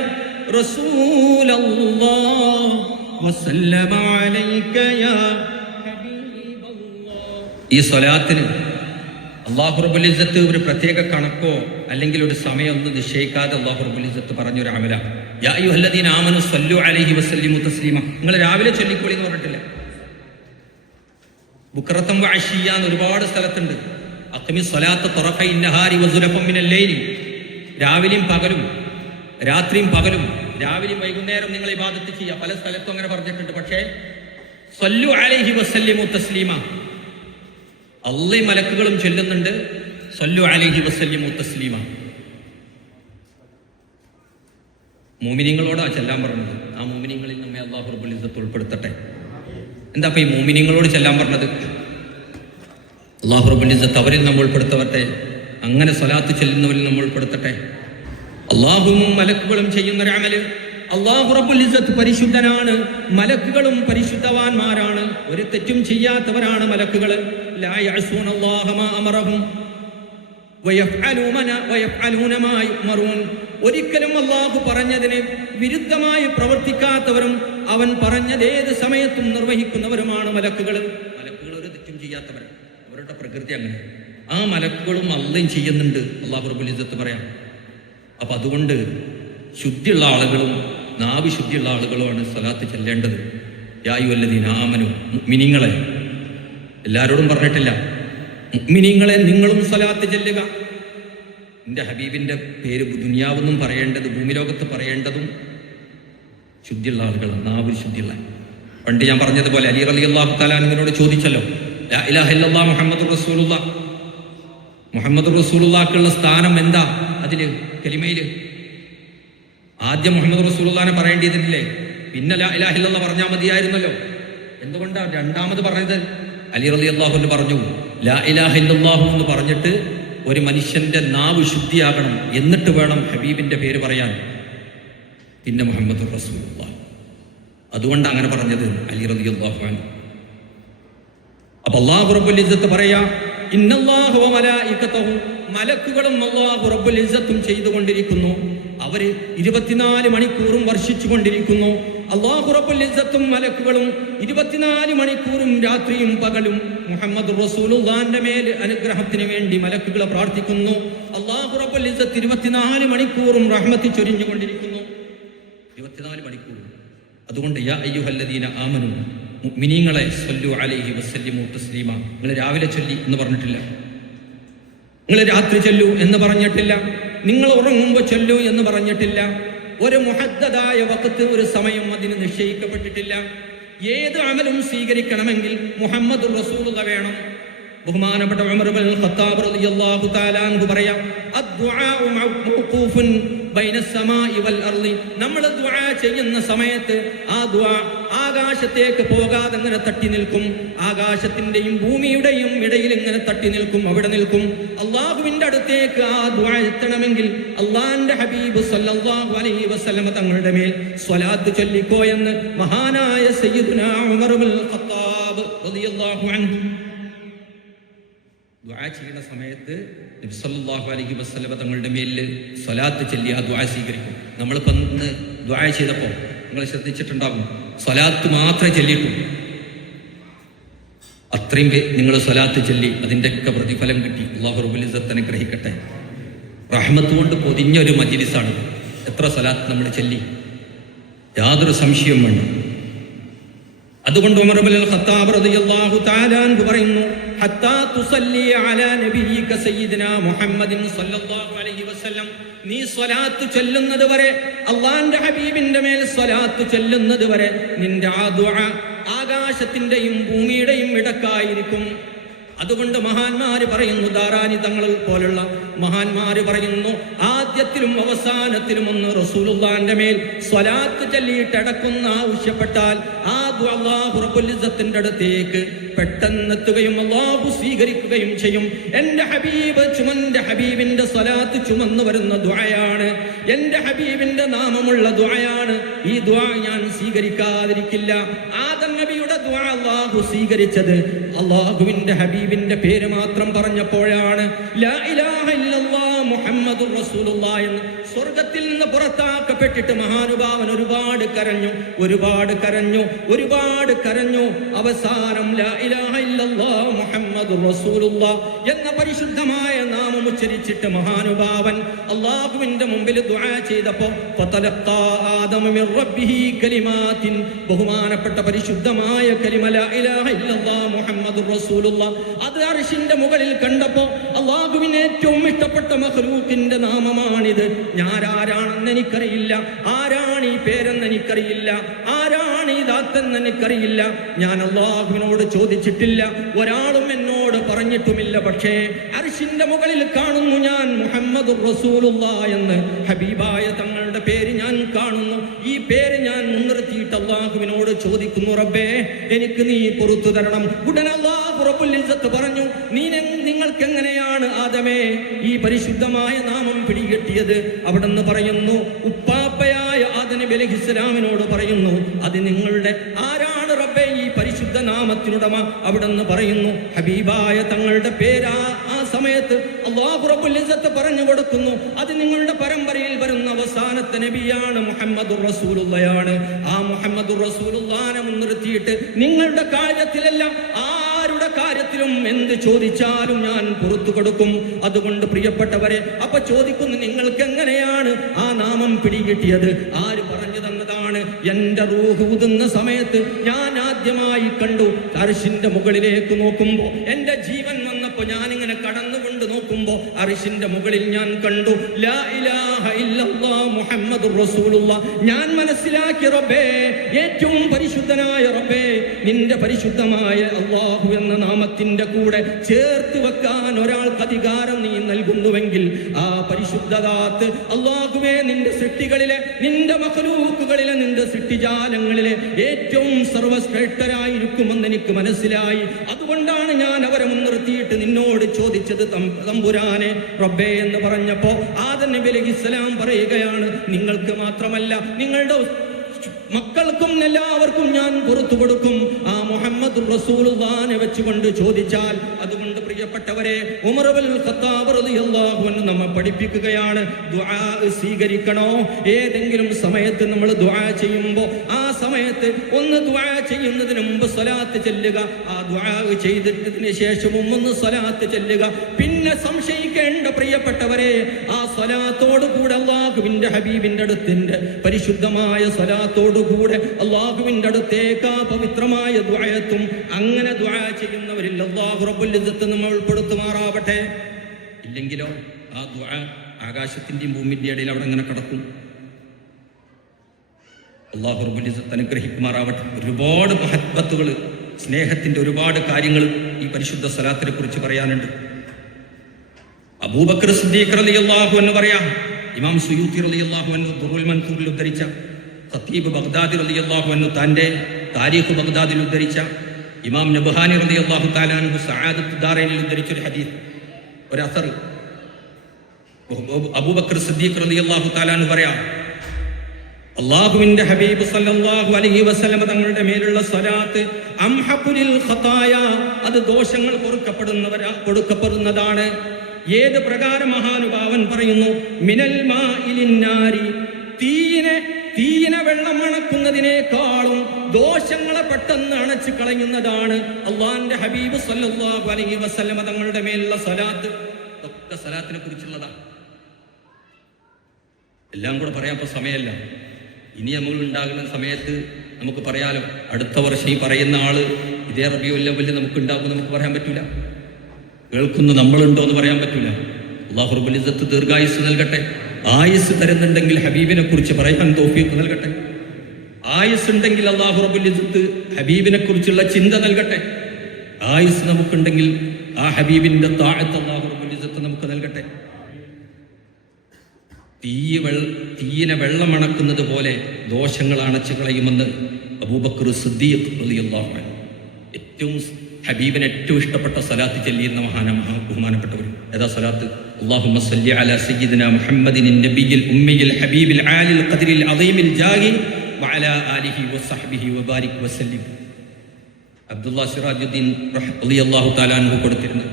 റസൂലല്ലാഹ് വസല്ലമ അലൈക യാ. ഈ സ്വലാത്തിന് അല്ലാഹു റബ്ബുൽ ഇസ്സത്ത് ഒരു പ്രത്യേക കണക്കോ അല്ലെങ്കിൽ ഒരു സമയമൊന്നും നിശ്ചയിക്കാതെ അല്ലാഹു റബ്ബുൽ ഇസ്സത്ത് പറഞ്ഞൊരു അമലാണ്. യാ അയ്യുഹല്ലദീന ആമനു സ്വല്ലു അലൈഹി വസല്ലിമു തസ്ലീമ. നിങ്ങൾ രാവിലെ ചൊല്ലിക്കോളി എന്ന് പറഞ്ഞിട്ടില്ല. ബുക്റത്തം വഅശിയ്യ എന്ന് ഒരുപാട് സ്ഥലത്തുണ്ട്. അഖിമിസ് സ്വലാത്ത തറഫൈ നഹാരി വസുലഫം മിനൽ ലൈലി. രാവിലെയും പകലും, രാത്രിയും പകലും, രാവിലെയും വൈകുന്നേരം നിങ്ങൾ ഇബാദത്ത് ചെയ്യുക. പല സ്ഥലത്തും അങ്ങനെ പറഞ്ഞിട്ടുണ്ട്. പക്ഷേ സ്വല്ലു അലൈഹി വസല്ലിമു തസ്ലീമ, അള്ളയും മലക്കുകളും ചൊല്ലുന്നുണ്ട് സല്ലു അലൈഹി വസല്ലിമു തസ്ലീമ. മോമിനിങ്ങളോടാ ചെല്ലാൻ പറഞ്ഞത്. ആ മോമിനിങ്ങളിൽ നമ്മെ അല്ലാഹു റബ്ബുൽ ഇസ്സത്ത് ഉൾപ്പെടുത്തട്ടെ. എന്താ ഈ മോമിനിങ്ങളോട് ചെല്ലാൻ പറഞ്ഞത്? അല്ലാഹു റബ്ബുൽ ഇസ്സത്ത് അവരിൽ നമ്മൾ ഉൾപ്പെടുത്തവട്ടെ. അങ്ങനെ സ്വലാത്ത് ചെല്ലുന്നവരിൽ നമ്മൾ ഉൾപ്പെടുത്തട്ടെ. അല്ലാഹുവും മലക്കുകളും ചെയ്യുന്നൊരു അമല്. അല്ലാഹു റബ്ബുൽ ഇസ്സത്ത് പരിശുദ്ധനാണ്, മലക്കുകളും പരിശുദ്ധവാന്മാരാണ്, ഒരു തെറ്റും ചെയ്യാത്തവരാണ് മലക്കുകൾ. ലാ യഅസൂന അല്ലാഹ മാ അമറഹും വയഫ്അലൂന മാ യുഅ്മറൂൻ. ഒരിക്കലും അല്ലാഹു പറഞ്ഞതിന് വിരുദ്ധമായി പ്രവർത്തിക്കാത്തവരും അവൻ പറഞ്ഞത് ഏത് സമയത്തും നിർവഹിക്കുന്നവരുമാണ് മലക്കുകൾ. മലക്കുകൾ ഒരു തെറ്റും ചെയ്യാത്തവർ, അവരുടെ പ്രകൃതി അങ്ങനെ. ആ മലക്കുകളും അള്ളയും ചെയ്യുന്നുണ്ട് അല്ലാഹു റബ്ബുൽ ഇസ്സത്ത് പറയാം. അപ്പൊ അതുകൊണ്ട് ശുദ്ധിയുള്ള ആളുകളും നാവി ശുദ്ധിയുള്ള ആളുകളുമാണ് സ്വലാത്ത് ചെല്ലേണ്ടത്. യാ അയ്യുഹല്ലദീന ആമനു, മുഅ്മിനീങ്ങളെ, എല്ലാവരോടും പറഞ്ഞിട്ടില്ല, മുഅ്മിനീങ്ങളെ നിങ്ങളും സ്വലാത്ത് ചെല്ലുക. എൻ്റെ ഹബീബിൻ്റെ പേര് ദുനിയാവെന്നും പറയേണ്ടത്, ഭൂമിലോകത്ത് പറയേണ്ടതും ശുദ്ധിയുള്ള ആളുകളാണ്, നാവിൽ ശുദ്ധിയുള്ള. പണ്ട് ഞാൻ പറഞ്ഞതുപോലെ അലി റളിയല്ലാഹു തആല അൻഹുവിനോട് ചോദിച്ചല്ലോ, ലാ ഇലാഹ ഇല്ലല്ലാഹ് മുഹമ്മദുർ റസൂലുള്ളാഹ്, മുഹമ്മദുർ റസൂലുള്ളാഹിക്കുള്ള സ്ഥാനം എന്താ അതില് കലിമയില്? ആദ്യം മുഹമ്മദ് റസൂലുള്ളാഹിനെ പറയേണ്ടിയിരുന്നില്ലേ? പിന്നെ ലാ ഇലാഹ ഇല്ലല്ലാഹ് പറഞ്ഞാൽ മതിയായിരുന്നല്ലോ. എന്തുകൊണ്ടാണ് രണ്ടാമത് പറഞ്ഞത്? അലി റളിയല്ലാഹു അൻഹു പറഞ്ഞു, ലാ ഇലാഹ ഇല്ലല്ലാഹു എന്ന് പറഞ്ഞിട്ട് ഒരു മനുഷ്യന്റെ നാവ് ശുദ്ധിയാകണം, എന്നിട്ട് വേണം ഹബീബിന്റെ പേര് പറയാൻ, പിന്നെ മുഹമ്മദ് റസൂലുള്ളാഹ്. അതുകൊണ്ട് അങ്ങനെ പറഞ്ഞത് അലി റളിയല്ലാഹു അൻഹു. അപ്പൊ അല്ലാഹു റബ്ബുൽ ഇസ്സത്ത് പറയാ, ഇന്നല്ലാഹു വ മലായികതഹു, മലക്കുകളും അല്ലാഹു റബ്ബുൽ ഇസ്സത്തും ചെയ്തുകൊണ്ടിരിക്കുന്നു. അവര് 24 മണിക്കൂറും വർഷിച്ചു കൊണ്ടിരിക്കുന്നു. അല്ലാഹു റബ്ബുൽ ഇസ്സത്തും മലക്കുകളും 24 മണിക്കൂറും രാത്രിയും പകലും മുഹമ്മദ് റസൂലുള്ളാഹിന്റെ മേൽ അനുഗ്രഹത്തിന് വേണ്ടി മലക്കുകളെ പ്രാർത്ഥിക്കുന്നു. അല്ലാഹു റബ്ബുൽ ഇസ്സത്ത് 24 മണിക്കൂറും റഹ്മത്ത് ചൊരിഞ്ഞുകൊണ്ടിരിക്കുന്നു. 24 മണിക്കൂർ. അതുകൊണ്ട് യാ അയ്യുഹല്ലദീന ആമനു, മുഅ്മിനീങ്ങളെ സ്വല്ലു അലൈഹി വസല്ലിമു തസ്ലീമ. നിങ്ങൾ രാവിലെ ചൊല്ലി എന്ന് പറഞ്ഞിട്ടില്ല, നിങ്ങൾ രാത്രി ചൊല്ലു എന്ന് പറഞ്ഞിട്ടില്ല, നിങ്ങൾ ഉറങ്ങുമ്പോൾ ചൊല്ലു എന്ന് പറഞ്ഞിട്ടില്ല. ഒരു മുഹദ്ദദായ വഖത്ത്, ഒരു സമയം അതിന് നിശ്ചയിക്കപ്പെട്ടിട്ടില്ല. ഏത് അമലും സ്വീകരിക്കണമെങ്കിൽ മുഹമ്മദ് റസൂലുള്ളാഹി വേണം. ബഹുമാനപ്പെട്ട ഉമർ ഇബ്നുൽ ഖത്താബ് റളിയല്ലാഹു തആല അൻഹു പറയാം, അദ്ദുആഉ മൗഖൂഫുൻ ബൈന സമാഇ വൽ അർളി. നമ്മൾ ദുആ ചെയ്യുന്ന സമയത്ത് ആ ദുആ ആകാശത്തേക്ക് പോകാതെ ഇങ്ങനെ തട്ടി നിൽക്കും. ആകാശത്തിന്റെയും ഭൂമിയുടെയും ഇടയിൽ ഇങ്ങനെ തട്ടി നിൽക്കും, അവിടെ നിൽക്കും. അല്ലാഹുവിന്റെ അടുത്തേക്ക് ആ ദുആ എത്തണമെങ്കിൽ അല്ലാഹുവിന്റെ ഹബീബ് സല്ലല്ലാഹു അലൈഹി വസല്ലം തങ്ങളുടെ മേൽ സ്വലാത്ത് ചൊല്ലിക്കോ എന്ന് മഹാനായ സയ്യിദുനാ ഉമർ ഇബ്നുൽ ഖത്താബ് റളിയല്ലാഹു അൻഹു ദുആ ചെയ്യുന്ന സമയത്ത് നബി സല്ലല്ലാഹു അലൈഹി വസല്ലം തങ്ങളുടെ മേലിൽ സ്വലാത്ത് ചൊല്ലി ആ ദുആ സ്വീകരിക്കും. നമ്മളിപ്പോൾ ഇന്ന് ദുആ ചെയ്തപ്പോൾ നിങ്ങൾ ശ്രദ്ധിച്ചിട്ടുണ്ടാകും, സ്വലാത്ത് മാത്രമേ ചൊല്ലിയിട്ടുള്ളൂ. അത്രയും നിങ്ങൾ സ്വലാത്ത് ചൊല്ലി അതിൻ്റെയൊക്കെ പ്രതിഫലം കിട്ടി. അല്ലാഹു റബ്ബുൽ ഇസ്സത്ത് അനുഗ്രഹിക്കട്ടെ. റഹ്മത്ത് കൊണ്ട് പൊതിഞ്ഞൊരു മജ്ലിസാണ്. എത്ര സ്വലാത്ത് നമ്മൾ ചൊല്ലി, യാതൊരു സംശയവും വേണ്ട. അതുകൊണ്ട് ഉമർ ഇബ്നുൽ ഖത്താബ് റളിയല്ലാഹു തആല അൻഹു പറയുന്നു, ഹത്താ തുസല്ലി അലാ നബിയിക സയ്യിദിനാ മുഹമ്മദിൻ സല്ലല്ലാഹു അലൈഹി വസല്ലം, നീ സ്വലാത്ത് ചൊല്ലുന്നത് വരെ, അല്ലാഹുവിന്റെ ഹബീബിന്റെ മേൽ സ്വലാത്ത് ചൊല്ലുന്നത് വരെ നിന്റെ ആ ദുആ ആകാശത്തിന്റെയും ഭൂമിയുടെയും ഇടക്കായിരിക്കും. അതുകൊണ്ട് മഹാന്മാര് പറയുന്നു, ദാറാനി തങ്ങൾ പോലുള്ള മഹാന്മാര് പറയുന്നു, ആദ്യത്തിലും അവസാനത്തിലും ഒന്ന് റസൂലുള്ളാഹിന്റെ മേൽ സ്വലാത്ത് ചൊല്ലിയിട്ട് അടക്കുന്ന ആവശ്യപ്പെട്ടാൽ ആ ദുആ അല്ലാഹു റബ്ബുൽ ഇസ്സത്തിന്റെ അടുത്തേക്ക് പെട്ടെന്നെത്തുകയും അല്ലാഹു സ്വീകരിക്കുകയും ചെയ്യും. എന്റെ ഹബീബ് ചുമന്റെ ഹബീബിന്റെ സ്വലാത്ത് ചുമന്നു വരുന്ന ദുആയാണ്, എന്റെ ഹബീബിന്റെ നാമമുള്ള ദുആയാണ്. ഈ ദുആ ഞാൻ സ്വീകരിക്കാതിരിക്കില്ല. ആദം നബിയുടെ ദുആ അല്ലാഹു സ്വീകരിച്ചത് അല്ലാഹുവിന്റെ ഹബീബിന്റെ പേര് മാത്രം പറഞ്ഞപ്പോഴാണ്. ലാ ഇലാഹ ഇല്ലല്ലാഹ് മുഹമ്മദുർ റസൂലുള്ളാഹി എന്ന് സ്വർഗത്തിൽ നിന്ന് പുറത്താക്കപ്പെട്ടിട്ട് മഹാനുഭാവൻ ഒരുപാട് കരഞ്ഞു, ഒരുപാട് കരഞ്ഞു, ഒരുപാട് കരഞ്ഞു. അവസാനം ലാ ഇലാഹ ഇല്ലല്ലാഹ് മുഹമ്മദുർ റസൂലുള്ളാഹ് എന്ന പരിശുദ്ധമായ നാമം ഉച്ചരിച്ചിട്ട് മഹാനുഭാവൻ അല്ലാഹുവിന്റെ മുമ്പിൽ ദുആ ചെയ്തപ്പോൾ ഫതലഖാ ആദമു മിർ റബ്ബിഹി കലിമാത്തിൻ, ബഹുമാനപ്പെട്ട പരിശുദ്ധമായ കലിമ ലാ ഇലാഹ ഇല്ലല്ലാഹ് മുഹമ്മദുർ റസൂലുള്ളാഹ് അത് അർശിന്റെ മുകളിൽ കണ്ടപ്പോൾ അല്ലാഹുവിന് ഏറ്റവും ഇഷ്ടപ്പെട്ട മഖ്ലൂഖിന്റെ നാമമാണിത്. ഞാനാരാണെന്ന് എനിക്കറിയില്ല, ആരാണ് ഈ പേരെന്ന് എനിക്കറിയില്ല, ആരാണ് ഈ ദാത്തെന്ന് എനിക്കറിയില്ല. ഞാൻ അല്ലാഹുവിനോട് ചോദിച്ചിട്ടില്ല, ഒരാളും എന്നോട് പറഞ്ഞിട്ടുമില്ല. പക്ഷേ അർശിന്റെ മുകളിൽ കാണുന്നു ഞാൻ മുഹമ്മദുർ റസൂലുള്ളാഹ് എന്ന് ഹബീബായ തങ്ങളുടെ പേര് ഞാൻ കാണുന്നു. ഈ പേര് ഞാൻ മുൻനിർത്തിയിട്ട് അല്ലാഹുവിനോട് ചോദിക്കുന്നു, റബ്ബേ എനിക്ക് നീ പുറത്തു തരണം. ഉടനെ അല്ലാഹു റബ്ബുൽ ഇസ്സത്ത് പറഞ്ഞു, നിങ്ങൾക്ക് എങ്ങനെയാണ് ആദമേ ഈ പരിശുദ്ധമായ നാമം പിടികിട്ടിയത്? അവിടെന്ന് പറയുന്നു, ഉപ്പാപ്പയായ ആദം നബി അലൈഹിസ്സലാമിനോട് പറയുന്നു, അത് നിങ്ങളുടെ ആരാണ് റബ്ബേ ഈ പരിശുദ്ധ നാമത്തിനുടമ? അവിടെന്ന് പറയുന്നു, ഹബീബായ തങ്ങളുടെ പേരാ. ആ സമയത്ത് അല്ലാഹു റബ്ബുൽ ഇസ്സത്ത് പറഞ്ഞു കൊടുക്കുന്നു, അത് നിങ്ങളുടെ പരമ്പരയിൽ വരുന്ന അവസാനത്തെ നബിയാണ്, മുഹമ്മദുർ റസൂലുള്ളാഹിയാണ്. ആ മുഹമ്മദുർ റസൂലുള്ളാഹിനെ മുൻനിർത്തിയിട്ട് നിങ്ങളുടെ കാര്യത്തിലല്ല ആരുടെ കാര്യത്തിലും എന്ത് ചോദിച്ചാലും ഞാൻ പുറത്തു കൊടുക്കും. അതുകൊണ്ട് പ്രിയപ്പെട്ടവരെ, അപ്പൊ ചോദിക്കുന്നു, നിങ്ങൾക്ക് എങ്ങനെയാണ് ആ നാമം പിടികിട്ടിയത്? ആര് പറഞ്ഞു തന്നതാണ്? എന്റെ റൂഹ് ഊതുന്ന സമയത്ത് ഞാൻ ആദ്യമായി കണ്ടു. അർശിന്റെ മുകളിലേക്ക് നോക്കുമ്പോ, എന്റെ ജീവൻ വന്നപ്പോ ഞാനിങ്ങനെ കടന്നുകൊണ്ട് നോക്കുമ്പോ അർശിന്റെ മുകളിൽ ഞാൻ കണ്ടു ലാ ഇലാഹ ഇല്ലല്ലാഹ് മുഹമ്മദുർ റസൂലുള്ളാഹ്. ഞാൻ മനസ്സിലാക്കി റബ്ബേ, ഏറ്റവും പരിശുദ്ധനായ റബ്ബേ, നിന്റെ പരിശുദ്ധമായ അല്ലാഹു എന്ന നാമത്തിന്റെ കൂടെ ചേർത്ത് വെക്കാൻ ഒരാൾക്ക് അധികാരം നീ നൽകുന്നുവെങ്കിൽ ആ പരിശുദ്ധദാത്ത് അല്ലാഹുവേ നിന്റെ സൃഷ്ടികളിലെ, നിന്റെ മഖ്ലൂക്കുകളിലെ, നിന്റെ സൃഷ്ടിജാലങ്ങളിലെ ഏറ്റവും സർവശ്രേഷ്ഠരായിരിക്കുമെന്ന് എനിക്ക് മനസ്സിലായി. അതുകൊണ്ടാണ് ഞാൻ അവരെ മുൻനിർത്തിയിട്ട് നിന്നോട് ചോദിച്ചത് തമ്പുരാനെ റബ്ബേ എന്ന് പറഞ്ഞപ്പോ ആദം നബി അലൈഹിസ്സലാം പറയുകയാണ്, നിങ്ങൾക്ക് മാത്രമല്ല നിങ്ങളുടെ മക്കൾക്കും എല്ലാവർക്കും ഞാൻ പുറത്തു കൊടുക്കും ആ മുഹമ്മദ് റസൂലുള്ളാഹിനെ വെച്ചുകൊണ്ട് ചോദിച്ചാൽ. അതുകൊണ്ട് പ്രിയപ്പെട്ടവരെ, ഉമർ ഇബ്നുൽ ഖത്താബ് റളിയല്ലാഹു അൻഹു നമ്മെ പഠിപ്പിക്കുകയാണ്, ദുആ സ്വീകരിക്കണോ? ഏതെങ്കിലും സമയത്ത് നമ്മൾ ദുആ ചെയ്യുമ്പോൾ ആ സമയത്ത് ഒന്ന് ദുആ ചെയ്യുന്നതിന് മുമ്പ് സ്വലാത്ത് ചെല്ലുക, ആ ദുആ ചെയ്തതിന് ശേഷവും ഒന്ന് സ്വലാത്ത് ചെല്ലുക. പിന്നെ സംശയിക്കേണ്ട പ്രിയപ്പെട്ടവരെ, ആ സ്വലാത്തോട് കൂടെ അല്ലാഹുവിന്റെ ഹബീബിന്റെ അടുത്തിന്റെ പരിശുദ്ധമായ സ്വലാത്തോട് കൂടെ അല്ലാഹുവിന്റെ അടുത്തേക്ക് ആ പവിത്രമായ ദുആയത്തും. അങ്ങനെ ദുആ ചെയ്യുന്നവരിൽ അല്ലാഹു റബ്ബുൽ ഇസ്സത്ത് നമ്മൾ ഉൾപ്പെടുത്തുമാറാവട്ടെ. ഇല്ലെങ്കിലോ ആ ദുആ ആകാശത്തിന്റെയും ഭൂമിന്റെ ഇടയിൽ അവിടെ അങ്ങനെ കിടക്കും. അല്ലാഹു റബ്ബുൽ ഇസ്സത്ത് അനുഗ്രഹിക്കുമാറാവട്ടെ. ഒരുപാട് മഹത്വത്തുകൾ, സ്നേഹത്തിന്റെ ഒരുപാട് കാര്യങ്ങൾ ഈ പരിശുദ്ധ സ്വലാത്തിനെ കുറിച്ച് പറയാനുണ്ട്. അബൂബക്കർ സിദ്ദീഖ് റളിയല്ലാഹു അൻഹു പറയാം, ഇമാം സുയൂത്തി റളിയല്ലാഹു അൻഹു ദുറുൽ മൻസൂറിൽ ഉദ്ധരിച്ച, ഖത്തീബ് ബഗ്ദാദി റളിയല്ലാഹു അൻഹു തന്റെ താരീഖ് ബഗ്ദാദിൽ ഉദ്ധരിച്ച, ഇമാം നബ്ഹാനി റളിയല്ലാഹു തആല അൻഹു സഅദത്ത് ദാറൈനിൽ ഉദ്ധരിച്ച ഒരു ഹദീസ്, ഒരു അസർ. അബൂബക്കർ സിദ്ദീഖ് റളിയല്ലാഹു തആല അൻഹു പറയാം, അല്ലാഹുവിന്റെ ഹബീബ് സല്ലല്ലാഹു അലൈഹി വസല്ലം തങ്ങളുടെ മേലുള്ള സ്വലാത്ത് അംഹഖുലിൽ ഖതായ, അത് ദോഷങ്ങൾ കൊടുക്കപ്പെടുന്നതാണ്. ഏത് പ്രകാരം? മഹാനുഭാവൻ പറയുന്നു, മിനൽ മാഇലിൻ നാരി, തീയിനെ വെള്ളം അണക്കുന്നതിനേക്കാളും ദോഷങ്ങളെ പെട്ടെന്ന് അണച്ചു കളയുന്നതാണ് അള്ളാന്റെ ഹബീബ് സല്ലല്ലാഹു അലൈഹി വസല്ലം തങ്ങളുടെ മേലുള്ള സ്വലാത്ത്. ഒക്കെ സ്വലാത്തിനെ കുറിച്ചുള്ളതാണ്. എല്ലാം കൂടെ പറയാൻ ഇപ്പൊ സമയമല്ല. ഇനി നമ്മൾ ഉണ്ടാകുന്ന സമയത്ത് നമുക്ക് പറയാലോ, അടുത്ത വർഷം ഈ പറയുന്ന ആള് ഇതേ റബീഉൽ അവ്വൽ നമുക്ക് ഉണ്ടാകും, നമുക്ക് പറയാൻ പറ്റൂല. കേൾക്കുന്ന നമ്മളുണ്ടോ എന്ന് പറയാൻ പറ്റൂല. അല്ലാഹു റബ്ബുൽ ഇസ്സത്ത് ദീർഘായുസ് നൽകട്ടെ. ആയുസ് തരുന്നുണ്ടെങ്കിൽ ഹബീബിനെ കുറിച്ച് പറയാൻ തൗഫീഖ് നൽകട്ടെ. ആയുസ് ഉണ്ടെങ്കിൽ അല്ലാഹു റബ്ബുൽ ഇസ്സത്ത് ഹബീബിനെ കുറിച്ചുള്ള ചിന്ത നൽകട്ടെ. ആയുസ് നമുക്കുണ്ടെങ്കിൽ ആ ഹബീബിന്റെ താഅത്ത് അല്ലാഹു റബ്ബുൽ ഇസ്സത്ത് നമുക്ക് നൽകട്ടെ. തീയിനെ വെള്ളമണക്കുന്നത് പോലെ ദോഷങ്ങൾ അണച്ചു കളയുമെന്ന് അബൂബക്കർ സിദ്ദീഖ് റളിയല്ലാഹു അൻഹു. ഏറ്റവും ഹബീബിന് ഏറ്റവും ഇഷ്ടപ്പെട്ട സ്വലാത്ത് ചൊല്ലിയിരുന്ന ബഹുമാനപ്പെട്ടവർ ഏതാ സ്വലാത്ത്? അല്ലാഹുമ്മ സല്ലി അലാ സയ്യിദിനാ മുഹമ്മദിൻ നബിയിൽ ഉമ്മിയിൽ ഹബീബിൽ ആലിൽ ഖദ്രിൽ അദീമിൽ ജാഹി വഅലാ ആലിഹി വസഹ്ബിഹി വബാരിക് വസല്ലിം. അബ്ദുല്ലാ സിറാജുദ്ദീൻ റളിയല്ലാഹു തആല അൻഹു കൊടുത്തിരുന്ന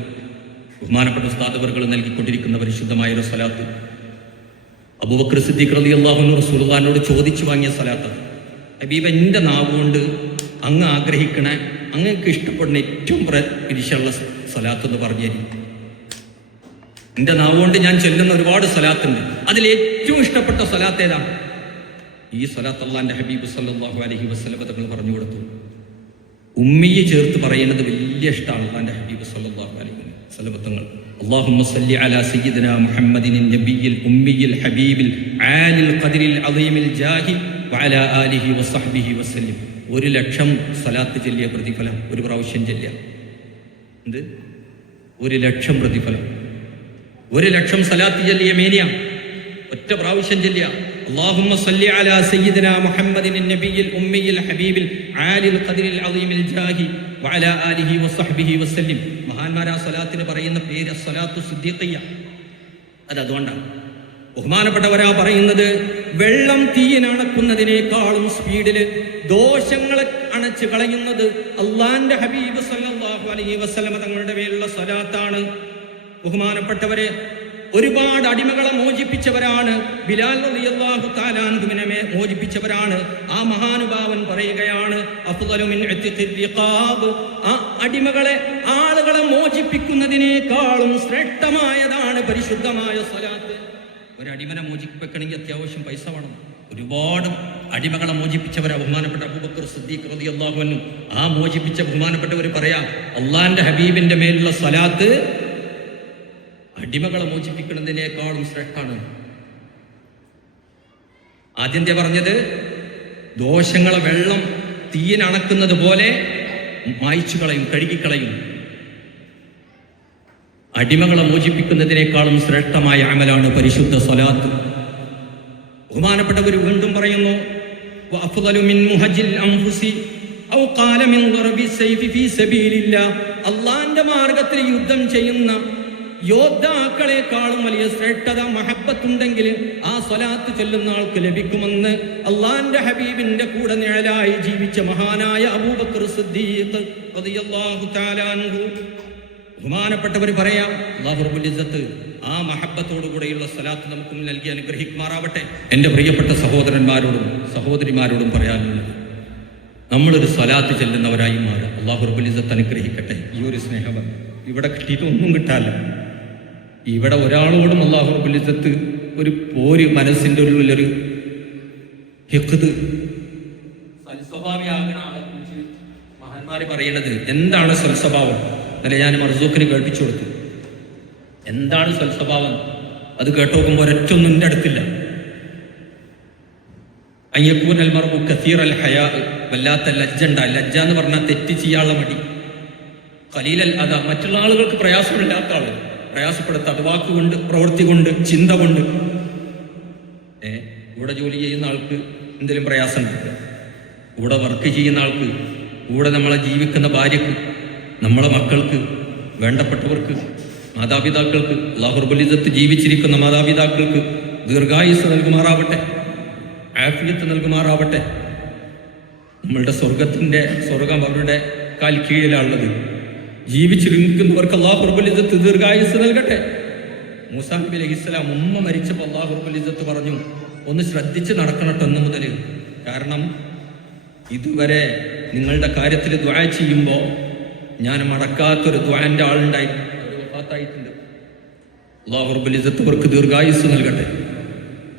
ബഹുമാനപ്പെട്ട ഉസ്താദ് വർകൾ നൽകിക്കൊണ്ടിരിക്കുന്ന പരിശുദ്ധമായ ഒരു സ്വലാത്ത്. അബൂബക്കർ സിദ്ദീഖ് റളിയല്ലാഹു അൻഹു റസൂലുള്ളാഹിനോട് ചോദിച്ചു വാങ്ങിയ സ്വലാത്ത്. ഹബീബ്, എൻ്റെ നാവുകൊണ്ട് അങ്ങ് ആഗ്രഹിക്കണ, അങ്ങക്ക് ഇഷ്ടപ്പെടുന്ന ഏറ്റവും പിരിശുള്ള സ്വലാത്ത് എന്ന് പറഞ്ഞു തരും. എൻ്റെ നാവുകൊണ്ട് ഞാൻ ചൊല്ലുന്ന ഒരുപാട് സ്വലാത്തുണ്ട്, അതിൽ ഏറ്റവും ഇഷ്ടപ്പെട്ട സ്വലാത്ത് ഏതാ? ഈ സ്വലാത്ത് അല്ലാഹുവിന്റെ ഹബീബ് സല്ലല്ലാഹു അലൈഹി വസല്ലം തങ്ങൾ പറഞ്ഞു കൊടുത്തു. ഉമ്മിയെ ചേർത്ത് പറയുന്നത് വലിയ ഇഷ്ടമാണ് അല്ലാഹുവിന്റെ ഹബീബ് സല്ലല്ലാഹു അലൈഹി വസല്ലം തങ്ങൾ. അല്ലാഹുമ്മ സല്ലി അലാ സയ്യിദിനാ മുഹമ്മദിൻ നബിയിൽ ഉമ്മിയിൽ ഹബീബിൽ ആലിൽ ഖദ്രിൽ അദീമിൽ ജാഹി വഅലാ ആലിഹി വസഹ്ബിഹി വസല്ലിം. 1,00,000 സ്വലാത്ത് ചൊല്ലിയ പ്രതിഫലം ഒരു പ്രാവശ്യം ചൊല്ലിയ. എന്ത്? 1,00,000 പ്രതിഫലം. 1,00,000 സ്വലാത്ത് ചൊല്ലിയ മേനിയ ഒറ്റ പ്രാവശ്യം ചൊല്ലിയ. അല്ലാഹുമ്മ സല്ലി അലാ സയ്യിദിനാ മുഹമ്മദിൻ നബിയിൽ ഉമ്മിയിൽ ഹബീബിൽ ആലിൽ ഖദ്രിൽ അദീമിൽ ജാഹി വഅലാ ആലിഹി വസഹ്ബിഹി വസല്ലിം. മഹാന്മാർ ആ സ്വലാത്തിന് പറയുന്ന പേര് സ്വലാത്തു സിദ്ദീഖിയ്യ. അതുകൊണ്ടാണ് ബഹുമാനപ്പെട്ടവരാ പറയുന്നത്, വെള്ളം തീയിനണക്കുന്നതിനേക്കാളും സ്പീഡില് ദോഷങ്ങളെ അണച്ചു കളയുന്നത് അള്ളാന്റെ ഹബീബ് സല്ലല്ലാഹു അലൈഹി വസല്ലം തങ്ങളുടെ മേലുള്ള സ്വലാത്താണ്. ബഹുമാനപ്പെട്ടവരെ, ഒരുപാട് അടിമകളെ മോചിപ്പിച്ചവരാണ്. ബിലാൽ റളിയല്ലാഹു തആല അൻഹുവിനെ മോചിപ്പിച്ചവരാണ്. ആ മഹാനുഭാവൻ പറയുകയാണ്, അഫ്ളലു മിൻ ഇത്ഖിർ റിഖാബ്, ആ അടിമകളെ, ആളുകളെ മോചിപ്പിക്കുന്നതിനേക്കാളും ശ്രേഷ്ഠമായതാണ് പരിശുദ്ധമായ സ്വലാത്ത്. ഒരടിമനെ മോചിപ്പിക്കണമെങ്കിൽ അത്യാവശ്യം പൈസ വേണം. ഒരുപാട് അടിമകളെ മോചിപ്പിച്ചവരാ ബഹുമാനപ്പെട്ട അബൂബക്കർ സിദ്ദീഖ് റളിയല്ലാഹു അൻഹു. ആ മോചിപ്പിച്ച ബഹുമാനപ്പെട്ടവർ പറയാം, അള്ളാന്റെ ഹബീബിന്റെ മേലുള്ള സ്വലാത്ത് അടിമകളെ മോചിപ്പിക്കുന്നതിനേക്കാളും ശ്രേഷ്ഠാണ്. ആദ്യത്തെ പറഞ്ഞത് ദോഷങ്ങളെ വെള്ളം തീയനണക്കുന്നത് പോലെ മായ്ച്ചു കളയും, കഴുകിക്കളയും. അടിമകളെ മോചിപ്പിക്കുന്നതിനേക്കാളും ശ്രേഷ്ഠമായ അമലാണ് പരിശുദ്ധ സ്വലാത്ത്. ബഹുമാനപ്പെട്ടവർ വീണ്ടും പറയുന്നു, അള്ളാന്റെ മാർഗത്തിൽ യുദ്ധം ചെയ്യുന്ന യോദ്ധാക്കളെക്കാളും വലിയ ശ്രേഷ്ഠത മഹബത്തുണ്ടെങ്കിൽ ആ സ്വലാത്ത് ചൊല്ലുന്ന ആൾക്ക് ലഭിക്കുമെന്ന് അള്ളാന്റെ ഹബീബിന്റെ കൂടെ നിഴലായി ജീവിച്ച മഹാനായ അബൂബക്കർ സിദ്ദീഖ് റളിയല്ലാഹു തആല അൻഹു ബഹുമാനപ്പെട്ടവർ പറയാം. അല്ലാഹു റബ്ബുൽ ഇസ്സത്ത് ആ മഹബത്തോടുകൂടെയുള്ള സ്വലാത്ത് നമുക്ക് നൽകി അനുഗ്രഹിക്കുമാറാവട്ടെ. എൻ്റെ പ്രിയപ്പെട്ട സഹോദരന്മാരോടും സഹോദരിമാരോടും പറയാനുള്ളത്, നമ്മളൊരു സ്വലാത്ത് ചെല്ലുന്നവരായി മാറുക. അല്ലാഹു റബ്ബുൽ ഇസ്സത്ത് അനുഗ്രഹിക്കട്ടെ. ഈ ഒരു സ്നേഹബന്ധം ഇവിടെ കിട്ടിയിട്ടൊന്നും കിട്ടാല്ല. ഇവിടെ ഒരാളോടും അല്ലാഹു റബ്ബുൽ ഇസ്സത്ത് ഒരു പോര് മനസ്സിൻ്റെ ഉള്ളിലൊരു ഹിഖ്ദ് സൽസ്വഭാവിയാകുന്ന ആളെ കുറിച്ച് മഹാന്മാര് പറയുന്നത് എന്താണ് സൽസ്വഭാവം? അല്ലെ, ഞാൻ മർസൂഖിന് കേൾപ്പിച്ചു കൊടുത്തു. എന്താണ് സൽസ്വഭാവം? അത് കേട്ടോക്കുമ്പോൾ ഒരൊറ്റൊന്നും എൻ്റെ അടുത്തില്ല. അയ്യക്കൂനൽ മർഉ കസീറൽ ഹയാ, വല്ലാത്ത ലജ്ജ ഉണ്ടായി. ലജ്ജ എന്ന് പറഞ്ഞാൽ തെറ്റ് ചെയ്യാനുള്ള മടി. ഖലീലൽ അദാ, മറ്റുള്ള ആളുകൾക്ക് പ്രയാസമില്ലാത്ത ആള്, പ്രയാസപ്പെടുത്താത്ത വാക്കുകൊണ്ട്, പ്രവൃത്തി കൊണ്ട്, ചിന്ത കൊണ്ട്. ഇവിടെ ജോലി ചെയ്യുന്ന ആൾക്ക് എന്തെങ്കിലും പ്രയാസം ഉണ്ട്, കൂടെ വർക്ക് ചെയ്യുന്ന ആൾക്ക്, കൂടെ നമ്മളെ ജീവിക്കുന്ന ഭാര്യക്ക്, നമ്മളെ മക്കൾക്ക്, വേണ്ടപ്പെട്ടവർക്ക്, മാതാപിതാക്കൾക്ക്, അല്ലാഹു റബ്ബുൽ ഇസ്സത്ത് ജീവിച്ചിരിക്കുന്ന മാതാപിതാക്കൾക്ക് ദീർഘായുസ് നൽകുമാറാവട്ടെ, ആഫിയത്ത് നൽകുമാറാവട്ടെ. നമ്മളുടെ സ്വർഗം അവരുടെ കാൽ കീഴിലാണുള്ളത്. ജീവിച്ചിരിക്കുന്നവർക്ക് അല്ലാഹു റബ്ബുൽ ഇസ്സത്ത് ദീർഘായുസ് നൽകട്ടെ. മൂസാ നബി അലൈഹിസ്സലാം ഉമ്മ മരിച്ചപ്പോൾ അല്ലാഹു റബ്ബുൽ ഇസ്സത്ത് പറഞ്ഞു, ഒന്ന് ശ്രദ്ധിച്ച് നടക്കണട്ടോ എന്ന് മുതൽ. കാരണം ഇതുവരെ നിങ്ങളുടെ കാര്യത്തിൽ ദുആ ചെയ്യുമ്പോൾ ഞാൻ മടക്കാത്തൊരു ദുആന്റെ ആളുണ്ടായി, ഒരു വഫാത്തായിട്ടുണ്ട്. അല്ലാഹു റബ്ബുൽ ഇസ്സത്ത് അവർക്ക് ദീർഘായുസ് നൽകട്ടെ.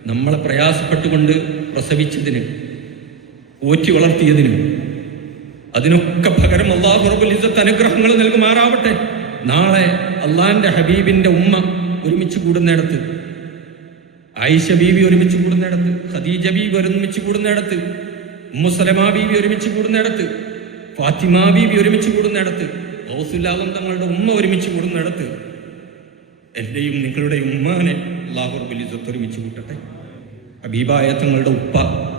നമ്മളെ പ്രയാസപ്പെട്ടുകൊണ്ട് പ്രസവിച്ചതിന്, ഓറ്റി വളർത്തിയതിനും, അതിനൊക്കെ പകരം അല്ലാഹു റബ്ബുൽ ഇസ്സത്ത് അനുഗ്രഹങ്ങൾ നൽകുമാറാവട്ടെ. നാളെ അള്ളാന്റെ ഹബീബിന്റെ ഉമ്മ ഒരുമിച്ച് കൂടുന്നിടത്ത്, ആയിഷ ബീവി ഒരുമിച്ച് കൂടുന്നിടത്ത്, ഖദീജ ബീവി ഒരുമിച്ച് കൂടുന്നിടത്ത്, ഉമ്മു സലമാ ബീവി ഒരുമിച്ച് കൂടുന്നിടത്ത്, ഫാത്തിമ ബീവി ഒരുമിച്ച് കൂടുന്നിടത്ത്, ഗൗസുൽ ആലം തങ്ങളുടെ ഉമ്മ ഒരുമിച്ച് കൂടുന്നിടത്ത്, എന്റെയും നിങ്ങളുടെ ഉമ്മാനെ അല്ലാഹു റബ്ബുൽ ഇസ്സത്ത് ഒരുമിച്ച് കൂട്ടട്ടെ. ഹബീബായ തങ്ങളുടെ ഉപ്പ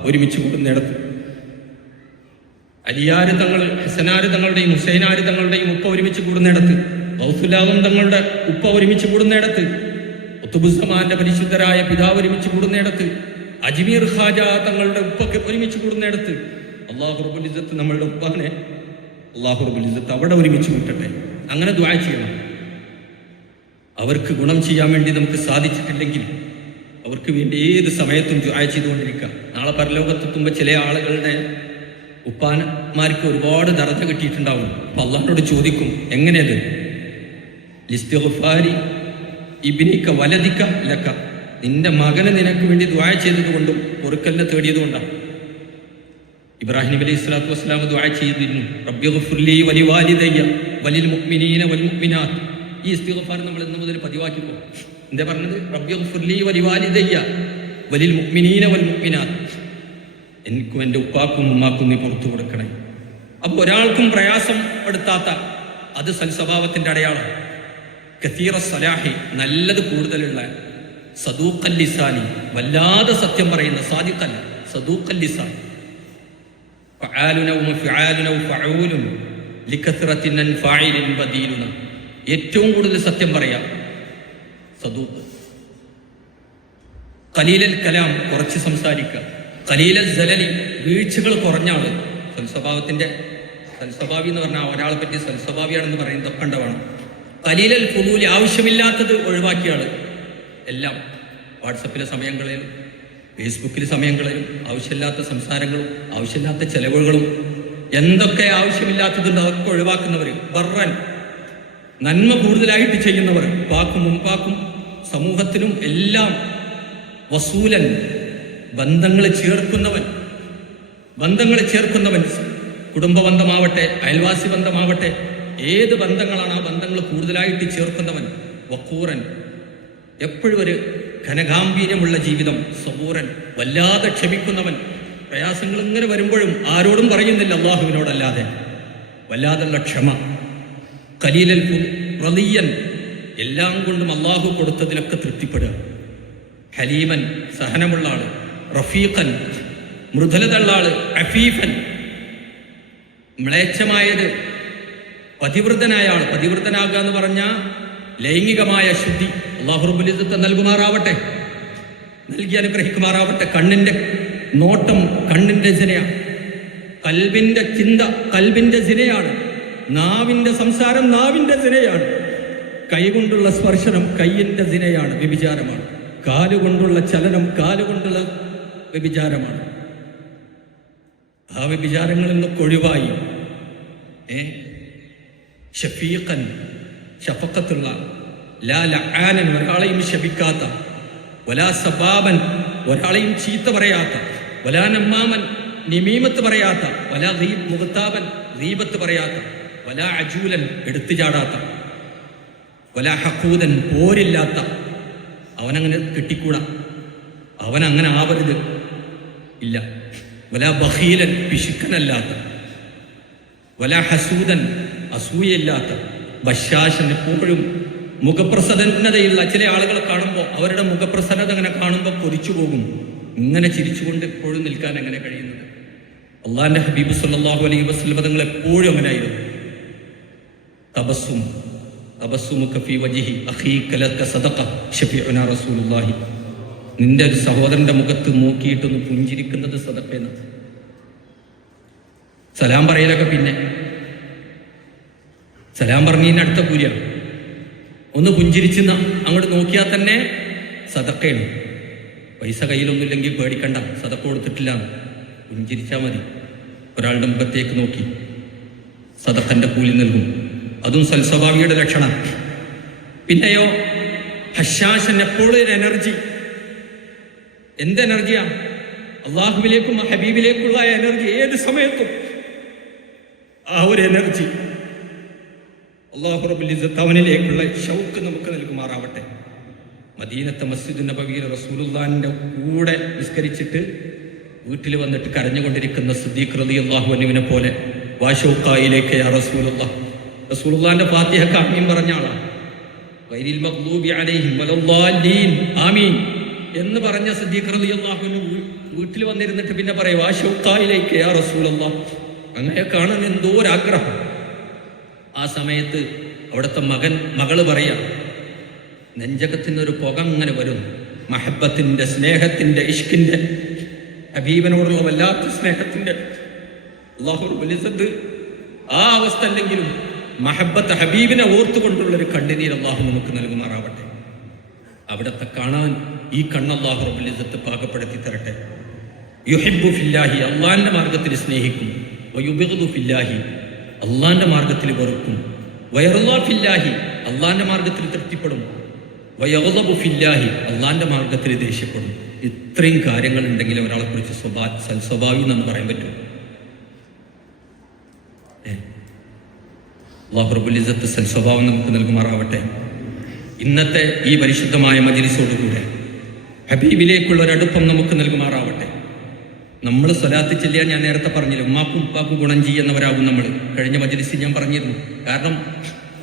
ഒരുമിച്ച് കൂടുന്നിടത്ത്, അലിയാര് തങ്ങൾ, ഹസനാര് തങ്ങളുടെയും ഹുസൈനാര് തങ്ങളുടെയും ഉപ്പ ഒരുമിച്ച് കൂടുന്നിടത്ത്, ഗൗസുൽ ആലം തങ്ങളുടെ ഉപ്പ ഒരുമിച്ച് കൂടുന്നിടത്ത്, ഖുതുബുസ്സമാന്റെ പരിശുദ്ധരായ പിതാവ് ഒരുമിച്ച് കൂടുന്നിടത്ത്, അജ്മീർ ഖാജ തങ്ങളുടെ ഉപ്പൊക്കെ ഒരുമിച്ച് കൂടുന്നിടത്ത്, അല്ലാഹു റബ്ബുൽ ഇസ്സത്ത് നമ്മളുടെ ഉപ്പാനെ അല്ലാഹു റബ്ബുൽ ഇസ്സത്ത് അവിടെ ഒരുമിച്ച് കൂട്ടട്ടെ. അങ്ങനെ ദുആ ചെയ്യണം. അവർക്ക് ഗുണം ചെയ്യാൻ വേണ്ടി നമുക്ക് സാധിച്ചിട്ടില്ലെങ്കിൽ അവർക്ക് വേണ്ടി ഏത് സമയത്തും ദുആ ചെയ്തുകൊണ്ടിരിക്കുക. നാളെ പരലോകത്തെത്തുമ്പോൾ ചില ആളുകളുടെ ഉപ്പാന്മാർക്ക് ഒരുപാട് ദറജ കിട്ടിയിട്ടുണ്ടാവും. അപ്പൊ അള്ളാഹിനോട് ചോദിക്കും, എങ്ങനെയത്? ലിസ്തിഗ്ഫാരി ഇബ്നിക വലദിക ലക, നിന്റെ മകന് നിനക്ക് വേണ്ടി ദുആ ചെയ്തത് കൊണ്ടും പൊറുക്കലിനെ തേടിയത് കൊണ്ടാണ്. ഇബ്രാഹിം നബി അലൈഹി സ്വലാത്തു വസ്സലാം ദുആ ചെയ്തിരുന്നു, റബ്ബിഗ്ഫിർലി വലിവാലിദയ്യ വലിൽ മുഅ്മിനീന വൽ മുഅ്മിനാത്ത്. ഈ ഇസ്തിഗ്ഫാർ നമ്മൾ ഇന്ന് മുതൽ പതിവാക്കിപ്പോ. എന്താ പറഞ്ഞത്? റബ്ബിഗ്ഫിർലി വലിവാലിദയ്യ വലിൽ മുഅ്മിനീന വൽ മുഅ്മിനാത്ത്. എനിക്കും എൻ്റെ ഉപ്പാക്കും ഉമ്മാക്കും നീ പുറത്തു കൊടുക്കണേ. അപ്പൊ ഒരാൾക്കും പ്രയാസം എടുത്താത്ത അത് സൽസ്വഭാവത്തിന്റെ അടയാളം. കസീറ സലാഹി, നല്ലത് കൂടുതലുള്ള, സദൂഖൽ ലിസാനി, വല്ലാതെ സത്യം പറയുന്ന, സാദിഖല്ല, സദൂഖൽ ലിസാനി, ഫആലുന വഫആലുന വഫഊലുൻ ലികസ്റത്തിൻ ഫാഇലിൻ ബദീലുന, ഏറ്റവും കൂടുതൽ സത്യം പറയാം സദൂഖ്. ഖലീലൽ കലാം, കുറച്ച് സംസാരിക്കുക. ഖലീലൽ സലലി, വീഴ്ചകൾ കുറഞ്ഞ ആള്. സൽസ്വഭാവത്തിന്റെ സൽസ്വഭാവി എന്ന് പറഞ്ഞാൽ ഒരാളെ പറ്റി സൽസ്വഭാവിയാണെന്ന് പറയുന്നത് ഒക്കണ്ടവാണ്. ഖലീലൽ ഫുദൂലി, ആവശ്യമില്ലാത്തത് ഒഴിവാക്കിയ ആള്. എല്ലാം വാട്സപ്പിലെ സമയങ്ങളിലും ഫേസ്ബുക്കിലെ സമയങ്ങളിലും ആവശ്യമില്ലാത്ത സംസാരങ്ങളും ആവശ്യമില്ലാത്ത ചെലവുകളും എന്തൊക്കെ ആവശ്യമില്ലാത്തതുണ്ട് അതൊക്കെ ഒഴിവാക്കുന്നവർ. ബർറൻ, നന്മ കൂടുതലായിട്ട് ചെയ്യുന്നവർ. പാക്കും മുൻപാക്കും സമൂഹത്തിനും എല്ലാം. വസൂലൻ, ബന്ധങ്ങളെ ചേർക്കുന്നവൻ, കുടുംബ ബന്ധമാവട്ടെ, അയൽവാസി ബന്ധമാവട്ടെ, ഏത് ബന്ധങ്ങളാണ് ആ ബന്ധങ്ങൾ കൂടുതലായിട്ട് ചേർക്കുന്നവൻ. വഖൂറൻ, എപ്പോഴും ഒരു ഘനഗാംഭീര്യമുള്ള ജീവിതം. സബൂറൻ, വല്ലാതെ ക്ഷമിക്കുന്നവൻ. പ്രയാസങ്ങൾ ഇങ്ങനെ വരുമ്പോഴും ആരോടും പറയുന്നില്ല, അള്ളാഹുവിനോടല്ലാതെ. വല്ലാതുള്ള ക്ഷമ. ഖലീലൽ റളിയൻ, എല്ലാം കൊണ്ടും അള്ളാഹു കൊടുത്തതിലൊക്കെ തൃപ്തിപ്പെടുക. ഹലീമൻ, സഹനമുള്ള ആള്. റഫീഖൻ, മൃദുലതയുള്ള ആള്. അഫീഫൻ, മ്ലേച്ഛമായത് പതിവൃതനായ ആൾ. പതിവൃതനാകുക എന്ന് പറഞ്ഞാൽ ലൈംഗികമായ ശുദ്ധി അല്ലാഹു റബ്ബുൽ ഇസ്സത്ത് നൽകുമാറാവട്ടെ, നൽകി അനുഗ്രഹിക്കുമാറാവട്ടെ. കണ്ണിന്റെ നോട്ടം കണ്ണിന്റെ സിനയാണ്, കൽബിന്റെ ചിന്ത കൽബിന്റെ സിനയാണ്, നാവിന്റെ സംസാരം നാവിന്റെ സിനയാണ്, കൈകൊണ്ടുള്ള സ്പർശനം കൈയിന്റെ സിനയാണ്, വ്യഭിചാരമാണ്. കാലുകൊണ്ടുള്ള ചലനം കാലുകൊണ്ടുള്ള വ്യഭിചാരമാണ്. ആ വ്യഭിചാരങ്ങളിൽ നിന്നൊക്കെ ഒഴിവായി ഷഫീഖൻ, ഷഫഖത്തുള്ള, ലാ ലആനൻ, ഒരാളെയും ശപിക്കാത്ത, വലാ സബാബൻ, ഒരാളെയും ചീത്ത പറയാത്ത, വലാ നമ്മാമൻ, നിമീമത്ത് പറയാത്ത, വലാ മുഗ്താബൻ, ഗീബത്ത് പറയാത്ത, വലാ അജൂലൻ, എടുത്തു ചാടാത്ത, വലാ ഹഖൂദൻ, പോരില്ലാത്ത. അവനങ്ങനെ കിട്ടിക്കൂടാ, അവനങ്ങനെ ആവരുത്, ഇല്ല. വലാ ബഖീലൻ, പിശുക്കനല്ലാത്ത, വലാ ഹസൂദൻ, അസൂയയില്ലാത്ത, ബശാശൻ, എപ്പോഴും മുഖപ്രസന്നതയുള്ള. ചില ആളുകളെ കാണുമ്പോൾ അവരുടെ മുഖപ്രസന്നത അങ്ങനെ കാണുമ്പോൾ കൊതിച്ചു പോകും. ഇങ്ങനെ ചിരിച്ചുകൊണ്ട് എപ്പോഴും നിൽക്കാൻ എങ്ങനെ കഴിയുന്നത്? അള്ളാന്റെ ഹബീബ് സല്ലല്ലാഹു അലൈഹി വസല്ലം തങ്ങൾ എപ്പോഴും അങ്ങനെയായിരുന്നു. തബസ്സുമുക ഫീ വജ്ഹി അഖീക ലക സദഖ ശഫീഉനാ റസൂലുള്ളാഹി. നിന്റെ ഒരു സഹോദരന്റെ മുഖത്ത് നോക്കിയിട്ടൊന്ന് പുഞ്ചിരിക്കുന്നത് സദഖയാണ്. സലാം പറയലൊക്കെ പിന്നെ സലാം പറഞ്ഞതിന് അടുത്ത കൂലിയാണ്. ഒന്ന് പുഞ്ചിരിച്ചെന്ന അങ്ങോട്ട് നോക്കിയാൽ തന്നെ സദഖയാണ്. പൈസ കയ്യിലൊന്നുമില്ലെങ്കിൽ പേടിക്കണ്ട, സദഖ കൊടുത്തിട്ടില്ല, പുഞ്ചിരിച്ചാൽ മതി. ഒരാളുടെ മുഖത്തേക്ക് നോക്കി സദഖന്റെ കൂലി നൽകും. അതും സൽസ്വഭാവിയുടെ ലക്ഷണം. പിന്നെയോ ഹശാശൻ, എപ്പോഴും ഒരു എനർജി. എന്ത് എനർജിയാ? അള്ളാഹുവിലേക്കും ഹബീബിലേക്കുള്ള എനർജി. ഏത് സമയത്തും ആ ഒരു എനർജി. അല്ലാഹു റബ്ബുൽ ഇസ്സത്ത് അവനിലേക്കുള്ള ഷൗക്ക് നമുക്ക് നൽകുമാറാവട്ടെ. മദീനത്തെ മസ്ജിദ് നബവിയിൽ റസൂലുള്ളാഹിന്റെ കൂടെ നിസ്കരിച്ചിട്ട് വീട്ടിൽ വന്നിട്ട് കരഞ്ഞുകൊണ്ടിരിക്കുന്ന സിദ്ദീഖ് റളിയല്ലാഹു അൻഹുവിനെ പോലെ വാശൗഖായിലേക്ക് യാ റസൂലുള്ളാഹ്. റസൂലുള്ളാഹിന്റെ ഫാത്തിഹക്ക് ആമീൻ പറഞ്ഞ ആളാണ്. ഗൈരിൽ മഗ്ദൂബി അലൈഹിം വലദ്ദാലീൻ ആമീൻ എന്ന് പറഞ്ഞ സിദ്ദീഖ് റളിയല്ലാഹു അൻഹു വീട്ടിൽ വന്നിരുന്നിട്ട് പിന്നെ പറയും വാശൗഖായിലേക്ക് യാ റസൂലുള്ളാഹ്. അങ്ങനെ കാണാൻ എന്തോ ഒരാഗ്രഹം. ആ സമയത്ത് അവിടുത്തെ മകള് പറയാ, നെഞ്ചകത്തിനൊരു പുക അങ്ങനെ വരും. മഹബത്തിന്റെ, സ്നേഹത്തിന്റെ, ഇഷ്കിന്റെ, ഹബീബിനോടുള്ള വല്ലാത്ത സ്നേഹത്തിന്റെ. അല്ലാഹു റബ്ബുൽ ഇസ്സത്ത് ആ അവസ്ഥ അല്ലെങ്കിലും മഹബത്ത്, ഹബീബിനെ ഓർത്തുകൊണ്ടുള്ളൊരു കണ്ണുനീർ അല്ലാഹു നമുക്ക് നൽകുമാറാവട്ടെ. അവിടത്തെ കാണാൻ ഈ കണ്ണ് അല്ലാഹു റബ്ബുൽ ഇസ്സത്ത് പാകപ്പെടുത്തി തരട്ടെ. യുഹിബ്ബു ഫില്ലാഹി, അള്ളാന്റെ മാർഗത്തിൽ സ്നേഹിക്കും. വയുബിഗ്ദു ഫില്ലാഹി, അള്ളാന്റെ മാർഗത്തിൽ വെറുക്കും. വയർലാ ഫില്ലാഹി, അള്ളാന്റെ മാർഗത്തിൽ തൃപ്തിപ്പെടും. വയഗ്ളബു ഫില്ലാഹി, അള്ളാന്റെ മാർഗത്തിൽ ദേഷ്യപ്പെടും. ഇത്രയും കാര്യങ്ങൾ ഉണ്ടെങ്കിൽ ഒരാളെ കുറിച്ച് സൽസ്വഭാവി എന്ന് പറയാൻ പറ്റും. അല്ലാഹു റബ്ബുൽ ഇസ്സത്ത് സൽസ്വഭാവം നമുക്ക് നൽകുമാറാവട്ടെ. ഇന്നത്തെ ഈ പരിശുദ്ധമായ മജ്‌ലിസോടുകൂടെ ഹബീബിലേക്കുള്ള ഒരടുപ്പം നമുക്ക് നൽകുമാറാവട്ടെ. നമ്മൾ സ്വലാത്ത് ചെല്ലിയാൽ ഞാൻ നേരത്തെ പറഞ്ഞില്ല, ഉമ്മാക്കും ഉപ്പാക്കും ഗുണം ചെയ്യുന്നവരാകും നമ്മൾ. കഴിഞ്ഞ മജ്‌ലിസിൽ ഞാൻ പറഞ്ഞിരുന്നു. കാരണം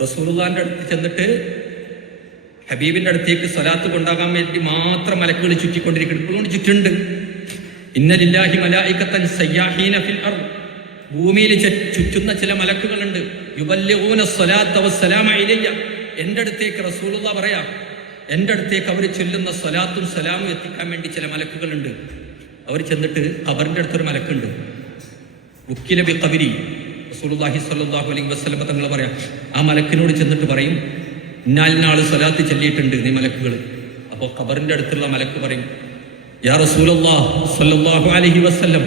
റസൂലുള്ളാഹിന്റെ അടുത്ത് ചെന്നിട്ട് ഹബീബിന്റെ അടുത്തേക്ക് സ്വലാത്ത് കൊണ്ടാകാൻ വേണ്ടി മാത്രം മലക്കുകൾ ചുറ്റിക്കൊണ്ടിരിക്കുന്നു. ഇപ്പോഴും ചുറ്റുണ്ട്. ഇന്ന ലില്ലാഹി മലായികത്തൻ സയ്യാഹീന ഫിൽ അർദ്, ഭൂമിയിൽ ചുറ്റുന്ന ചില മലക്കുകളുണ്ട്. യുബല്ലിഗൂന സ്വലാത്ത വസ്സലാമ ഇലയ്യ, എൻ്റെ അടുത്തേക്ക് റസൂലുള്ളാഹി പറയാം, എൻ്റെ അടുത്തേക്ക് അവർ ചൊല്ലുന്ന സ്വലാത്തും സലാമും എത്തിക്കാൻ വേണ്ടി ചില മലക്കുകളുണ്ട്. അവർ ചെന്നിട്ട് ഖബറിന്റെ അടുത്തൊരു മലക്കുണ്ട്. ഉക്കില ബി ഖബരി, റസൂലുള്ളാഹി സ്വല്ലല്ലാഹു അലൈഹി വസല്ലം തങ്ങൾ പറയാം, ആ മലക്കിനോട് ചെന്നിട്ട് പറയും, ഇന്നാലിനാള് സ്വലാത്ത് ചൊല്ലിയിട്ടുണ്ട് നീ മലക്കുകൾ. അപ്പോൾ ഖബറിന്റെ അടുത്തുള്ള മലക്ക് പറയും, യാ റസൂലുള്ളാഹി സ്വല്ലല്ലാഹു അലൈഹി വസല്ലം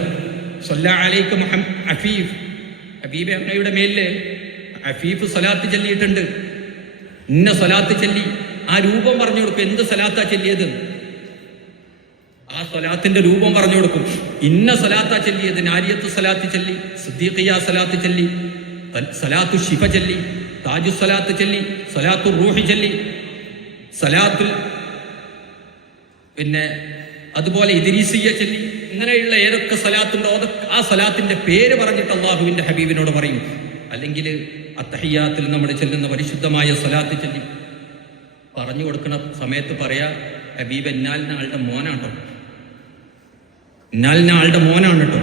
സ്വല്ലല്ലാഹു അലൈക അഫീഫ്, ഹബീബേ അങ്ങയുടെ മേലില് അഫീഫ് സ്വലാത്ത് ചൊല്ലിയിട്ടുണ്ട്. ഇന്ന സ്വലാത്ത് ചൊല്ലി. ആ രൂപം പറഞ്ഞു കൊടുക്കും, എന്ത് സ്വലാത്താ ചൊല്ലിയത്, ആ സ്വലാത്തിന്റെ രൂപം പറഞ്ഞു കൊടുക്കും. ഇന്ന സ്വലാത്താ ചൊല്ലിയത്, നാരിയത്ത് സ്വലാത്ത് ചൊല്ലി, സിദ്ദീഖിയ സ്വലാത്ത് ചൊല്ലി, സലാത്തു ശിഫ ചൊല്ലി, താജു സ്വലാത്ത് ചൊല്ലി, സ്വലാത്തു റൂഹി ചൊല്ലി. സലാത്തുൽ പിന്നെ അതുപോലെ ഇദ്രീസിയ്യ ചൊല്ലി, ഇങ്ങനെയുള്ള ഏതൊക്കെ സലാത്തുണ്ടോ അതൊക്കെ ആ സലാത്തിന്റെ പേര് പറഞ്ഞിട്ട് അള്ളാഹുവിന്റെ ഹബീബിനോട് പറയും. അല്ലെങ്കിൽ അത്തഹിയ്യാത്തിൽ നമ്മൾ ചെല്ലുന്ന പരിശുദ്ധമായ സലാത്ത് ചൊല്ലി പറഞ്ഞു കൊടുക്കുന്ന സമയത്ത് പറയാ, ഹബീബ് എന്നാലിന ആളുടെ മോനാട്ടോ, എന്നാലിന ആളുടെ മോനാണ് കേട്ടോ.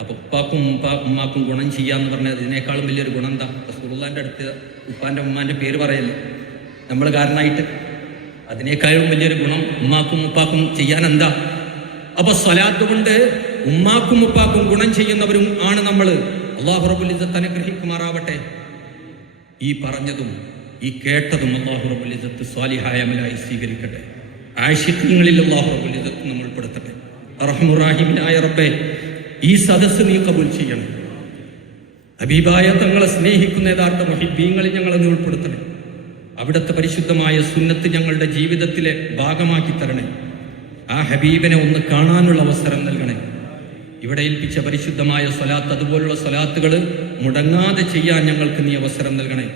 അപ്പൊ ഉപ്പാക്കും ഉമ്മാക്കും ഗുണം ചെയ്യാന്ന് പറഞ്ഞത് ഇതിനേക്കാളും വലിയൊരു ഗുണം എന്താ? റസൂലുള്ളാഹിന്റെ അടുത്ത് ഉപ്പാന്റെ ഉമ്മാന്റെ പേര് പറയല്ലേ നമ്മൾ കാരണമായിട്ട്, അതിനേക്കാളും വലിയൊരു ഗുണം ഉമ്മാക്കും ഉപ്പാക്കും ചെയ്യാൻ എന്താ? അപ്പൊ സ്വലാത്ത് കൊണ്ട് ഉമ്മാക്കും ഉപ്പാക്കും ഗുണം ചെയ്യുന്നവരും ആണ് നമ്മൾ. അല്ലാഹു റബ്ബുൽ ഇസ്സത്ത് അനുഗ്രഹിക്കുമാറാവട്ടെ. ഈ പറഞ്ഞതും ഈ കേട്ടതും അല്ലാഹു റബ്ബുൽ ഇസ്സത്ത് സ്വാലിഹായ അമലായി സ്വീകരിക്കട്ടെ. ആശിഖ്യങ്ങളിൽ അല്ലാഹു റബ്ബുൽ ഇസ്സത്ത് നമ്മൾ ഉൾപ്പെടുത്തട്ടെ. റഹ്മാനുർ റഹീമായ റബ്ബേ, ഈ സദസ്സ് നീ കബൂൽ ചെയ്യണം. ഹബീബായ തങ്ങളെ സ്നേഹിക്കുന്ന യഥാർത്ഥ മുഹിബ്ബീങ്ങളിൽ ഞങ്ങളെ നീ ഉൾപ്പെടുത്തണേ. അവിടുത്തെ പരിശുദ്ധമായ സുന്നത്ത് ഞങ്ങളുടെ ജീവിതത്തിലെ ഭാഗമാക്കി തരണേ. ആ ഹബീബിനെ ഒന്ന് കാണാനുള്ള അവസരം നൽകണേ. ഇവിടെ ഏൽപ്പിച്ച പരിശുദ്ധമായ സ്വലാത്ത്, അതുപോലുള്ള സ്വലാത്തുകൾ മുടങ്ങാതെ ചെയ്യാൻ ഞങ്ങൾക്ക് നീ അവസരം നൽകണേ.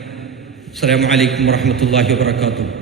അസ്സലാമു അലൈക്കും വറഹ്മത്തുള്ളാഹി വബറകാതുഹു.